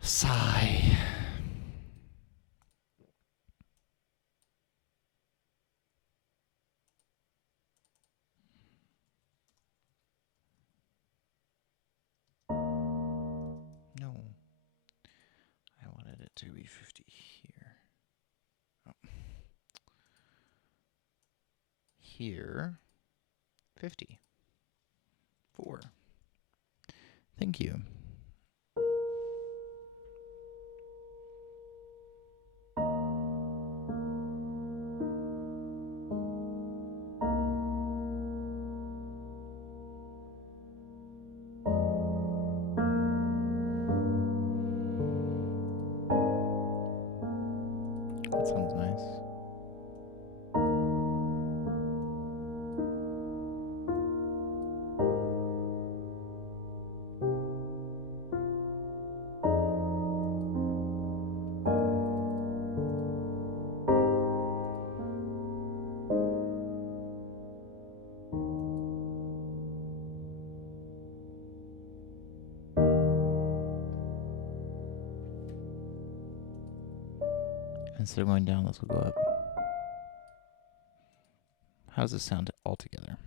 Sigh. No. I wanted it to be 50 here. Oh. Here. 50. 4. Thank you. That sounds nice. Instead of going down, this will go up. How does this sound altogether?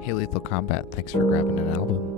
Hey, Lethal Combat, thanks for grabbing an album.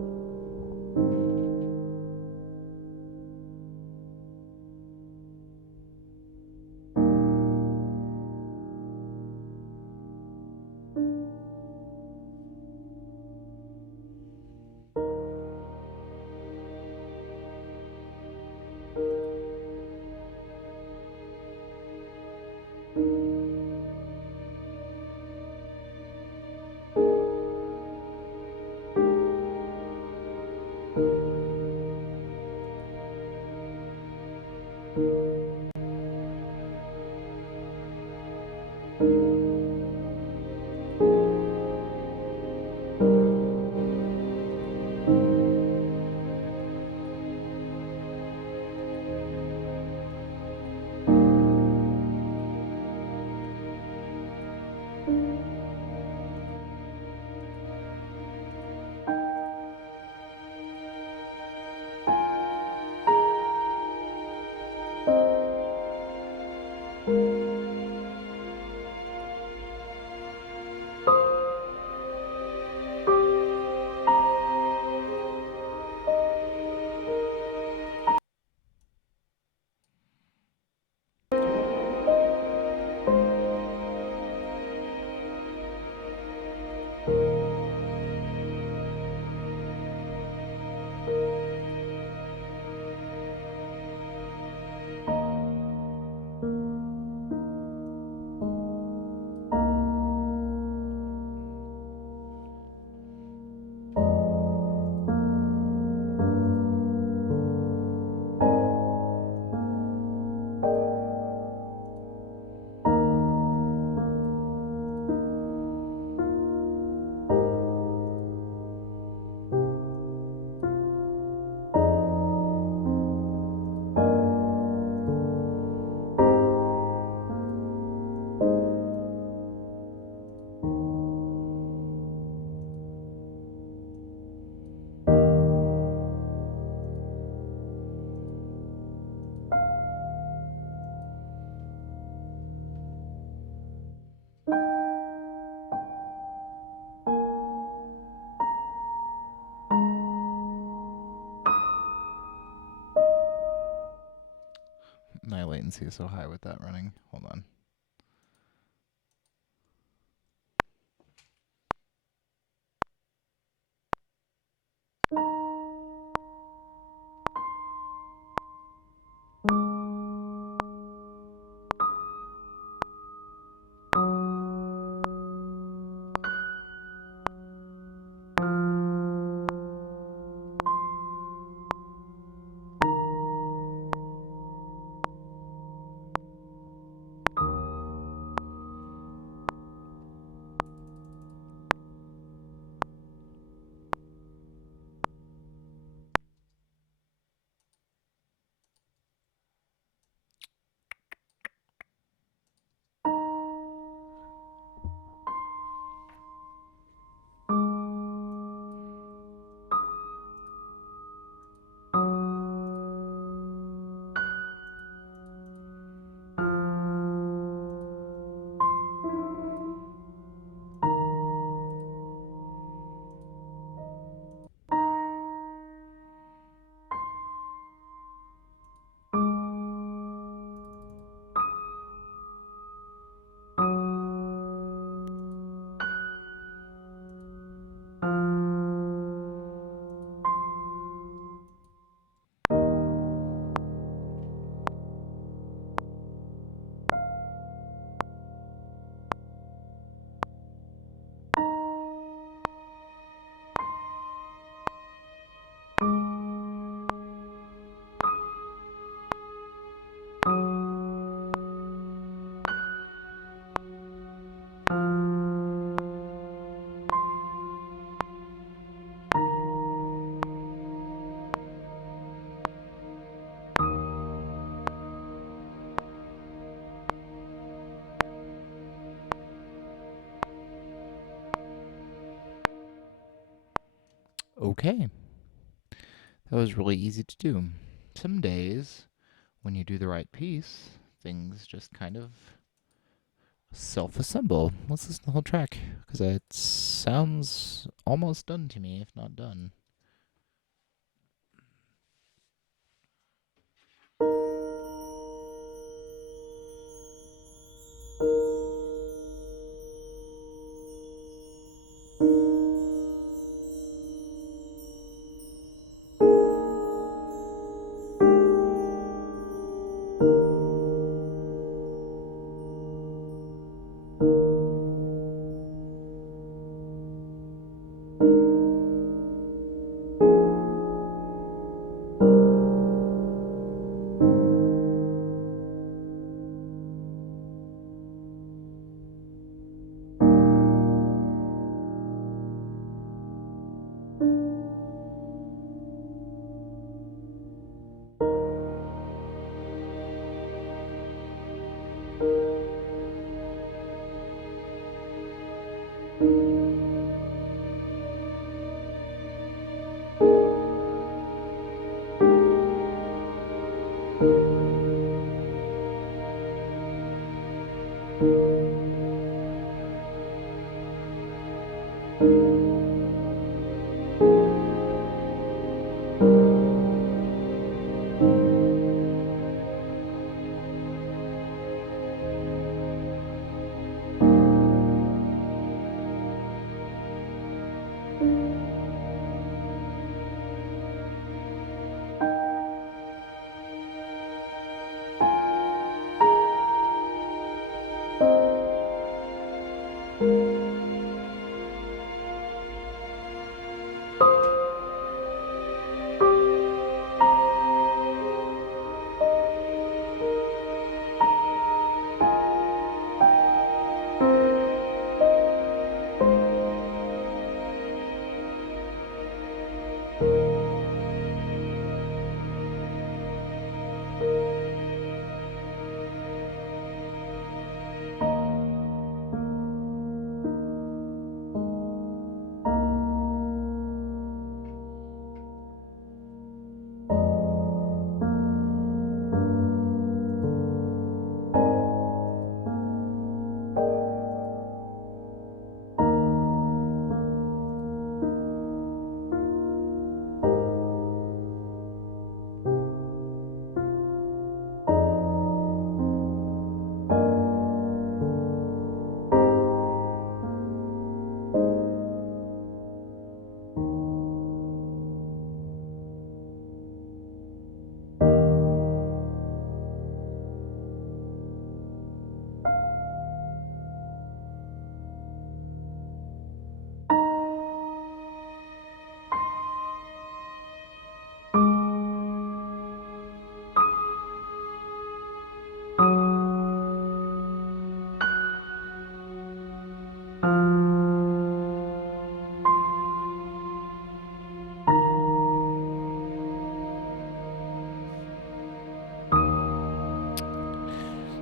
My latency is so high with that running. Hold on. Okay, that was really easy to do. Some days, when you do the right piece, things just kind of self-assemble. Let's listen to the whole track, because it sounds almost done to me, if not done.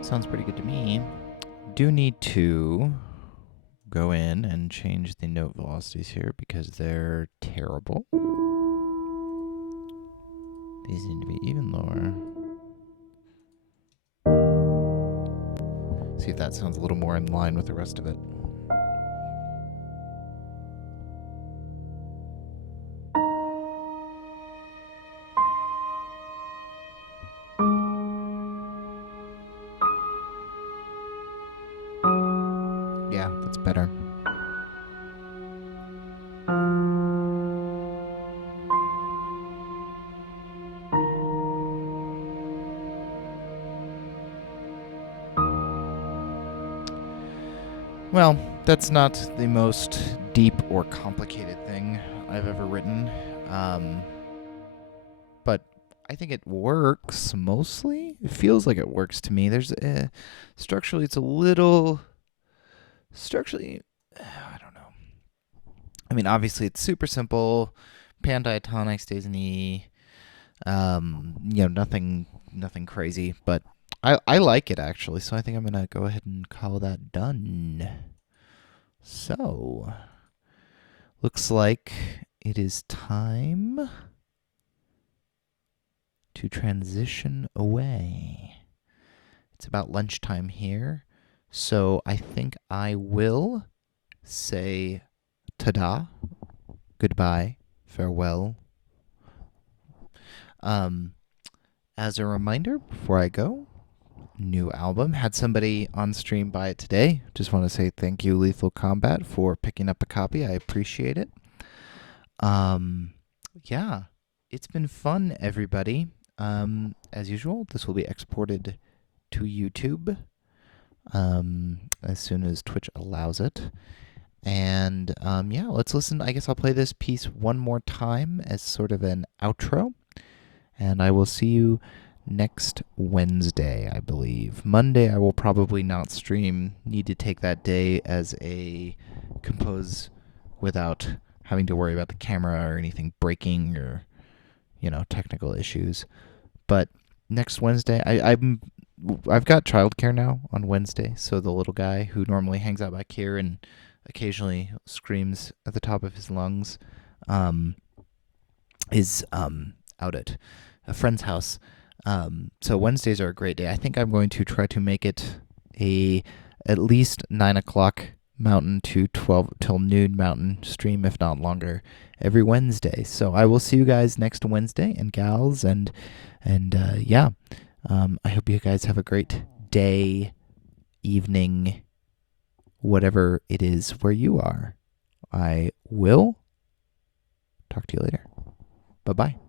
Sounds pretty good to me. Do need to go in and change the note velocities here because they're terrible. These need to be even lower. See if that sounds a little more in line with the rest of it. Yeah, that's better. Well, that's not the most deep or complicated thing I've ever written. But I think it works mostly. It feels like it works to me. There's structurally, it's a little structurally. I don't know. I mean, obviously, it's super simple. Pandiatonic stays in E. Nothing crazy, but I like it actually. So I think I'm gonna go ahead and call that done. So looks like it is time to transition away. It's about lunchtime here, so I think I will say ta-da, goodbye, farewell. As a reminder, before I go, new album. Had somebody on stream buy it today. Just want to say thank you, Lethal Combat, for picking up a copy. I appreciate it. Yeah, it's been fun, everybody. As usual, this will be exported to YouTube as soon as Twitch allows it. And yeah, let's listen. I guess I'll play this piece one more time as sort of an outro. And I will see you next Wednesday, I believe. Monday, I will probably not stream. Need to take that day as a compose without having to worry about the camera or anything breaking or, technical issues. But next Wednesday, I've got childcare now on Wednesday, so the little guy who normally hangs out back here and occasionally screams at the top of his lungs is out at a friend's house. So Wednesdays are a great day. I think I'm going to try to make it at least 9 o'clock Mountain to 12 till noon Mountain stream, if not longer, every Wednesday. So I will see you guys next Wednesday, and gals, and yeah. I hope you guys have a great day, evening, whatever it is where you are. I will talk to you later. Bye-bye.